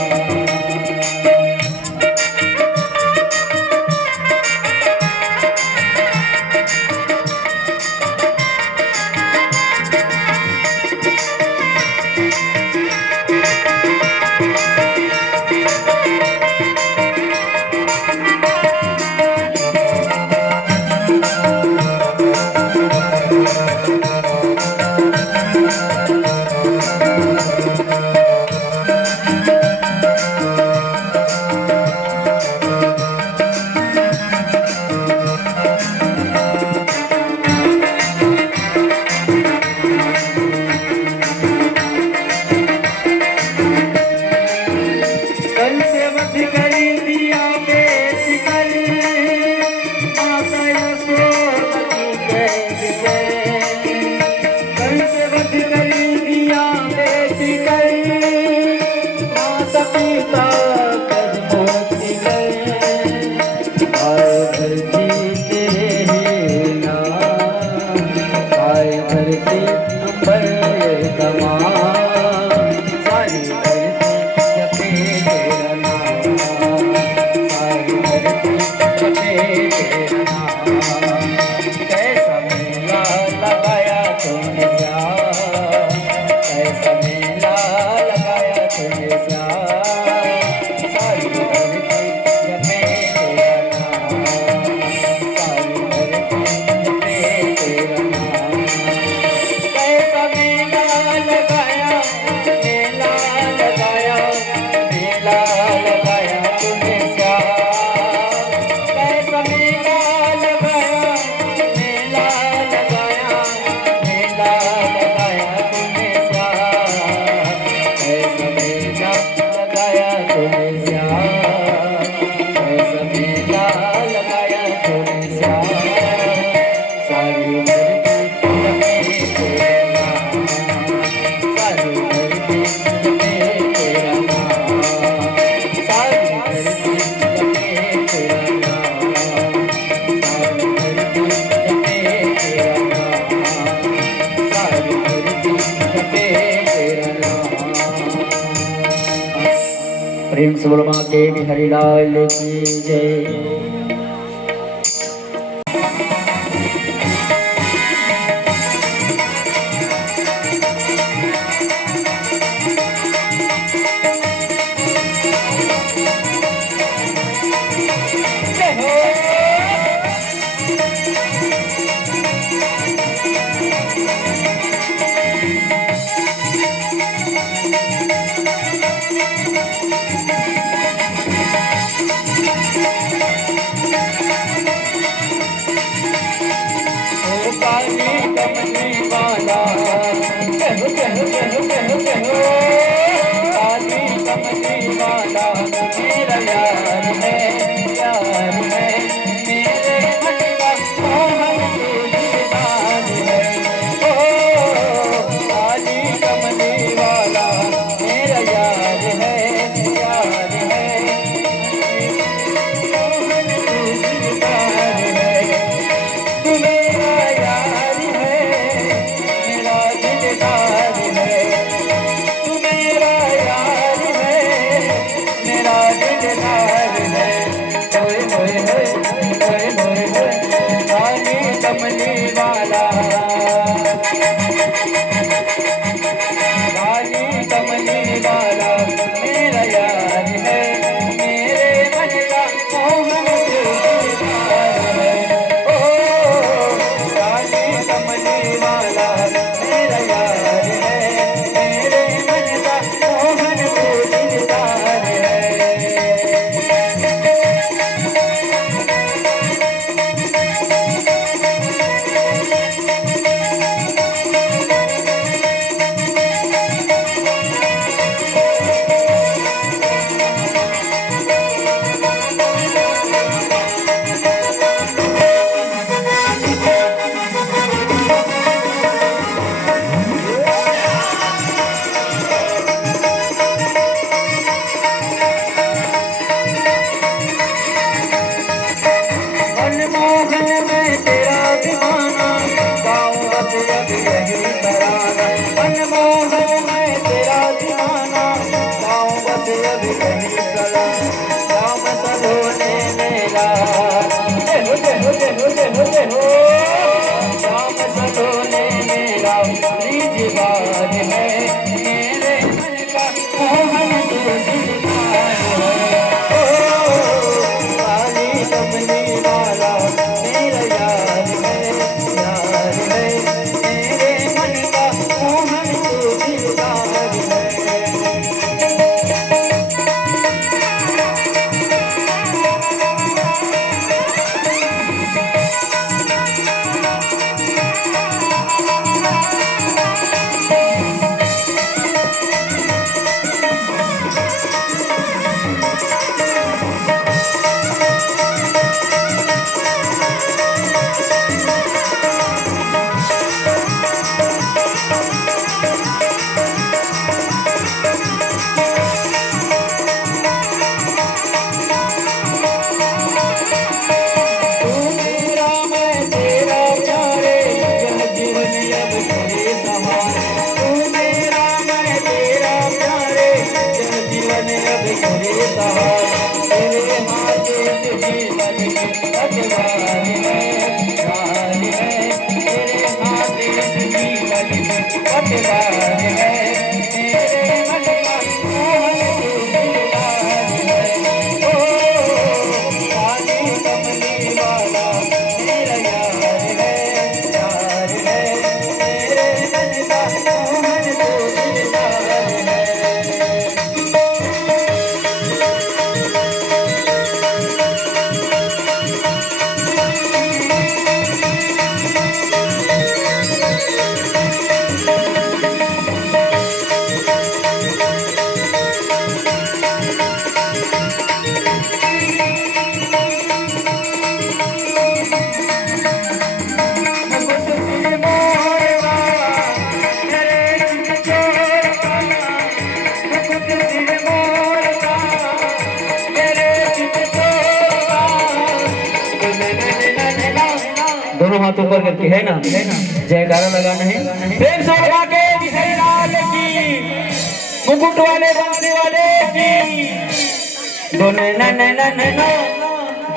प्रेम से बोलो माँ के बिहारी लाल की जय। गला राम सलोने मेरा हो राम सलोने मेरा रिजवान है मेरे मन का मोहन तो दिलदार है काली कमली वाला मेरा यार है मेरे मन का मोहन तो दिलदार है दोनों हाथ ऊपर करके है ना जयकारा लगाना है प्रेम से लगा के बिहारी लाल की मुकुट वाले बनने वाले की दोनों न न न न न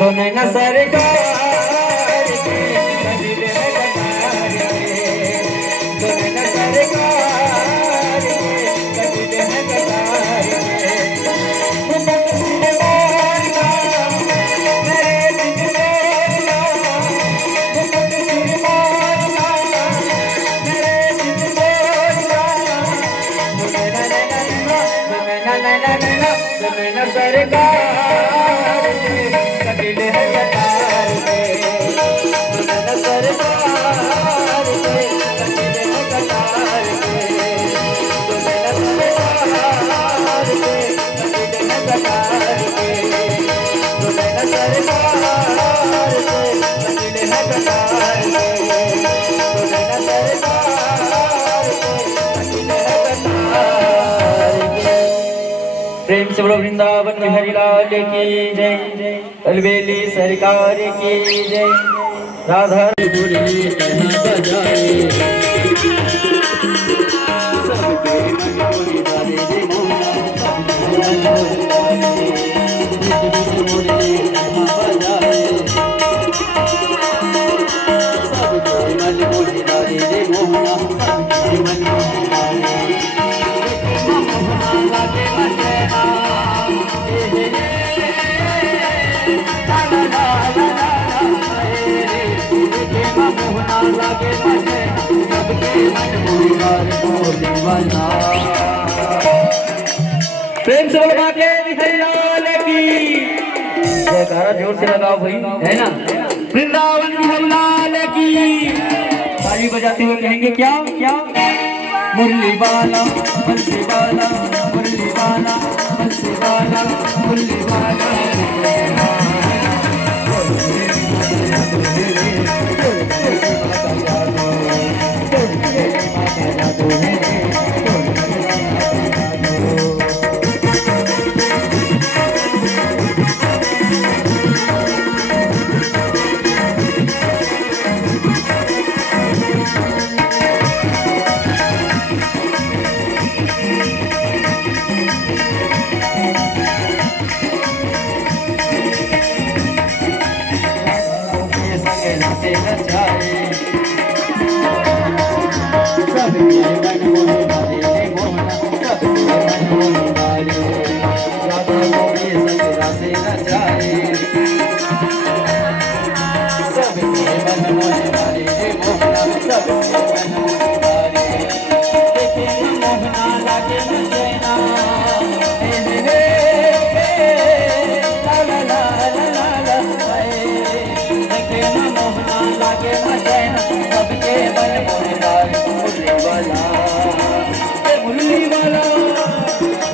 दोनों न सरकार के कबीर है कतार के दोनों न सरकार के कबीर है कतार के मुकुट सिर मोरना मेरे दिल मोरना मुकुट सिर मोरना मेरे दिल मोरना दोनों न न न सरकार कबीर है कतार के दोनों न सरकार के कबीर है कतार के दोनों न सरकार के कबीर है कतार के दोनों न सरकार के कबीर है कतार के दोनों न सरकार के कबीर है कतार के प्रेम से बोलो वृंदावन बिहारी लाल की जय अलबेली सरकार की जय राधा मुरली बजाए सबके मन मुरली डाले रे मोना मुरली बजाए सबके मन मुरली डाले रे मोना सबके मन मुरली डाले लागे बजना लागे सबके मन मुरार बोले बना प्रेम से बोल के बिहारी लाल की जयकारा जोर से लगाओ भाई है ना वृंदावन बिहारी लाल की ताली बजाते हुए कहेंगे क्या क्या मुरली वाला बंसी वाला मुरली वाला बंसी वाला मुरली वाला मन मोहे मारे रे मोहना सबके मन मोहे मारे राधा मोहे संग रासे नचाए सबके मन मोहे मारे रे मोहना सबके मन मोहे मारे देखे न मोहना लागे न चैना हे हे ला ला ला ला ला ला देखे न मोहना लागे न चैना सबके मन मोहे मारे मुरली वाला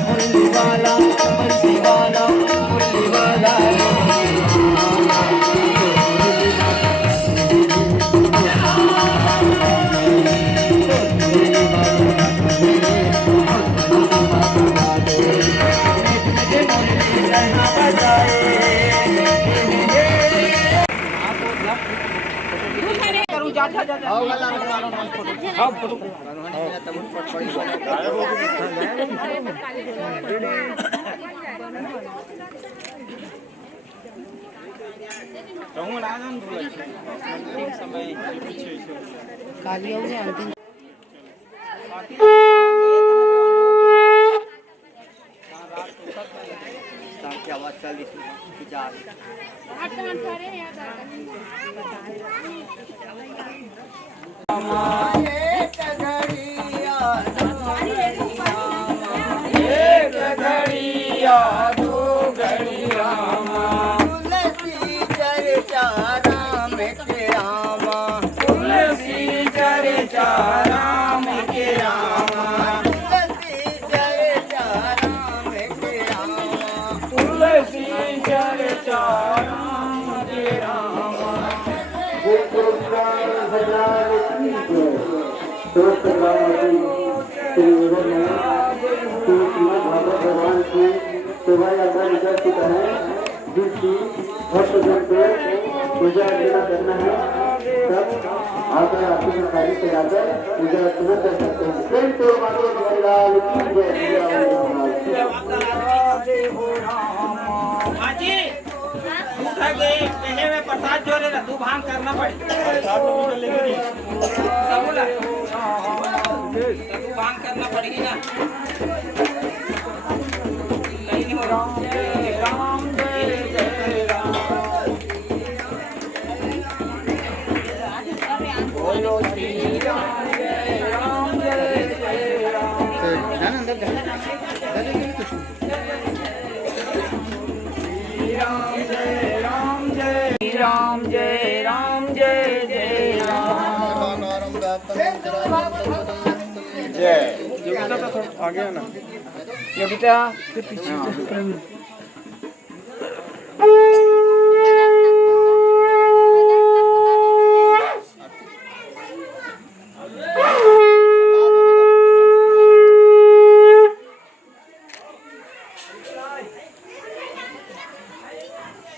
मुरली वाला मुरली वाला मुरली वाला मुरली वाला पूजा अर्चना करना है तब आप आपकी सरकारी से जाकर पूजा अर्चना कर सकते हैं। प्रेम से माता लाल की जय। पहले में प्रसाद जो है तू भांग करना पड़ेगा तू भांग करना पड़ेगी ना नहीं हो राम जय जय राम बोलो श्री राम जय राम जय जय राम राम जय राम जय जय राम जय योगिता तो थोड़ा आगे आना योगिता के पीछे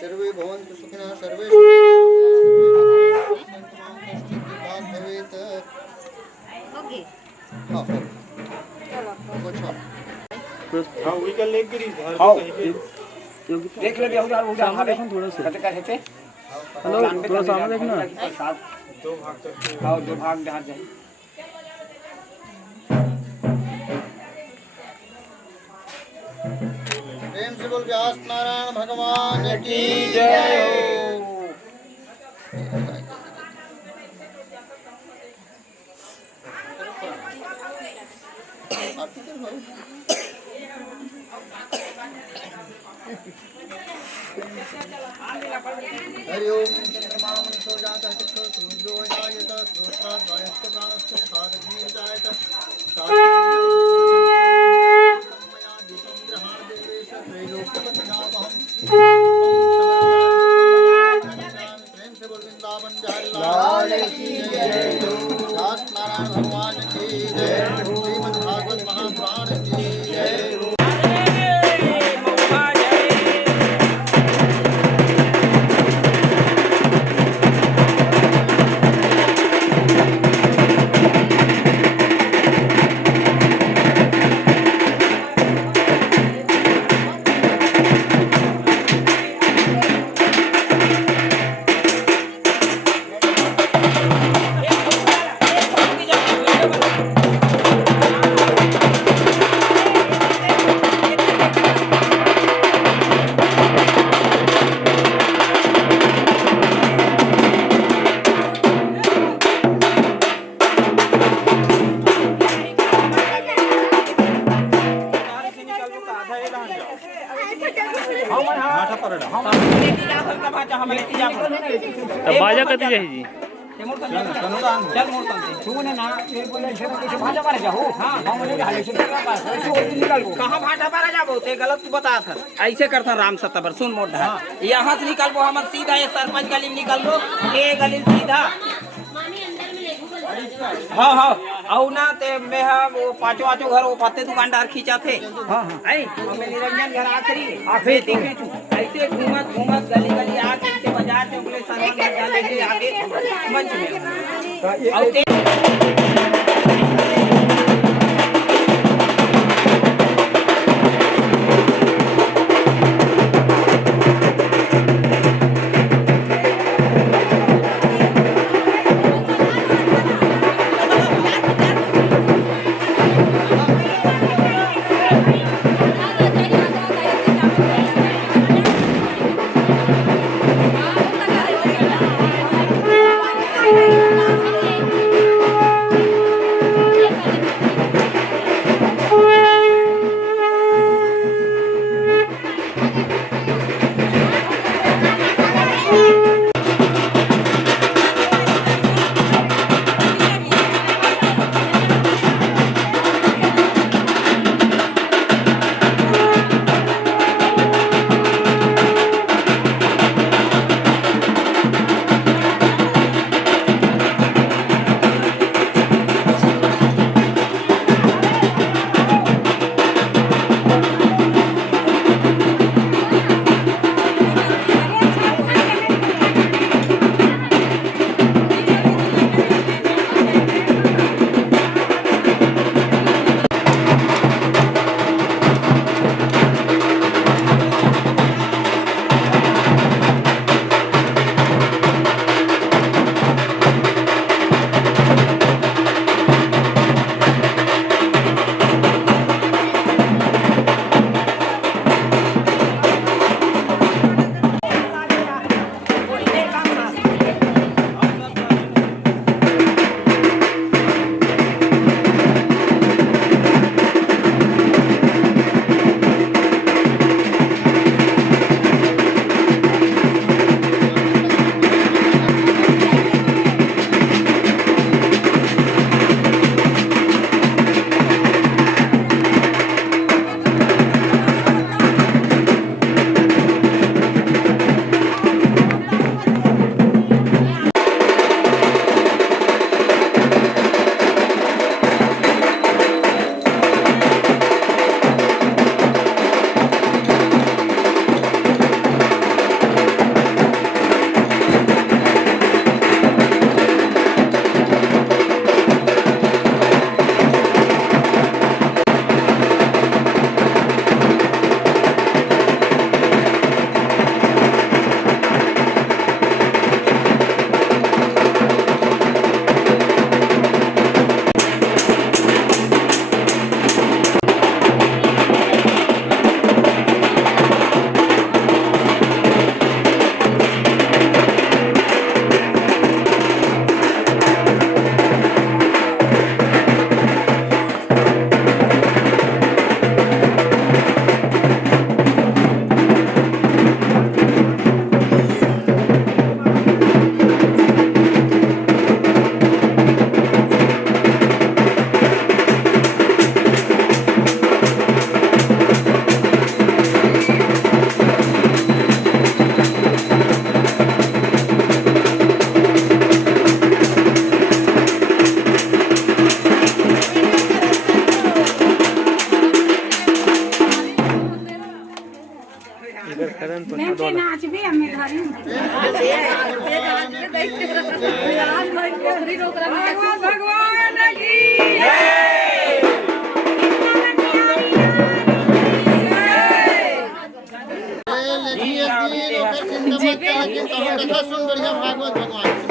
सर्वे भवन्तु सुखिनः सर्वे भवेत्। ओके हां चलो हां वी कैन लेग गिरी देख ले उधर उधर हां देखो थोड़ा सा कट कर हेते हेलो थोड़ा सामने देखना दो भाग तक हां दो भाग जहां जाए प्रेम से बोल व्यास नारायण भगवान की जय हो। हरि ओम निर्मामनसो जातः चित्तो सूर्यो जायत श्रोत्रात् वायस्य प्राणस्य साधकीं जायत मया दीपं ग्रहाण देवेश त्रैलोक्यपतिनामहम् प्रेम से बोल वृंदावन बिहारी लाल की जय। दास नारायण भगवान की जय। श्रीमद् भागवत महापुराण की जय। बाजा कधी जायची कहाँ भाटा पारा जाबो ते गलत बता था ऐसे करता राम सत्तावर सुन मोटा यहाँ से निकल हम सीधा ये सरपंच गली में निकल लो ये गली सीधा हाँ हाँ औ ना ते मैं वो पांचों घर वो पत्ते दुकानदार खींचा थे हाँ हाँ आई हमें निरंजन घर आखिरी आफेती खींचू ऐसे घूमत घूमत गली गली आके से बाजार से बोले सामान डाले के आगे मंच में और कथा सुन बढ़िया भागवत भगवान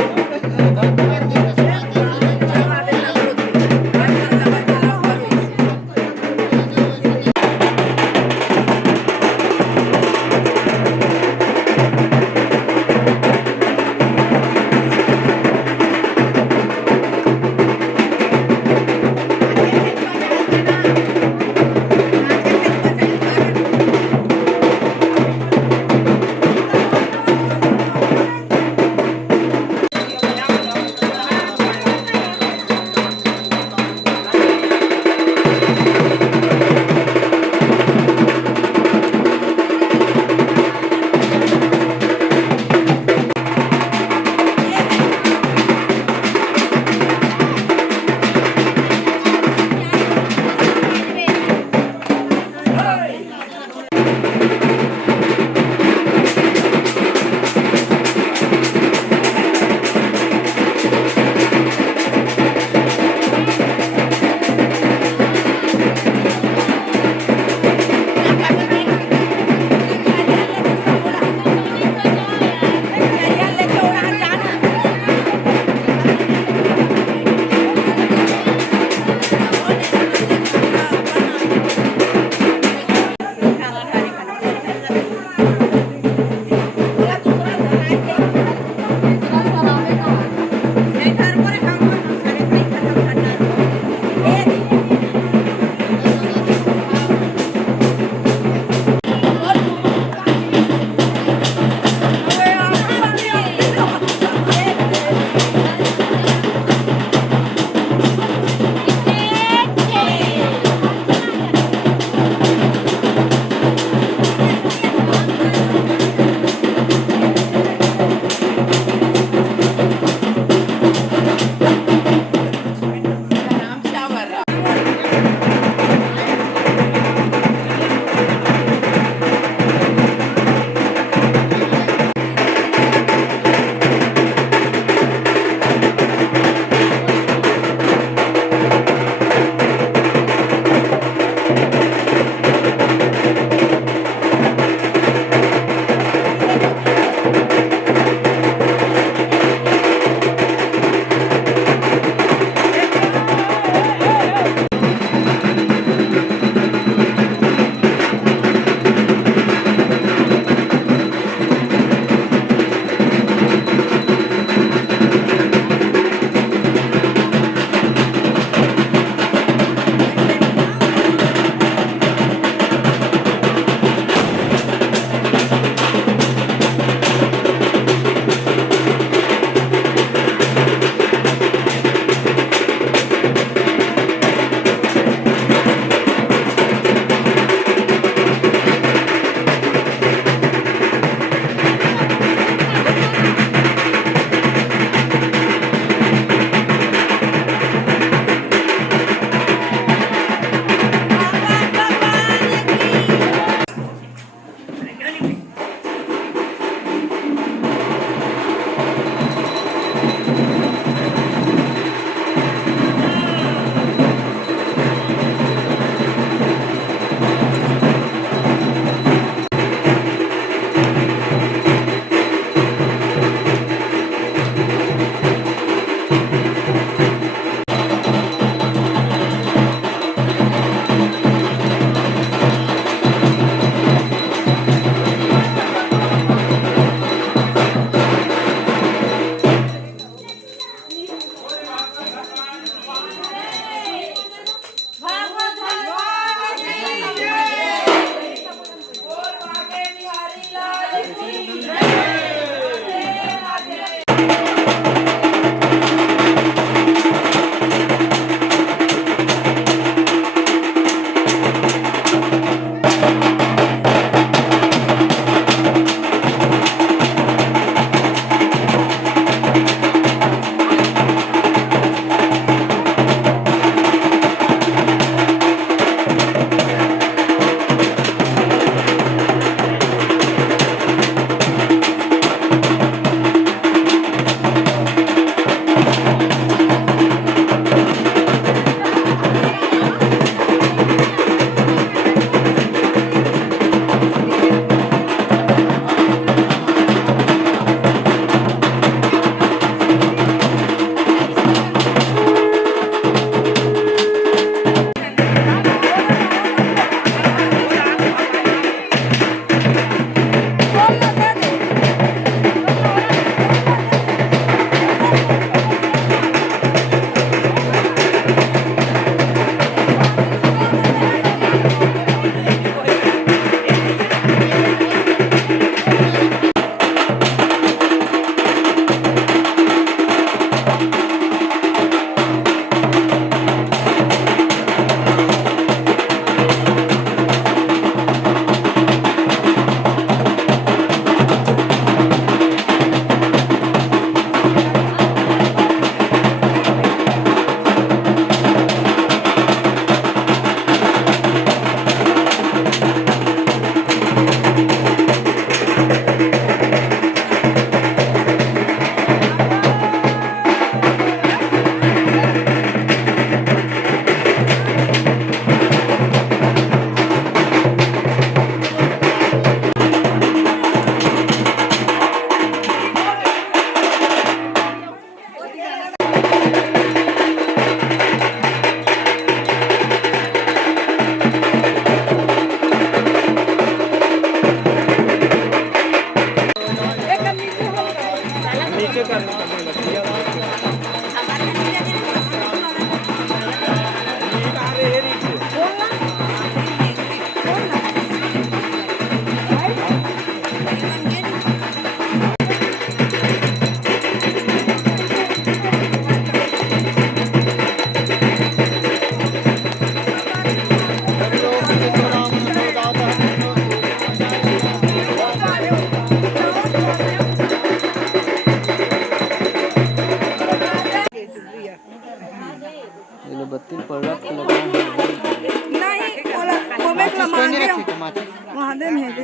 रखे माची वहाँ दे में दे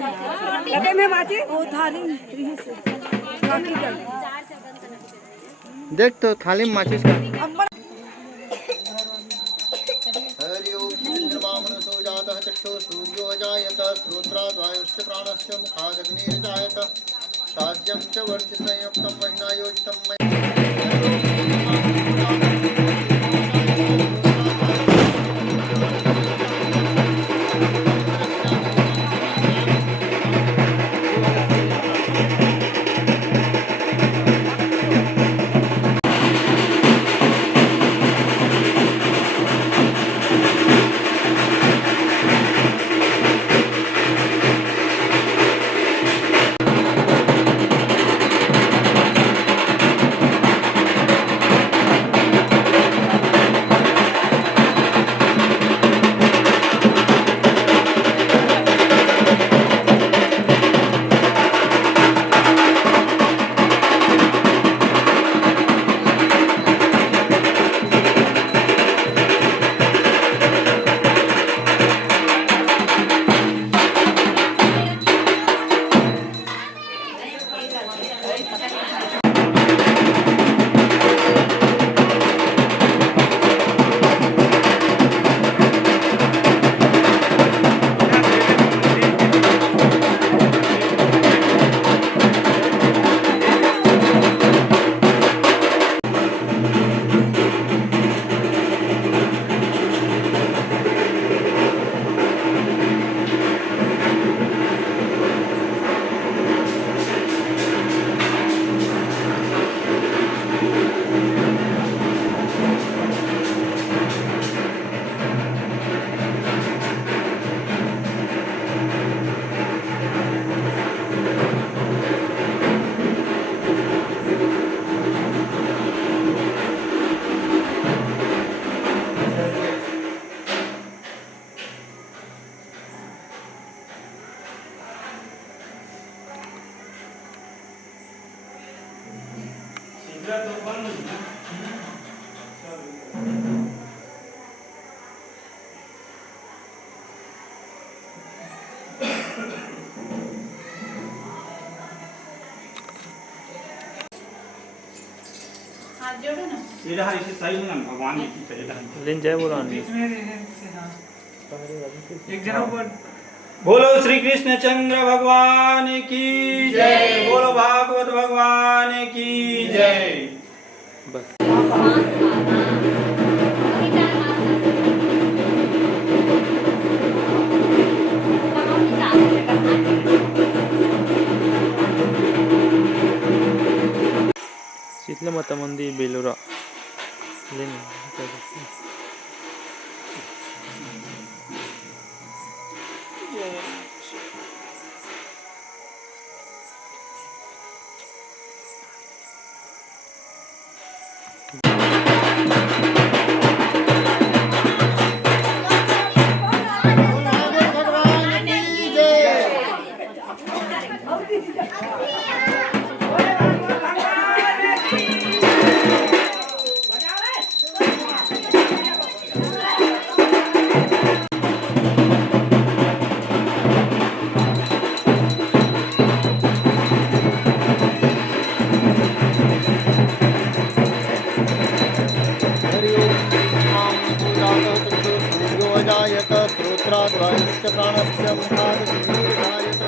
लगे में माची वो थाली में यही से बाकी कर देख तो थाली में माचिस का अब हरि ओम चंद्रमामनसो जातः चक्षुः सूर्यो जायत श्रोत्रात् वायुश्च प्राणश्च मुखादग्निर्जायत साध्यं च वर्चितयुक्तं महिनायोजितं ये रहा इसे सही ना भगवान की चलेगा लेकिन जय बोलो एक जना ऊपर बोलो श्री कृष्ण चंद्र भगवान की जय बोलो भागवत भगवान की जय बस शीतलमाता मंदिर बेलोरा लेने भगवान की जय। जायत श्रोत्रात् वायुश्च प्राणश्च मुखादग्निर्जायत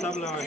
सब लोग